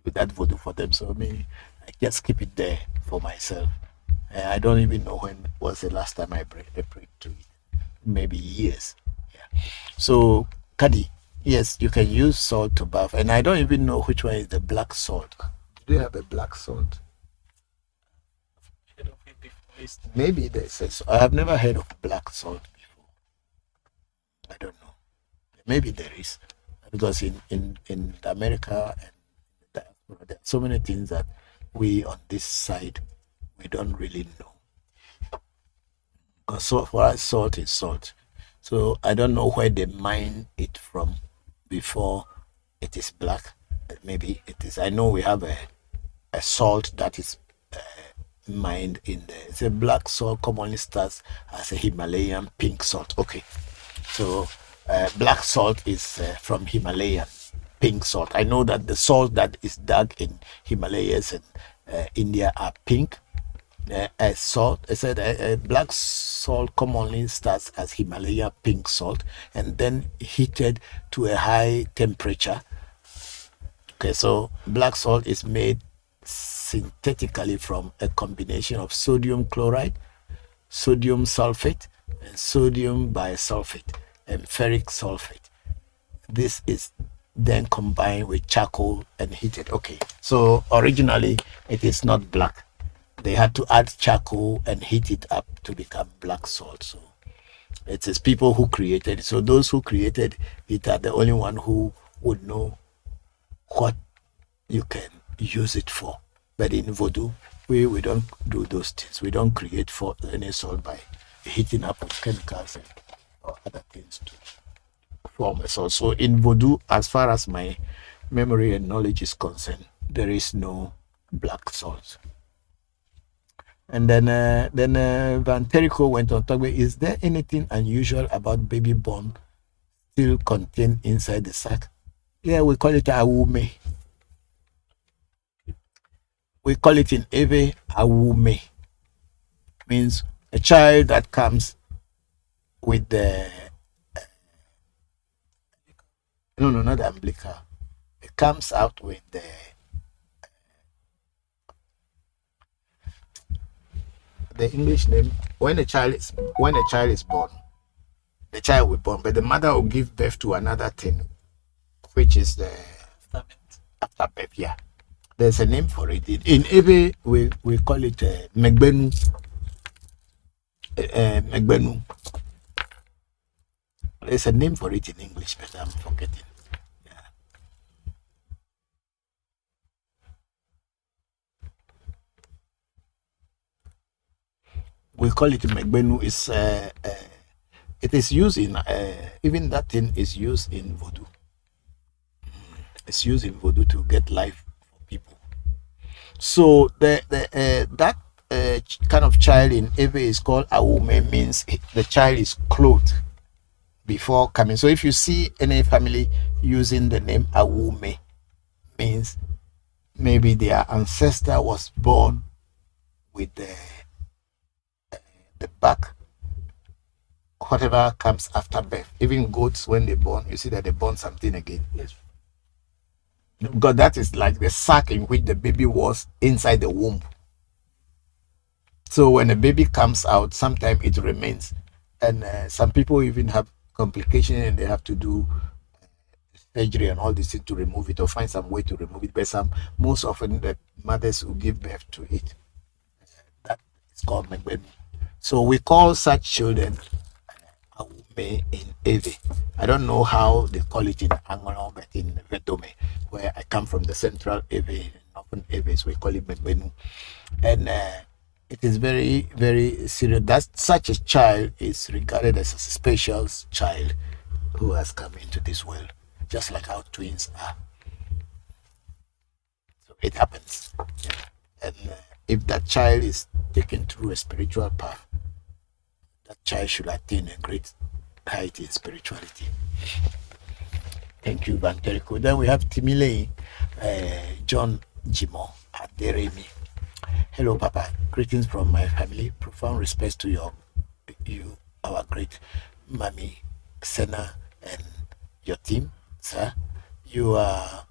with that voodoo for them. So I just keep it there for myself. I don't even know when was the last time I prayed to it. Maybe years. Yeah. So, Kadi, yes, you can use salt to bath. And I don't even know which one is the black salt. Do you have a black salt? Maybe there's I have never heard of black salt before. I don't know. Maybe there is. Because in America and there are so many things that we on this side we don't really know. Because for us, salt is salt. So I don't know where they mine it from before it is black. Maybe it is. I know we have a salt that is mined in there. It's a black salt commonly starts as a Himalayan pink salt. Okay, so black salt is from Himalayan pink salt. I know that the salt that is dug in Himalayas and India are pink. Salt, I said black salt commonly starts as Himalayan pink salt and then heated to a high temperature. Okay, so black salt is made synthetically from a combination of sodium chloride, sodium sulfate, and sodium bisulfate and ferric sulfate. This is then combined with charcoal and heated. Okay, so originally it is not black. They had to add charcoal and heat it up to become black salt. So it is people who created it. So those who created it are the only one who would know what you can use it for. But in Voodoo, we don't do those things. We don't create for any salt by heating up with chemicals or other things to form a salt. So in Voodoo, as far as my memory and knowledge is concerned, there is no black salt. And then Van Terico went on to talk about, is there anything unusual about baby born still contained inside the sac? Yeah, we call it awume. We call it in Ewe awume. Means a child that comes with the no, not the umbilical. It comes out with the English name. When a child is born, the child will be born, but the mother will give birth to another thing, which is the afterbirth. Yeah, there's a name for it. In Ebe, we call it megbenu. Megbenu. There's a name for it in English, but I'm forgetting. We call it megbenu. It is used in even that thing is used in Voodoo. It's used in Voodoo to get life for people. So that kind of child in Ewe is called awume, means the child is clothed before coming. So if you see any family using the name awume, means maybe their ancestor was born with the back, whatever comes after birth. Even goats, when they born, you see that they born something again. Yes. Because that is like the sack in which the baby was inside the womb. So when a baby comes out, sometimes it remains. And some people even have complications and they have to do surgery and all this thing to remove it or find some way to remove it. But most often the mothers will give birth to it. That is called megbenu. So we call such children awume in Ewe. I don't know how they call it in Angola, but in Vedome, where I come from, the central Ewe, northern Ewe, so we call it megbenu. And it is very, very serious. That such a child is regarded as a special child who has come into this world, just like our twins are. So it happens. Yeah. And if that child is taken through a spiritual path, that child should attain a great height in spirituality. Thank you, Van Terico. Then we have Timile, John Jimo Aderemi. Hello, Papa. Greetings from my family. Profound respect to you, our great Mommy Sena, and your team, sir. You are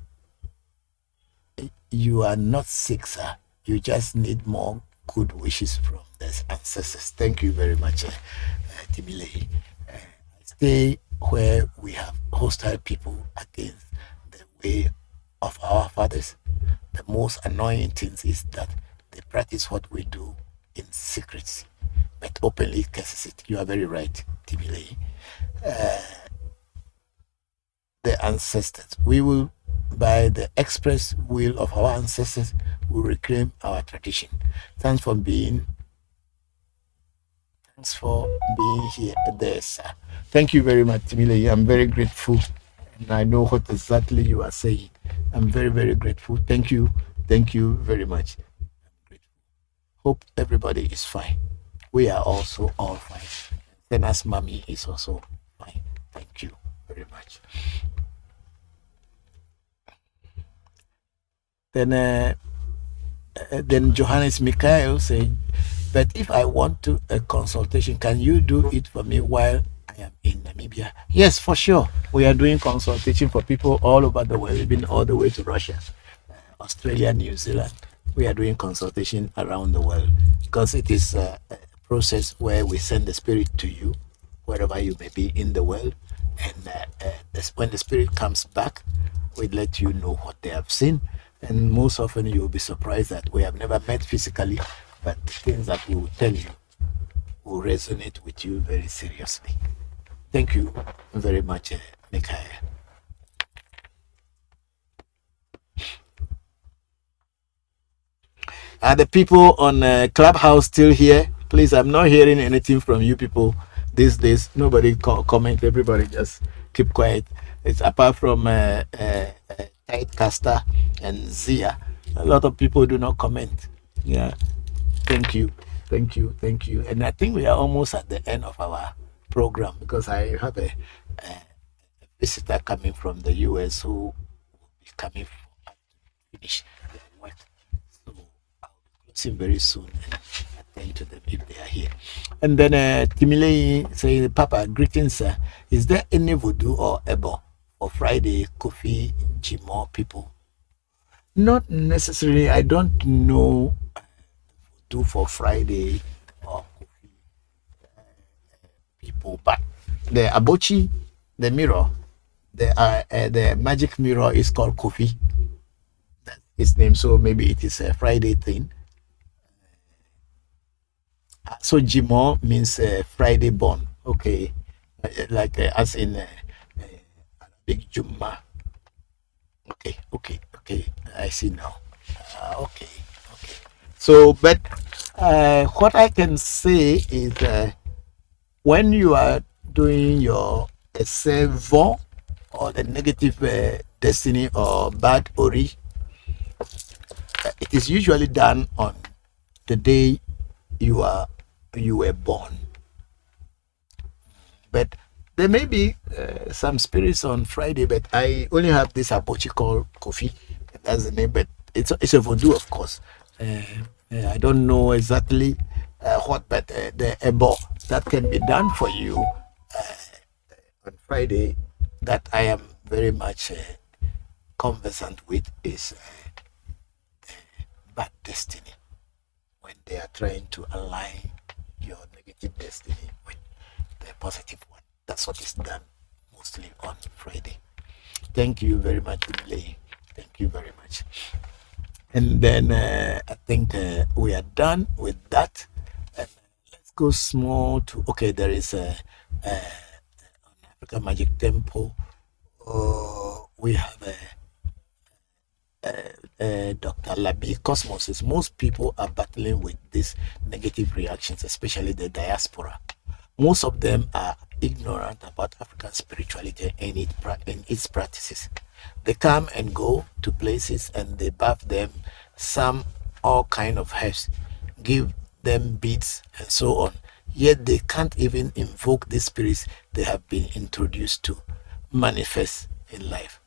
not sick, sir. You just need more good wishes from the ancestors. Thank you very much, Timile. Stay where we have hostile people against the way of our fathers. The most annoying thing is that they practice what we do in secrecy, but openly curses it. You are very right, Timile. The ancestors, we will, by the express will of our ancestors, we reclaim our tradition. Thanks for being here there, sir. Thank you very much, Timile. I'm very grateful, and I know what exactly you are saying. I'm very, very grateful. Thank you Thank you very much. Hope everybody is fine. We are also all fine. Then as mommy is also fine. Thank you very much. Then Johannes Mikhail said, but if I want to a consultation, can you do it for me while I am in Namibia? Yes, for sure. We are doing consultation for people all over the world, even all the way to Russia, Australia, New Zealand. We are doing consultation around the world because it is a process where we send the spirit to you, wherever you may be in the world. And when the spirit comes back, we let you know what they have seen. And most often you'll be surprised that we have never met physically, but the things that we will tell you will resonate with you very seriously. Thank you very much, Mikhail. Are the people on Clubhouse still here? Please, I'm not hearing anything from you people these days. Nobody comment. Everybody just keep quiet. It's apart from Tidecaster and Zia. A lot of people do not comment. Yeah. Thank you. Thank you. Thank you. And I think we are almost at the end of our program because I have a visitor coming from the US who will be coming to finish their work. So I'll be closing very soon and attend to them if they are here. And then Timilei saying, Papa, greetings, sir. Is there any voodoo or ebo for Friday, coffee, Jimo people? Not necessarily. I don't know voodoo for Friday or coffee people, but the abochi, the mirror, the magic mirror is called Kofi. That's its name, so maybe it is a Friday thing. So Jimo means Friday born. Okay, like as in Big Jumma. Okay. I see now. Okay. So, but what I can say is when you are doing your servo or the negative destiny or bad ori, it is usually done on the day you were born. But there may be some spirits on Friday, but I only have this abochi called Kofi. That's the name, but it's a voodoo, of course. I don't know exactly what, but the ebo that can be done for you on Friday that I am very much conversant with is bad destiny. When they are trying to align your negative destiny with the positive one. That's what is done mostly on Friday. Thank you very much, Lily. Thank you very much. And then I think we are done with that. Let's go small to, okay, there is a Africa Magic Temple. We have Dr. Labi Cosmos. Most people are battling with these negative reactions, especially the diaspora. Most of them are ignorant about African spirituality and its practices. They come and go to places and they bath them, some all kind of herbs, give them beads and so on. Yet they can't even invoke the spirits they have been introduced to manifest in life.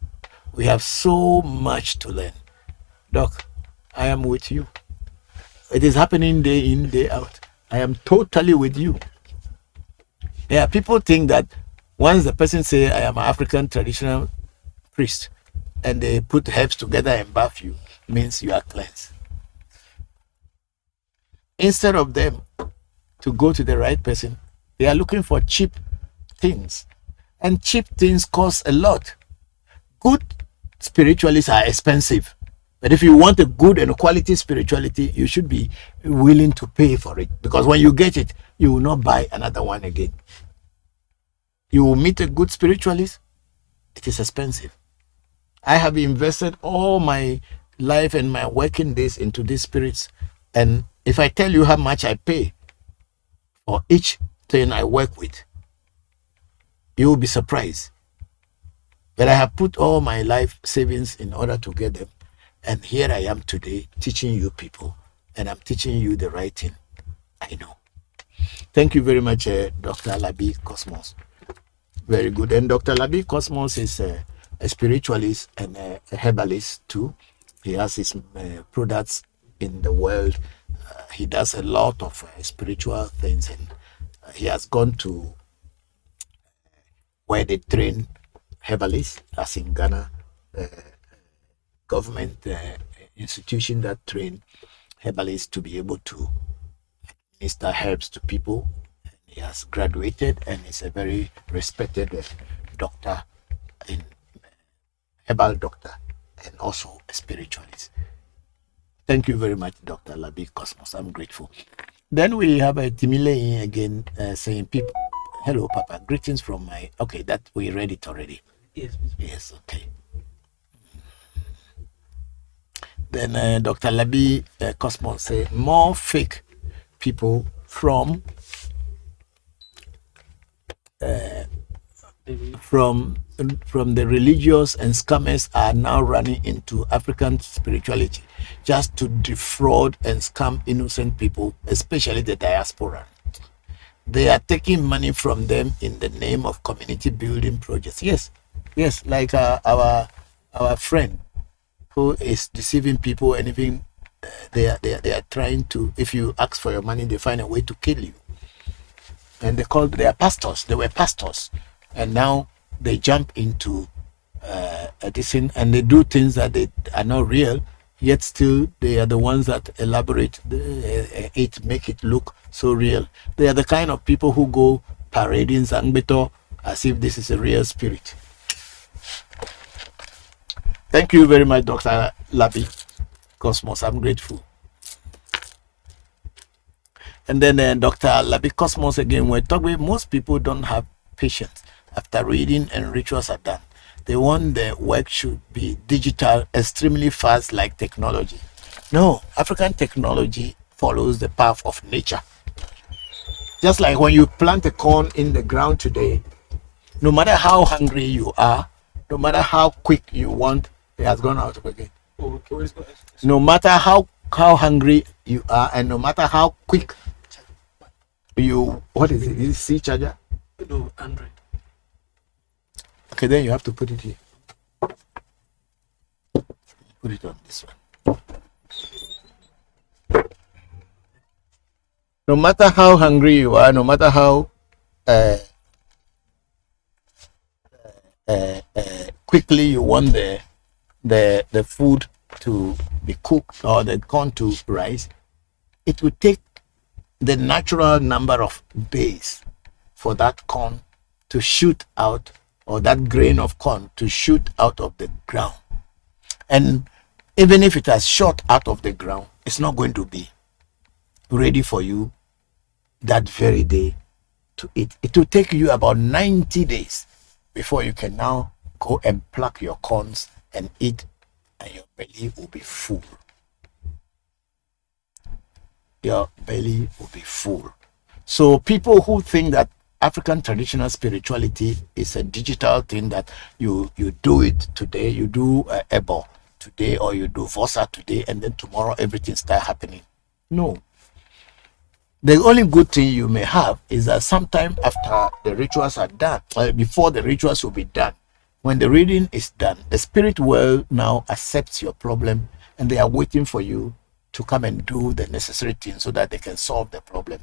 We have so much to learn. Doc, I am with you. It is happening day in, day out. I am totally with you. Yeah, people think that once the person say I am an African traditional priest and they put herbs together and bath you, means you are cleansed. Instead of them to go to the right person, they are looking for cheap things. And cheap things cost a lot. Good spiritualists are expensive. But if you want a good and quality spirituality, you should be willing to pay for it. Because when you get it, you will not buy another one again. You will meet a good spiritualist, it is expensive. I have invested all my life and my working days into these spirits. And if I tell you how much I pay for each thing I work with, you will be surprised. But I have put all my life savings in order to get them. And here I am today teaching you people, and I'm teaching you the right thing. I know. Thank you very much, Dr. Labi Cosmos. Very good. And Dr. Labi Cosmos is a spiritualist and a herbalist too. He has his products in the world. He does a lot of spiritual things, and he has gone to where they train herbalists, as in Ghana, government institution that train herbalists to be able to administer herbs to people. He has graduated and is a very respected doctor, in herbal doctor, and also a spiritualist. Thank you very much, Dr. Labi Cosmos. I'm grateful. Then we have a Timile again saying, "People, hello, Papa. Greetings from my." Okay, that we read it already. Yes. Yes, okay. Then Dr. Labi Cosmos say, "More fake people from the religious and scammers are now running into African spirituality just to defraud and scam innocent people, especially the diaspora. They are taking money from them in the name of community building projects." Yes, like our friend who is deceiving people, and even they are trying to, if you ask for your money, they find a way to kill you. And they were pastors, and now they jump into this thing, and they do things that they are not real, yet still they are the ones that elaborate it, make it look so real. They are the kind of people who go parading Zangbeto as if this is a real spirit. Thank you very much, Dr. Labi Cosmos. I'm grateful. And then Dr. Labi Cosmos again, we're talking, most people don't have patience after reading and rituals are done. They want their work should be digital, extremely fast, like technology. No, African technology follows the path of nature. Just like when you plant a corn in the ground today, no matter how hungry you are, no matter how quick you want, it has gone out again. No matter how hungry you are, and no matter how quick you, what is it? Is it C charger? No, Android. Okay, then you have to put it here. Put it on this one. No matter how hungry you are, no matter how quickly you want the food to be cooked or the corn to rise, it will take the natural number of days for that corn to shoot out, or that grain of corn to shoot out of the ground. And even if it has shot out of the ground, it's not going to be ready for you that very day to eat. It will take you about 90 days before you can now go and pluck your corns and eat, and your belly will be full. Your belly will be full. So people who think that African traditional spirituality is a digital thing, that you do it today, you do Ebo today, or you do Vosa today, and then tomorrow everything start happening. No. The only good thing you may have is that sometime after the rituals are done, before the rituals will be done, when the reading is done, the spirit world now accepts your problem, and they are waiting for you to come and do the necessary things so that they can solve the problem.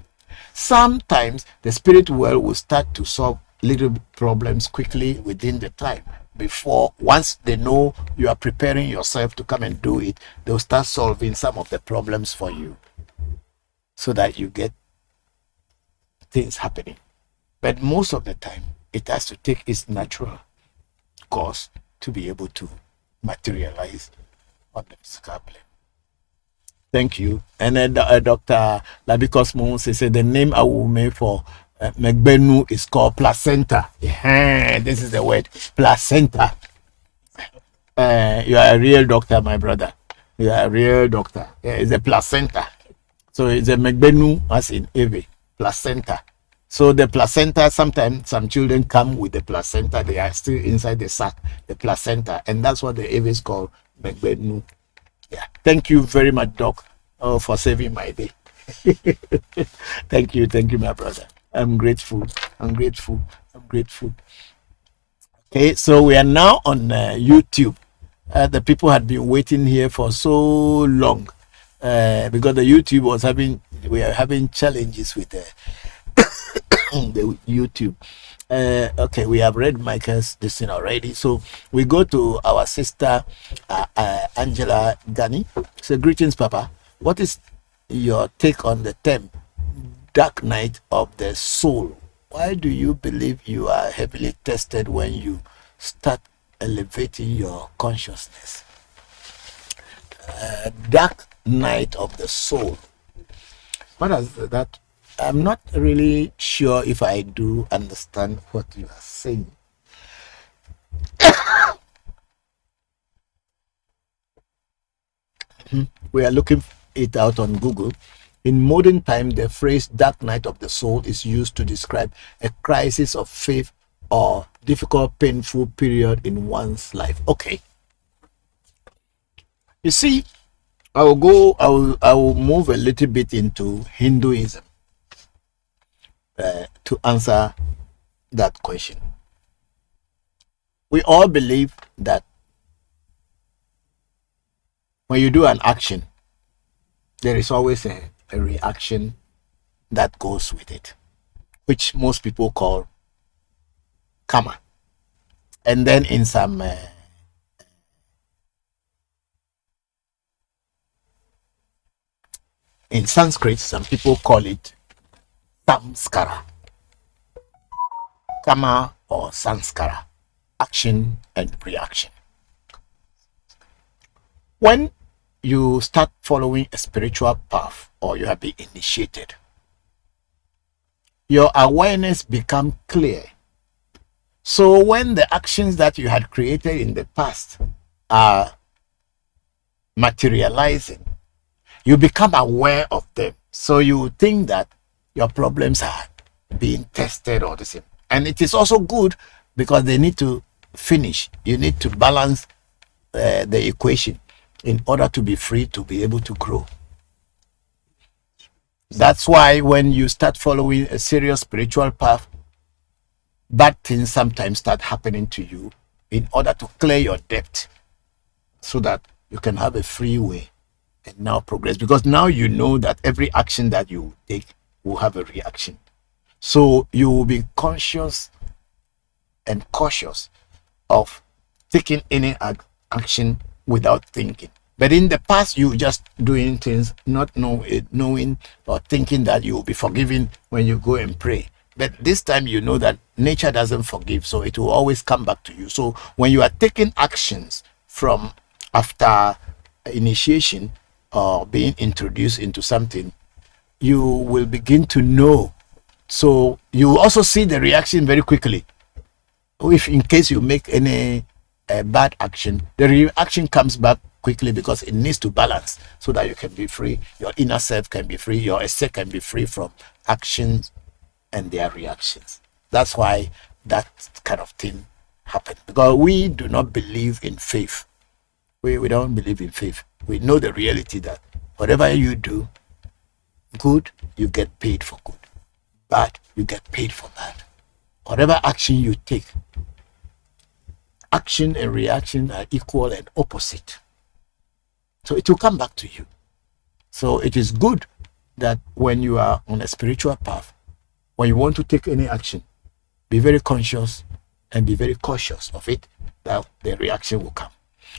Sometimes the spirit world will start to solve little problems quickly within the time. Before, once they know you are preparing yourself to come and do it, they'll start solving some of the problems for you, so that you get things happening. But most of the time, it has to take its natural course to be able to materialize on the physical plane. Thank you. And then Dr. Labi Cosmos said the name I will make for Megbenu is called placenta. Yeah, this is the word, placenta. You are a real doctor, my brother. You are a real doctor. Yeah, it's a placenta. So it's a Megbenu, as in Eve, placenta. So the placenta, sometimes some children come with the placenta. They are still inside the sac, the placenta. And that's what the Eve is called, Megbenu. Yeah. Thank you very much, Doc, for saving my day. Thank you, my brother. I'm grateful. I'm grateful. I'm grateful. Okay, so we are now on YouTube. The people had been waiting here for so long because the YouTube we are having challenges with the YouTube. Okay, we have read Michael's this thing already. So we go to our sister Angela Gani. So greetings, Papa. What is your take on the term dark night of the soul? Why do you believe you are heavily tested when you start elevating your consciousness? Dark night of the soul. What is that? I'm not really sure if I do understand what you are saying. We are looking it out on Google. In modern time, the phrase dark night of the soul is used to describe a crisis of faith or difficult, painful period in one's life. Okay. You see, I will move a little bit into Hinduism to answer that question. We all believe that when you do an action, there is always a reaction that goes with it, which most people call karma. And then in some in Sanskrit, some people call it samskara. Karma or sanskara, action and reaction. When you start following a spiritual path or you have been initiated, your awareness becomes clear. So when the actions that you had created in the past are materializing, you become aware of them. So you think that your problems are being tested or the same. And it is also good because they need to finish. You need to balance the equation in order to be free to be able to grow. That's why when you start following a serious spiritual path, bad things sometimes start happening to you in order to clear your debt so that you can have a free way and now progress. Because now you know that every action that you take will have a reaction. So you will be conscious and cautious of taking any action without thinking. But in the past, you just doing things, not knowing or thinking that you will be forgiven when you go and pray. But this time you know that nature doesn't forgive, so it will always come back to you. So when you are taking actions from after initiation or being introduced into something, you will begin to know. So you also see the reaction very quickly. If in case you make any bad action, the reaction comes back quickly because it needs to balance so that you can be free. Your inner self can be free. Your essence can be free from actions and their reactions. That's why that kind of thing happened. Because we do not believe in faith. We don't believe in faith. We know the reality that whatever you do, good, you get paid for good. Bad, you get paid for bad. Whatever action you take, action and reaction are equal and opposite. So it will come back to you. So it is good that when you are on a spiritual path, when you want to take any action, be very conscious and be very cautious of it, that the reaction will come.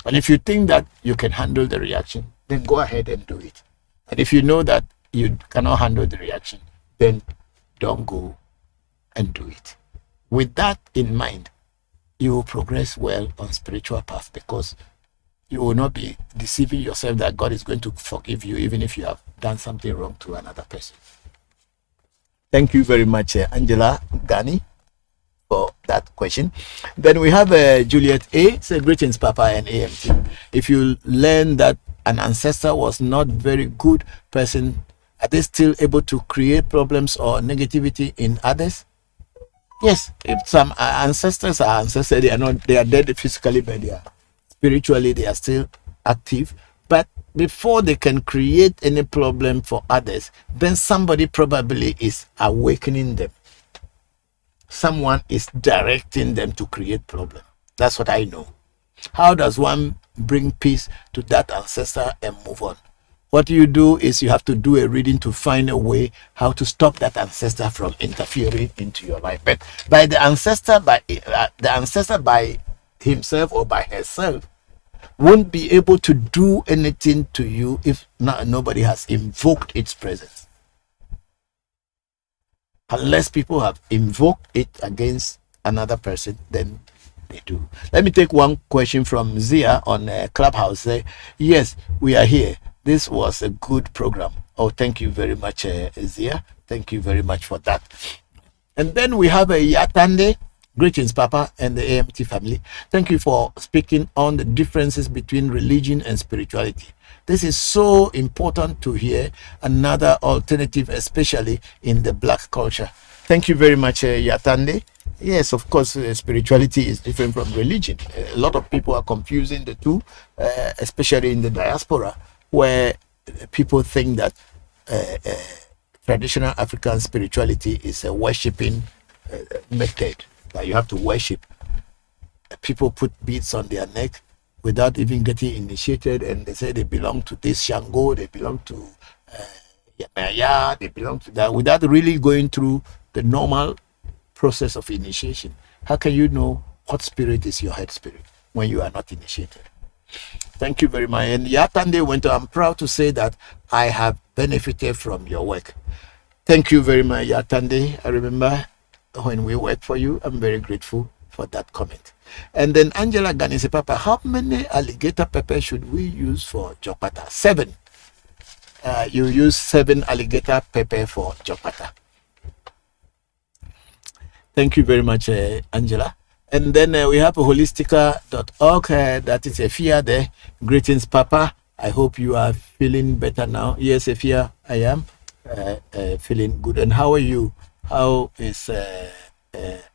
And if you think that you can handle the reaction, then go ahead and do it. And if you know that you cannot handle the reaction, then don't go and do it. With that in mind, you will progress well on spiritual path because you will not be deceiving yourself that God is going to forgive you even if you have done something wrong to another person. Thank you very much, Angela Gani, for that question. Then we have Juliet A. Say, greetings, Papa and AMT. If you learn that an ancestor was not very good person, are they still able to create problems or negativity in others? Yes, if some ancestors are ancestors, they are dead physically, but they are spiritually, they are still active. But before they can create any problem for others, then somebody probably is awakening them. Someone is directing them to create problem. That's what I know. How does one bring peace to that ancestor and move on? What you do is you have to do a reading to find a way how to stop that ancestor from interfering into your life. But by the ancestor by himself or by herself won't be able to do anything to you if nobody has invoked its presence. Unless people have invoked it against another person, then they do. Let me take one question from Zia on Clubhouse. Say, yes, we are here. This was a good program. Oh, thank you very much, Zia. Thank you very much for that. And then we have a Yatande. Greetings, Papa, and the AMT family. Thank you for speaking on the differences between religion and spirituality. This is so important to hear another alternative, especially in the black culture. Thank you very much, Yatande. Yes, of course, spirituality is different from religion. A lot of people are confusing the two, especially in the diaspora, where people think that traditional African spirituality is a worshipping method that you have to worship. People put beads on their neck without even getting initiated, and they say they belong to this Shango, they belong to Yamaya, they belong to that, without really going through the normal process of initiation. How can you know what spirit is your head spirit when you are not initiated? Thank you very much. And Yatande went on, I'm proud to say that I have benefited from your work. Thank you very much, Yatande. I remember when we worked for you. I'm very grateful for that comment. And then Angela Gani said, Papa, how many alligator pepper should we use for jokpata? 7. You use 7 alligator pepper for jokpata. Thank you very much, Angela. And then we have holistica.org. That is Efia there. Greetings, Papa. I hope you are feeling better now. Yes, Efia, I am feeling good. And how are you? How is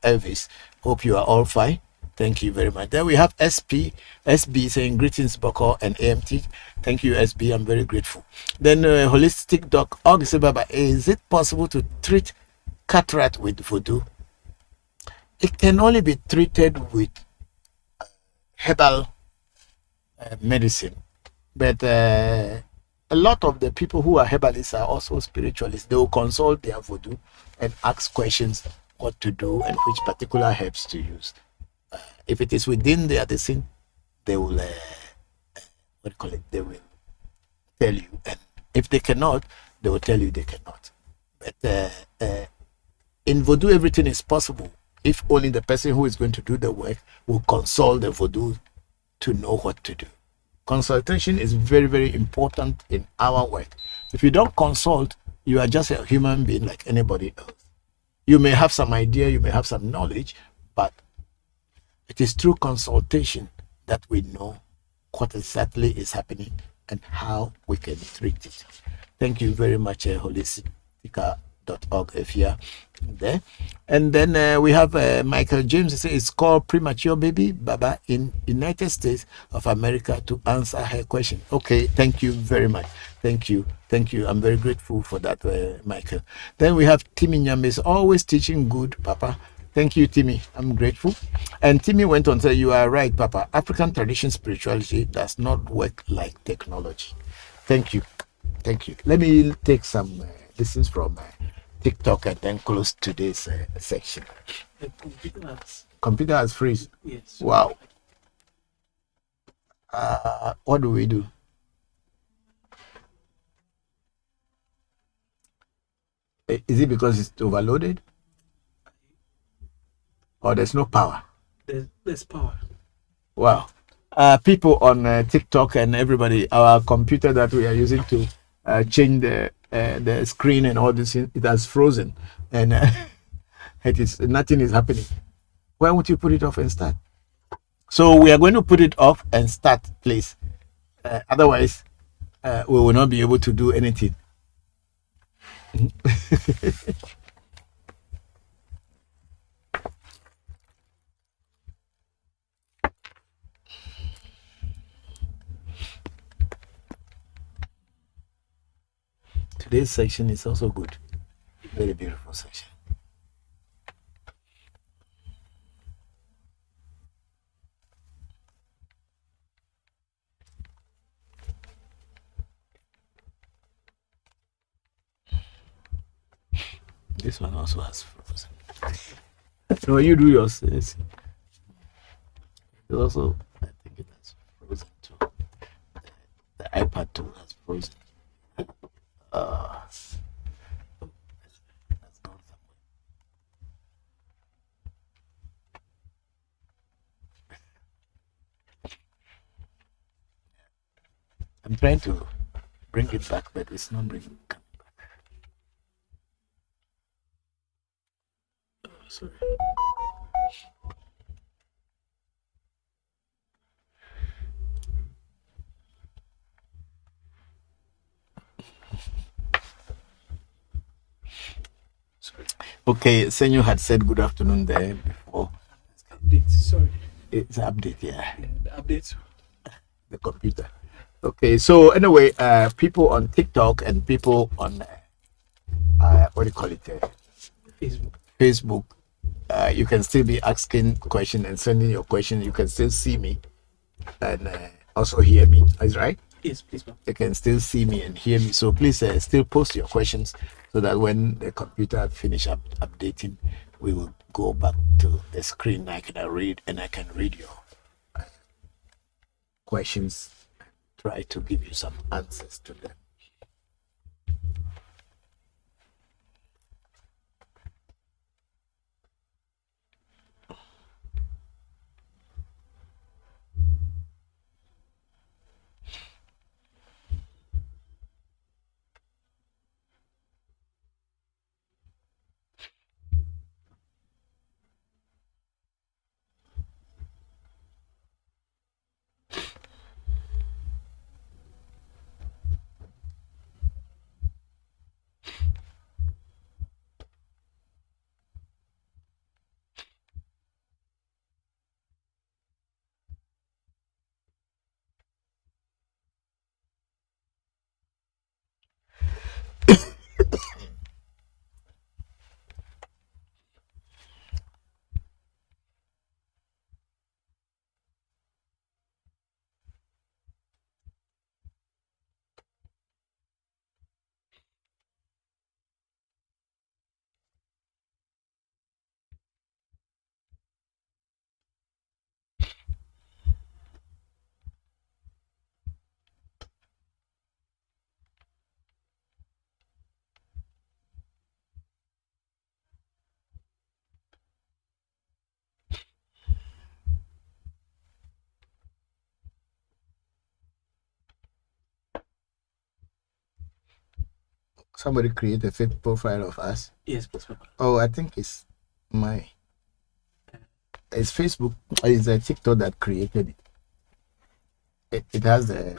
Elvis? Hope you are all fine. Thank you very much. Then we have SB saying greetings, Bokor and AMT. Thank you, SB. I'm very grateful. Then holistic.org says, Baba, is it possible to treat cataract with voodoo? It can only be treated with herbal medicine. But a lot of the people who are herbalists are also spiritualists. They will consult their voodoo and ask questions what to do and which particular herbs to use. If it is within their medicine, they will they will tell you. And if they cannot, they will tell you they cannot. But in voodoo, everything is possible if only the person who is going to do the work will consult the voodoo to know what to do. Consultation is very, very important in our work. If you don't consult, you are just a human being like anybody else. You may have some idea, you may have some knowledge, but it is through consultation that we know what exactly is happening and how we can treat it. Thank you very much, holistica.org, if you are there. And then we have Michael James. He says it's called premature baby Baba in United States of America to answer her question. Okay, thank you very much. Thank you. I'm very grateful for that, Michael. Then we have Timmy Nyambis, always teaching good, Papa. Thank you, Timmy. I'm grateful. And Timmy went on to say, you are right, Papa. African tradition spirituality does not work like technology. Thank you. Let me take some listens from TikTok and then close today's section. The Computer has freeze. Yes. Wow. What do we do? Is it because it's overloaded? Or there's no power? There's power. Wow. People on TikTok and everybody, our computer that we are using to change the screen and all this, it has frozen, and nothing is happening. Why won't you put it off and start? So we are going to put it off and start, please. Otherwise, we will not be able to do anything. Today's section is also good. Very beautiful section. This one also has frozen. So when you do yours, it's also, I think it has frozen too. The iPad too has frozen. That's gone somewhere. I'm trying to bring it back, but it's not bringing it back. Sorry. Sorry. Okay, Senyo had said good afternoon there before. Update. Sorry. It's an update, yeah. The update. The computer. Okay, so anyway, people on TikTok and people on what do you call it? Facebook. Facebook, you can still be asking questions and sending your question. You can still see me and also hear me. Is right? Yes, please, ma'am. You can still see me and hear me. So please still post your questions so that when the computer finish updating, we will go back to the screen. I can read your questions. Try to give you some answers to them. Somebody create a fake profile of us. Yes, please, ma'am. Oh, I think it's it's Facebook. It's a TikTok that created it. It has the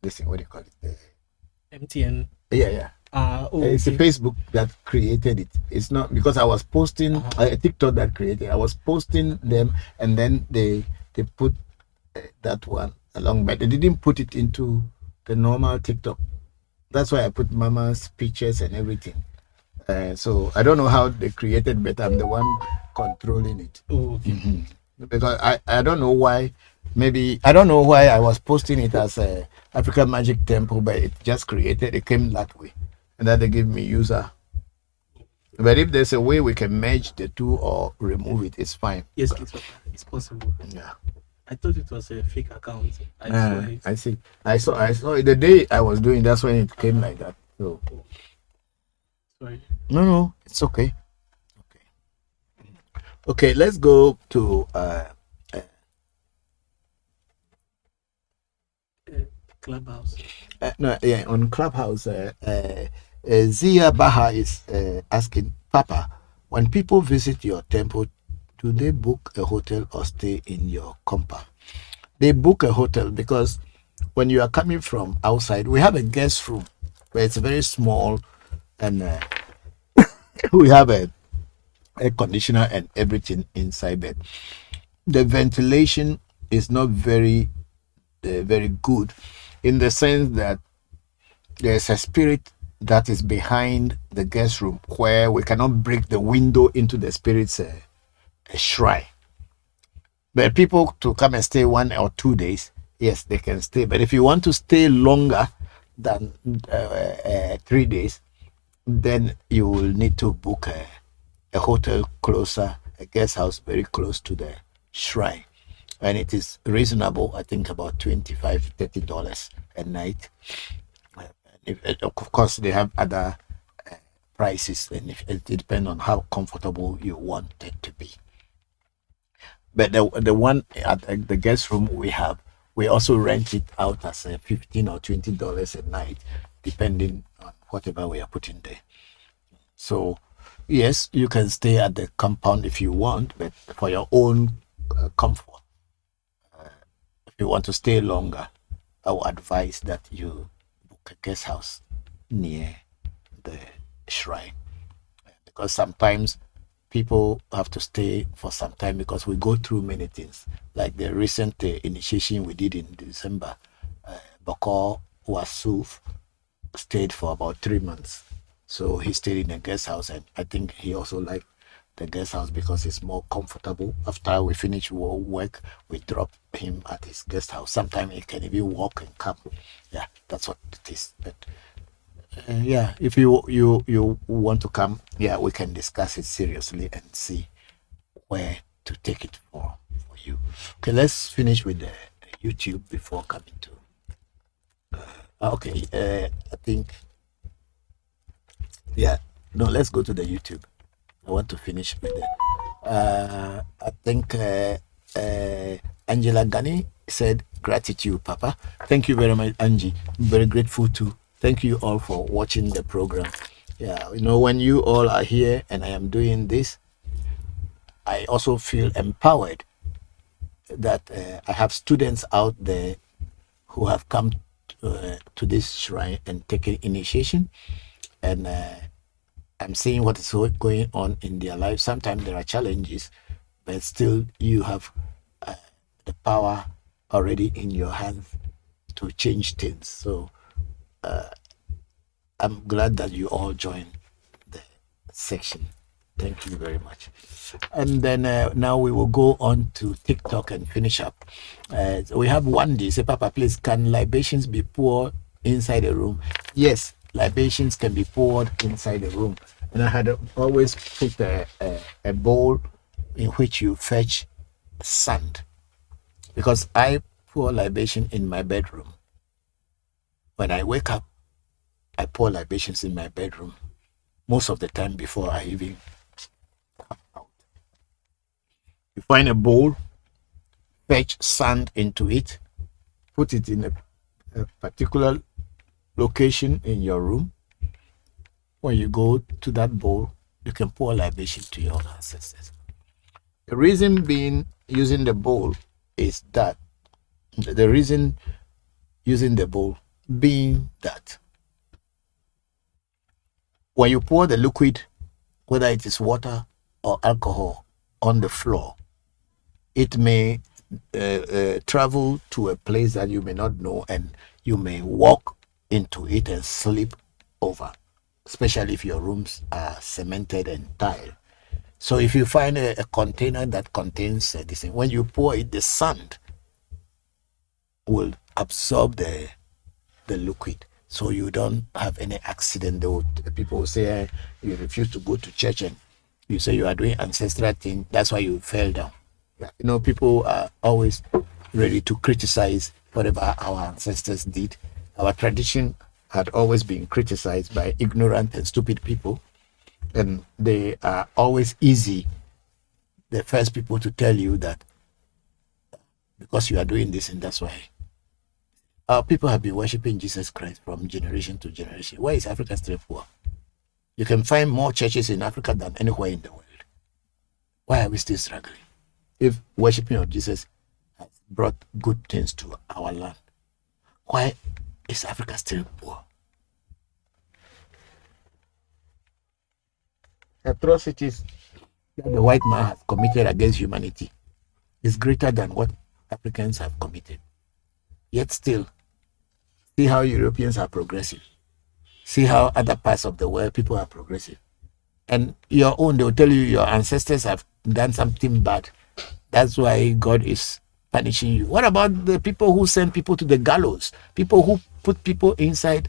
this thing. What do you call it? MTN. Yeah. It's a Facebook that created it. It's not because I was posting a TikTok that created. I was posting them, and then they put that one along, but they didn't put it into the normal TikTok. That's why I put Mama's pictures and everything. So I don't know how they created, but I'm the one controlling it. Oh, okay. Because I don't know why. Maybe I don't know why I was posting it as a African Magic Temple, but it just created. It came that way, and then they give me user. But if there's a way we can merge the two or remove it, it's fine. Yes, please, ma'am. It's possible. Yeah. I thought it was a fake account. I saw it. I see. I saw it the day I was doing. That's when it came like that. So Sorry. no, it's okay. Okay, let's go to Clubhouse. on Clubhouse. Zia Baha is asking, Papa, when people visit your temple, do they book a hotel or stay in your compound? They book a hotel because when you are coming from outside, we have a guest room where it's very small, and we have a air conditioner and everything inside there. The ventilation is not very good, in the sense that there's a spirit that is behind the guest room where we cannot break the window into the spirit's shrine. But people to come and stay 1 or 2 days, yes, they can stay. But if you want to stay longer than 3 days, then you will need to book a hotel closer, a guest house very close to the shrine. And it is reasonable, I think about $25-$30 a night. Of course, they have other prices, and it depends on how comfortable you want it to be. But the one at the guest room we also rent it out as a $15 or $20 a night, depending on whatever we are putting there. So, yes, you can stay at the compound if you want, but for your own comfort. If you want to stay longer, I would advise that you book a guest house near the shrine, because sometimes people have to stay for some time because we go through many things. Like the recent initiation we did in December, Bokor Wasuf stayed for about 3 months. So he stayed in a guest house, and I think he also liked the guest house because it's more comfortable. After we finish work, we drop him at his guest house. Sometimes he can even walk and come. Yeah, that's what it is. But yeah, if you want to come, yeah, we can discuss it seriously and see where to take it for you. Okay, let's finish with the YouTube before coming to. Okay, I think. Yeah, no, let's go to the YouTube. I want to finish with it. I think Angela Gani said, "Gratitude, Papa." Thank you very much, Angie. I'm very grateful too. Thank you all for watching the program. Yeah, when you all are here and I am doing this, I also feel empowered that I have students out there who have come to this shrine and taken initiation, and I'm seeing what is going on in their lives. Sometimes there are challenges, but still you have the power already in your hands to change things. So I'm glad that you all joined the section. Thank you very much. And then now we will go on to TikTok and finish up. So we have Wandy say, "Papa, please, can libations be poured inside a room?" Yes, libations can be poured inside a room. And I had always put a bowl in which you fetch sand, because I pour libation in my bedroom. When I wake up, I pour libations in my bedroom most of the time before I even come out. You find a bowl, fetch sand into it, put it in a particular location in your room. When you go to that bowl, you can pour libation to your ancestors. The reason being using the bowl is that the reason using the bowl being that when you pour the liquid, whether it is water or alcohol, on the floor, it may travel to a place that you may not know, and you may walk into it and slip over, especially if your rooms are cemented and tiled. So if you find a container that contains this, when you pour it, the sand will absorb the liquid, so you don't have any accident. People will say you refuse to go to church and you say you are doing ancestral thing, that's why you fell down. People are always ready to criticize whatever our ancestors did. Our tradition had always been criticized by ignorant and stupid people, and they are always the first people to tell you that because you are doing this, and that's why. Our people have been worshiping Jesus Christ from generation to generation. Why is Africa still poor? You can find more churches in Africa than anywhere in the world. Why are we still struggling? If worshiping of Jesus has brought good things to our land, why is Africa still poor? Atrocities that the white man has committed against humanity is greater than what Africans have committed. Yet still, see how Europeans are progressing. See how other parts of the world people are progressive. And your own, they will tell you your ancestors have done something bad. That's why God is punishing you. What about the people who send people to the gallows? People who put people inside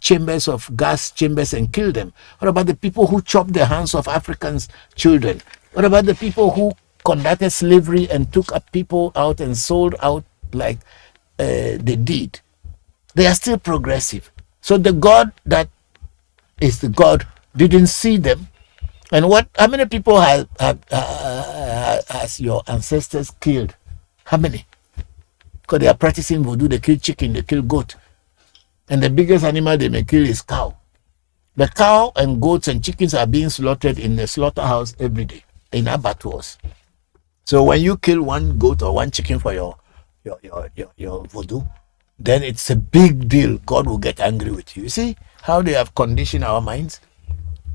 chambers of gas chambers and kill them? What about the people who chop the hands of Africans' children? What about the people who conducted slavery and took up people out and sold out like they did? They are still progressive. So the God that is the God didn't see them. And how many people has your ancestors killed? How many? Because they are practicing voodoo, they kill chicken, they kill goat. And the biggest animal they may kill is cow. The cow and goats and chickens are being slaughtered in the slaughterhouse every day in abattoirs. So when you kill one goat or one chicken for your voodoo, then it's a big deal. God will get angry with you. You see how they have conditioned our minds?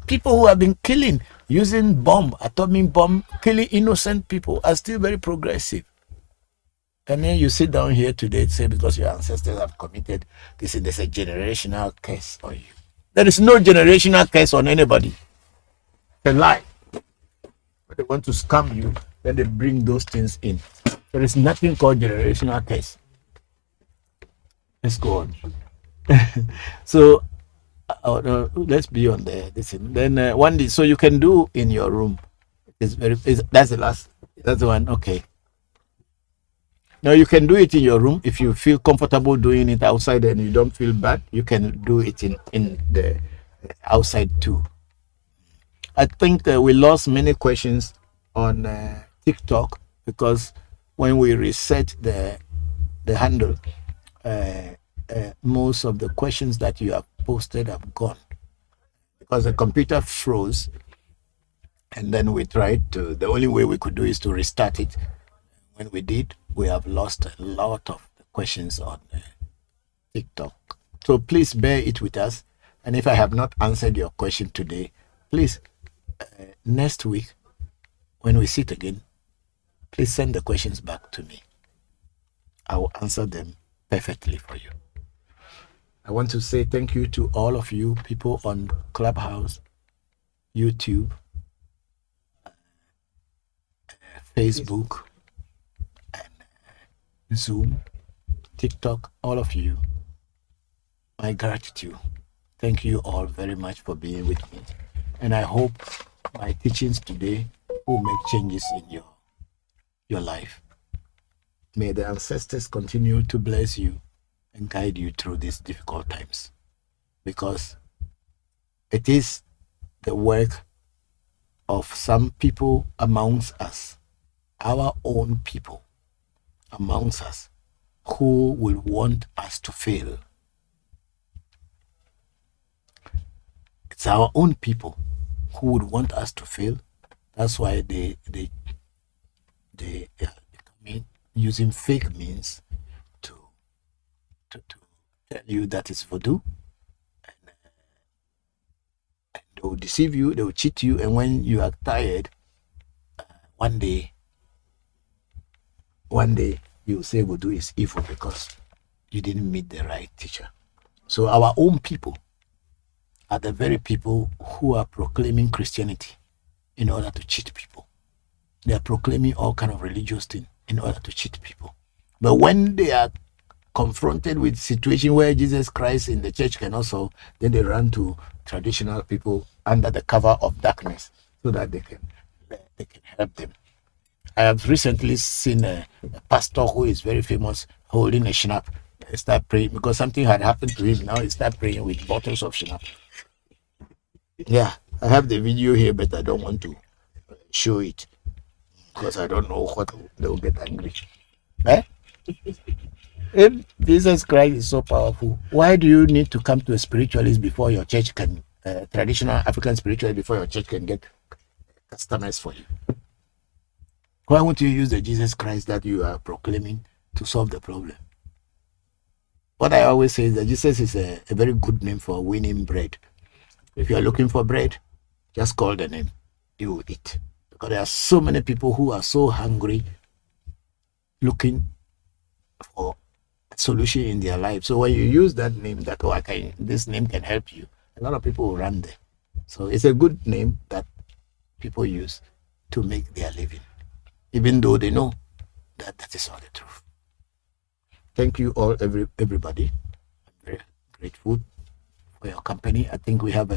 People who have been killing, using atomic bomb, killing innocent people are still very progressive. And then you sit down here today and say, because your ancestors have committed this, there's a generational curse on you. There is no generational curse on anybody. It's a lie. When they want to scam you, then they bring those things in. There is nothing called generational curse. Let's go on. So let's be on this. Then one day, so you can do in your room. That's the last. That's the one. Okay. Now you can do it in your room if you feel comfortable doing it outside and you don't feel bad. You can do it in the outside too. I think we lost many questions on TikTok because when we reset the handle, most of the questions that you have posted have gone because the computer froze, and then we tried to. The only way we could do is to restart it. When we did, we have lost a lot of the questions on TikTok. So please bear it with us. And if I have not answered your question today, please next week when we sit again, please send the questions back to me. I will answer them perfectly for you. I want to say thank you to all of you people on Clubhouse, YouTube, Facebook, and Zoom, TikTok, all of you. My gratitude. Thank you all very much for being with me. And I hope my teachings today will make changes in your life. May the ancestors continue to bless you and guide you through these difficult times, because it is the work of some people amongst us, our own people amongst us, who will want us to fail. It's our own people who would want us to fail. That's why they using fake means to tell you that it's voodoo, and they will deceive you, they will cheat you, and when you are tired, one day you will say voodoo is evil because you didn't meet the right teacher. So our own people are the very people who are proclaiming Christianity in order to cheat people. They are proclaiming all kind of religious things in order to cheat people. But when they are confronted with situation where Jesus Christ in the church can also, then they run to traditional people under the cover of darkness so that they can help them. I have recently seen a pastor who is very famous holding a schnapp. Start praying because something had happened to him. Now he start praying with bottles of schnapp. Yeah, I have the video here, but I don't want to show it because I don't know what they will get angry. If Jesus Christ is so powerful, why do you need to come to a spiritualist before your church can, traditional African spiritualist, before your church can get customers for you? Why won't you use the Jesus Christ that you are proclaiming to solve the problem? What I always say is that Jesus is a very good name for winning bread. If you are looking for bread, just call the name. You will eat. Because there are so many people who are so hungry looking for a that solution in their life. So when you use that name, that this name can help you, a lot of people will run there. So it's a good name that people use to make their living, even though they know that that is not the truth. Thank you all, everybody. I'm very grateful for your company. I think we have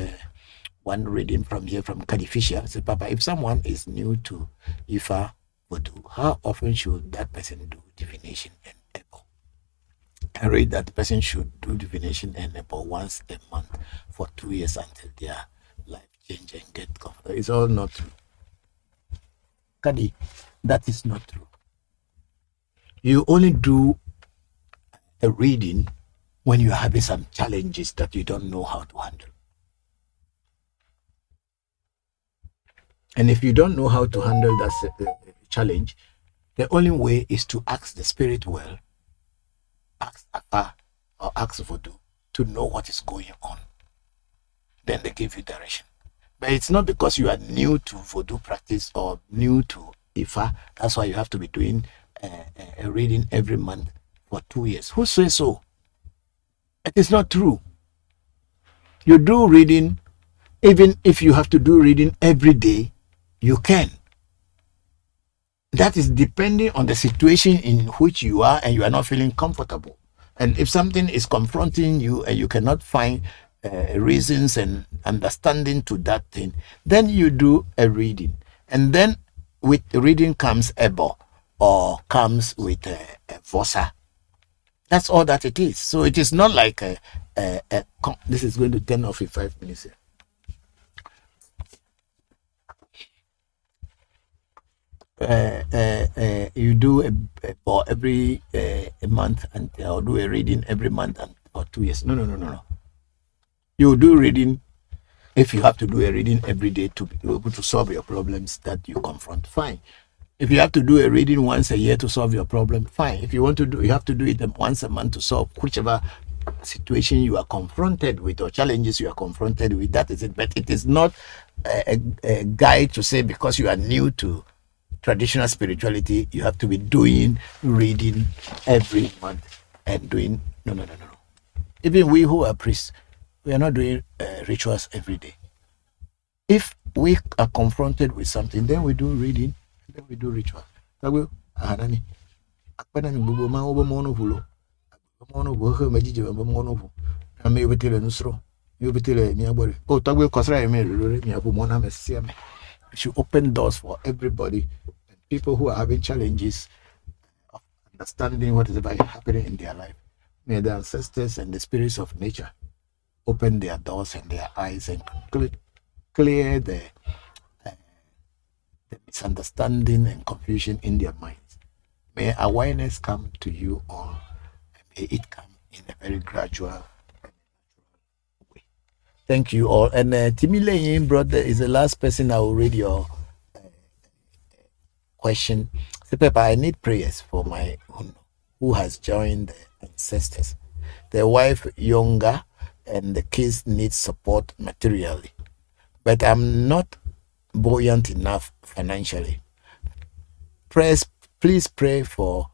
one reading from here from Kadifisha. Say, Papa, if someone is new to Ifa Voodoo, how often should that person do divination and Ebo? I read that the person should do divination and Ebo once a month for 2 years until their life change and get comfortable. It's all not true. Kadi, that is not true. You only do a reading when you're having some challenges that you don't know how to handle. And if you don't know how to handle that challenge, the only way is to ask the spirit well, ask Afa or ask Voodoo to know what is going on. Then they give you direction. But it's not because you are new to Voodoo practice or new to Ifa, that's why you have to be doing a reading every month for 2 years. Who says so? It is not true. You do reading, even if you have to do reading every day, you can. That is depending on the situation in which you are and you are not feeling comfortable. And if something is confronting you and you cannot find reasons and understanding to that thing, then you do a reading. And then with reading comes Ebo or comes with a Vosa. That's all that it is. So it is not like this is going to turn off in 5 minutes here. You do for every a month, and I'll do a reading every month and for 2 years. No. You do reading if you have to do a reading every day to be able to solve your problems that you confront. Fine. If you have to do a reading once a year to solve your problem, fine. If you want to do, you have to do it once a month to solve whichever situation you are confronted with or challenges you are confronted with. That is it. But it is not a guide to say because you are new to traditional spirituality, you have to be doing reading every month and doing no. Even we who are priests, we are not doing rituals every day. If we are confronted with something, then we do reading, then we do ritual. We should open doors for everybody, people who are having challenges of understanding what is about happening in their life. May the ancestors and the spirits of nature open their doors and their eyes and clear the misunderstanding and confusion in their minds. May awareness come to you all, and may it come in a very gradual way. Thank you all. And Timileyin, brother, is the last person I will read your question. Say, Papa, I need prayers for my Uno, who has joined the ancestors. The wife younger and the kids need support materially, but I'm not buoyant enough financially. Please pray for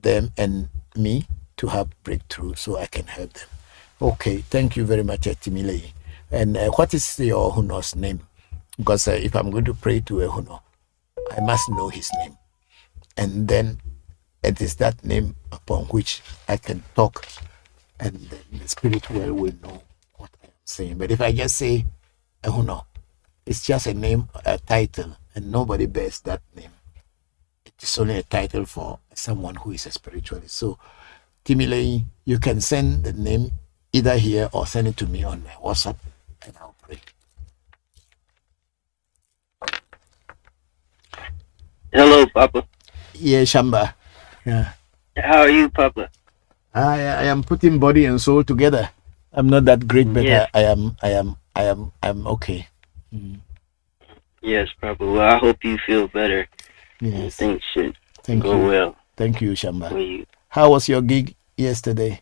them and me to have breakthrough so I can help them. Okay, thank you very much, Timile. And what is your Huno's name? Because if I'm going to pray to a Huno, I must know his name. And then it is that name upon which I can talk, and then the spirit world will know what I'm saying. But if I just say a Huno, it's just a name, a title, and nobody bears that name. It is only a title for someone who is a spiritualist. So, Timile, you can send the name either here or send it to me on my WhatsApp, and I'll pray. Hello, Papa. Yeah, Shamba. Yeah. How are you, Papa? I am putting body and soul together. I'm not that great, but yes. I'm okay. Yes, Papa. Well, I hope you feel better. Yes. Things should Thank go you. well. Thank you, Shamba. For you. How was your gig yesterday?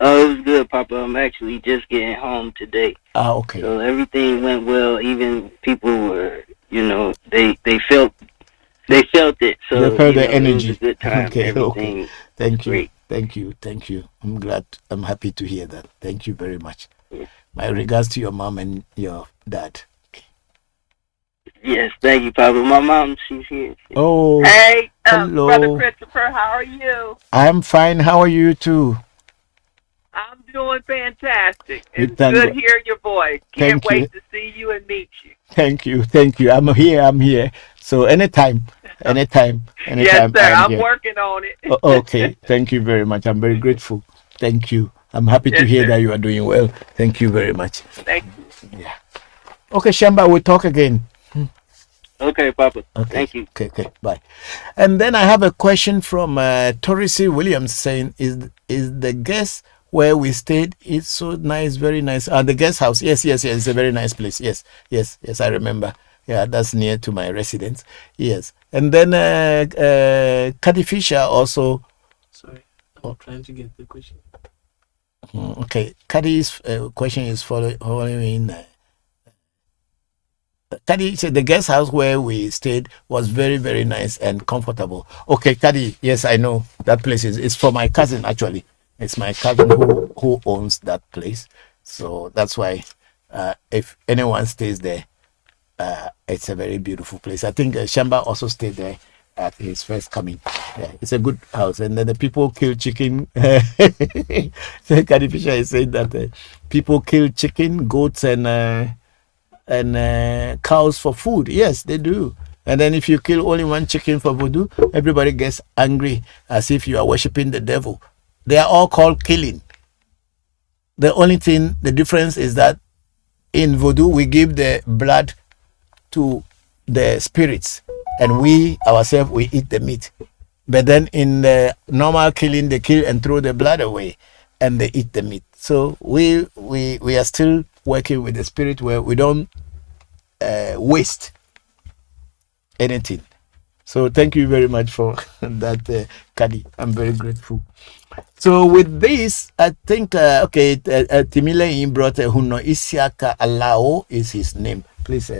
Oh, it was good, Papa. I'm actually just getting home today. Okay. So everything went well. Even people were, they felt it. So they felt the energy. It was a good time. Okay. Everything Thank you. great. Thank you. Thank you. I'm glad. I'm happy to hear that. Thank you very much. My regards to your mom and your dad. Yes, thank you, Papa. My mom, she's here. Oh, Hey, Brother hello. Christopher, how are you? I'm fine. How are you too? I'm doing fantastic. We It's thank good God. hearing your voice. Can't Thank you. wait to see you and meet you. Thank you. Thank you. I'm here. I'm here. So anytime, anytime, Yes, anytime sir. I'm I'm here. working on it. Okay. Thank you very much. I'm very grateful. Thank you. I'm happy to Yes, hear sir. that you are doing well. Thank you very much. Thank you. Yeah. Okay, Shamba, we'll talk again. Okay, Papa. Okay. Thank you. Okay. Bye. And then I have a question from Torisi Williams saying, "Is the guest where we stayed? It's so nice, very nice. The guest house. Yes. It's a very nice place. Yes. I remember. Yeah, that's near to my residence. Yes. And then Caddy Fisher also. Sorry, I'm trying to get the question. Okay, Caddy's question is following. Caddy said the guest house where we stayed was very, very nice and comfortable. Okay, Caddy, yes, I know that place is for my cousin actually. It's my cousin who owns that place. So that's why if anyone stays there, it's a very beautiful place. I think Shamba also stayed there at his first coming. Yeah, it's a good house. And then the people kill chicken. So Caddy Fisher is saying that people kill chicken, goats, and cows for food. Yes, they do. And then if you kill only one chicken for voodoo, everybody gets angry as if you are worshiping the devil. They are all called killing. The only thing, the difference is that in voodoo, we give the blood to the spirits and we ourselves, we eat the meat. But then in the normal killing, they kill and throw the blood away and they eat the meat. So we are still working with the spirit where we don't waste anything. So thank you very much for that, Kadi. I'm very grateful. So with this, I think Timile brought Huno Isiaka Alao is his name. Please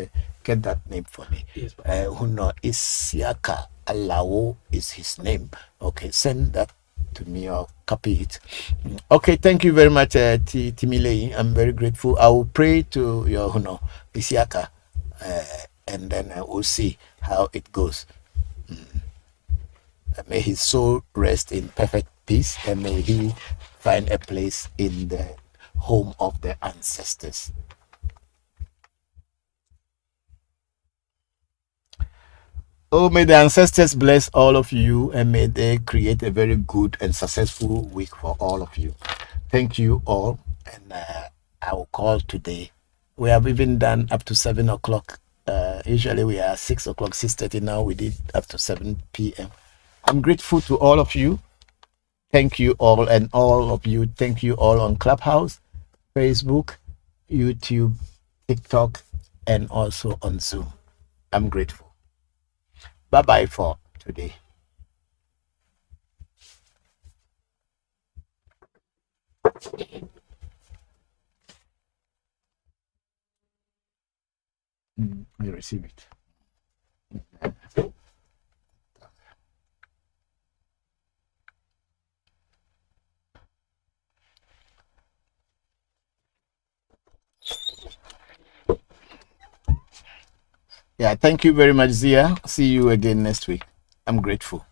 get that name for me. Yes, Huno Isiaka Alao is his name. Okay, send that to me or copy it. Okay, thank you very much, Timile. I'm very grateful. I will pray to your Huno Isiaka, and then we'll see how it goes. May his soul rest in perfect peace, and may he find a place in the home of the ancestors. Oh, may the ancestors bless all of you, and may they create a very good and successful week for all of you. Thank you all, and I will call today. We have even done up to 7 o'clock. Usually we are 6 o'clock, 6:30. Now we did up to 7 p.m. I'm grateful to all of you. Thank you all, and all of you. Thank you all on Clubhouse, Facebook, YouTube, TikTok, and also on Zoom. I'm grateful. Bye-bye for today. I receive it. Yeah, thank you very much, Zia. See you again next week. I'm grateful.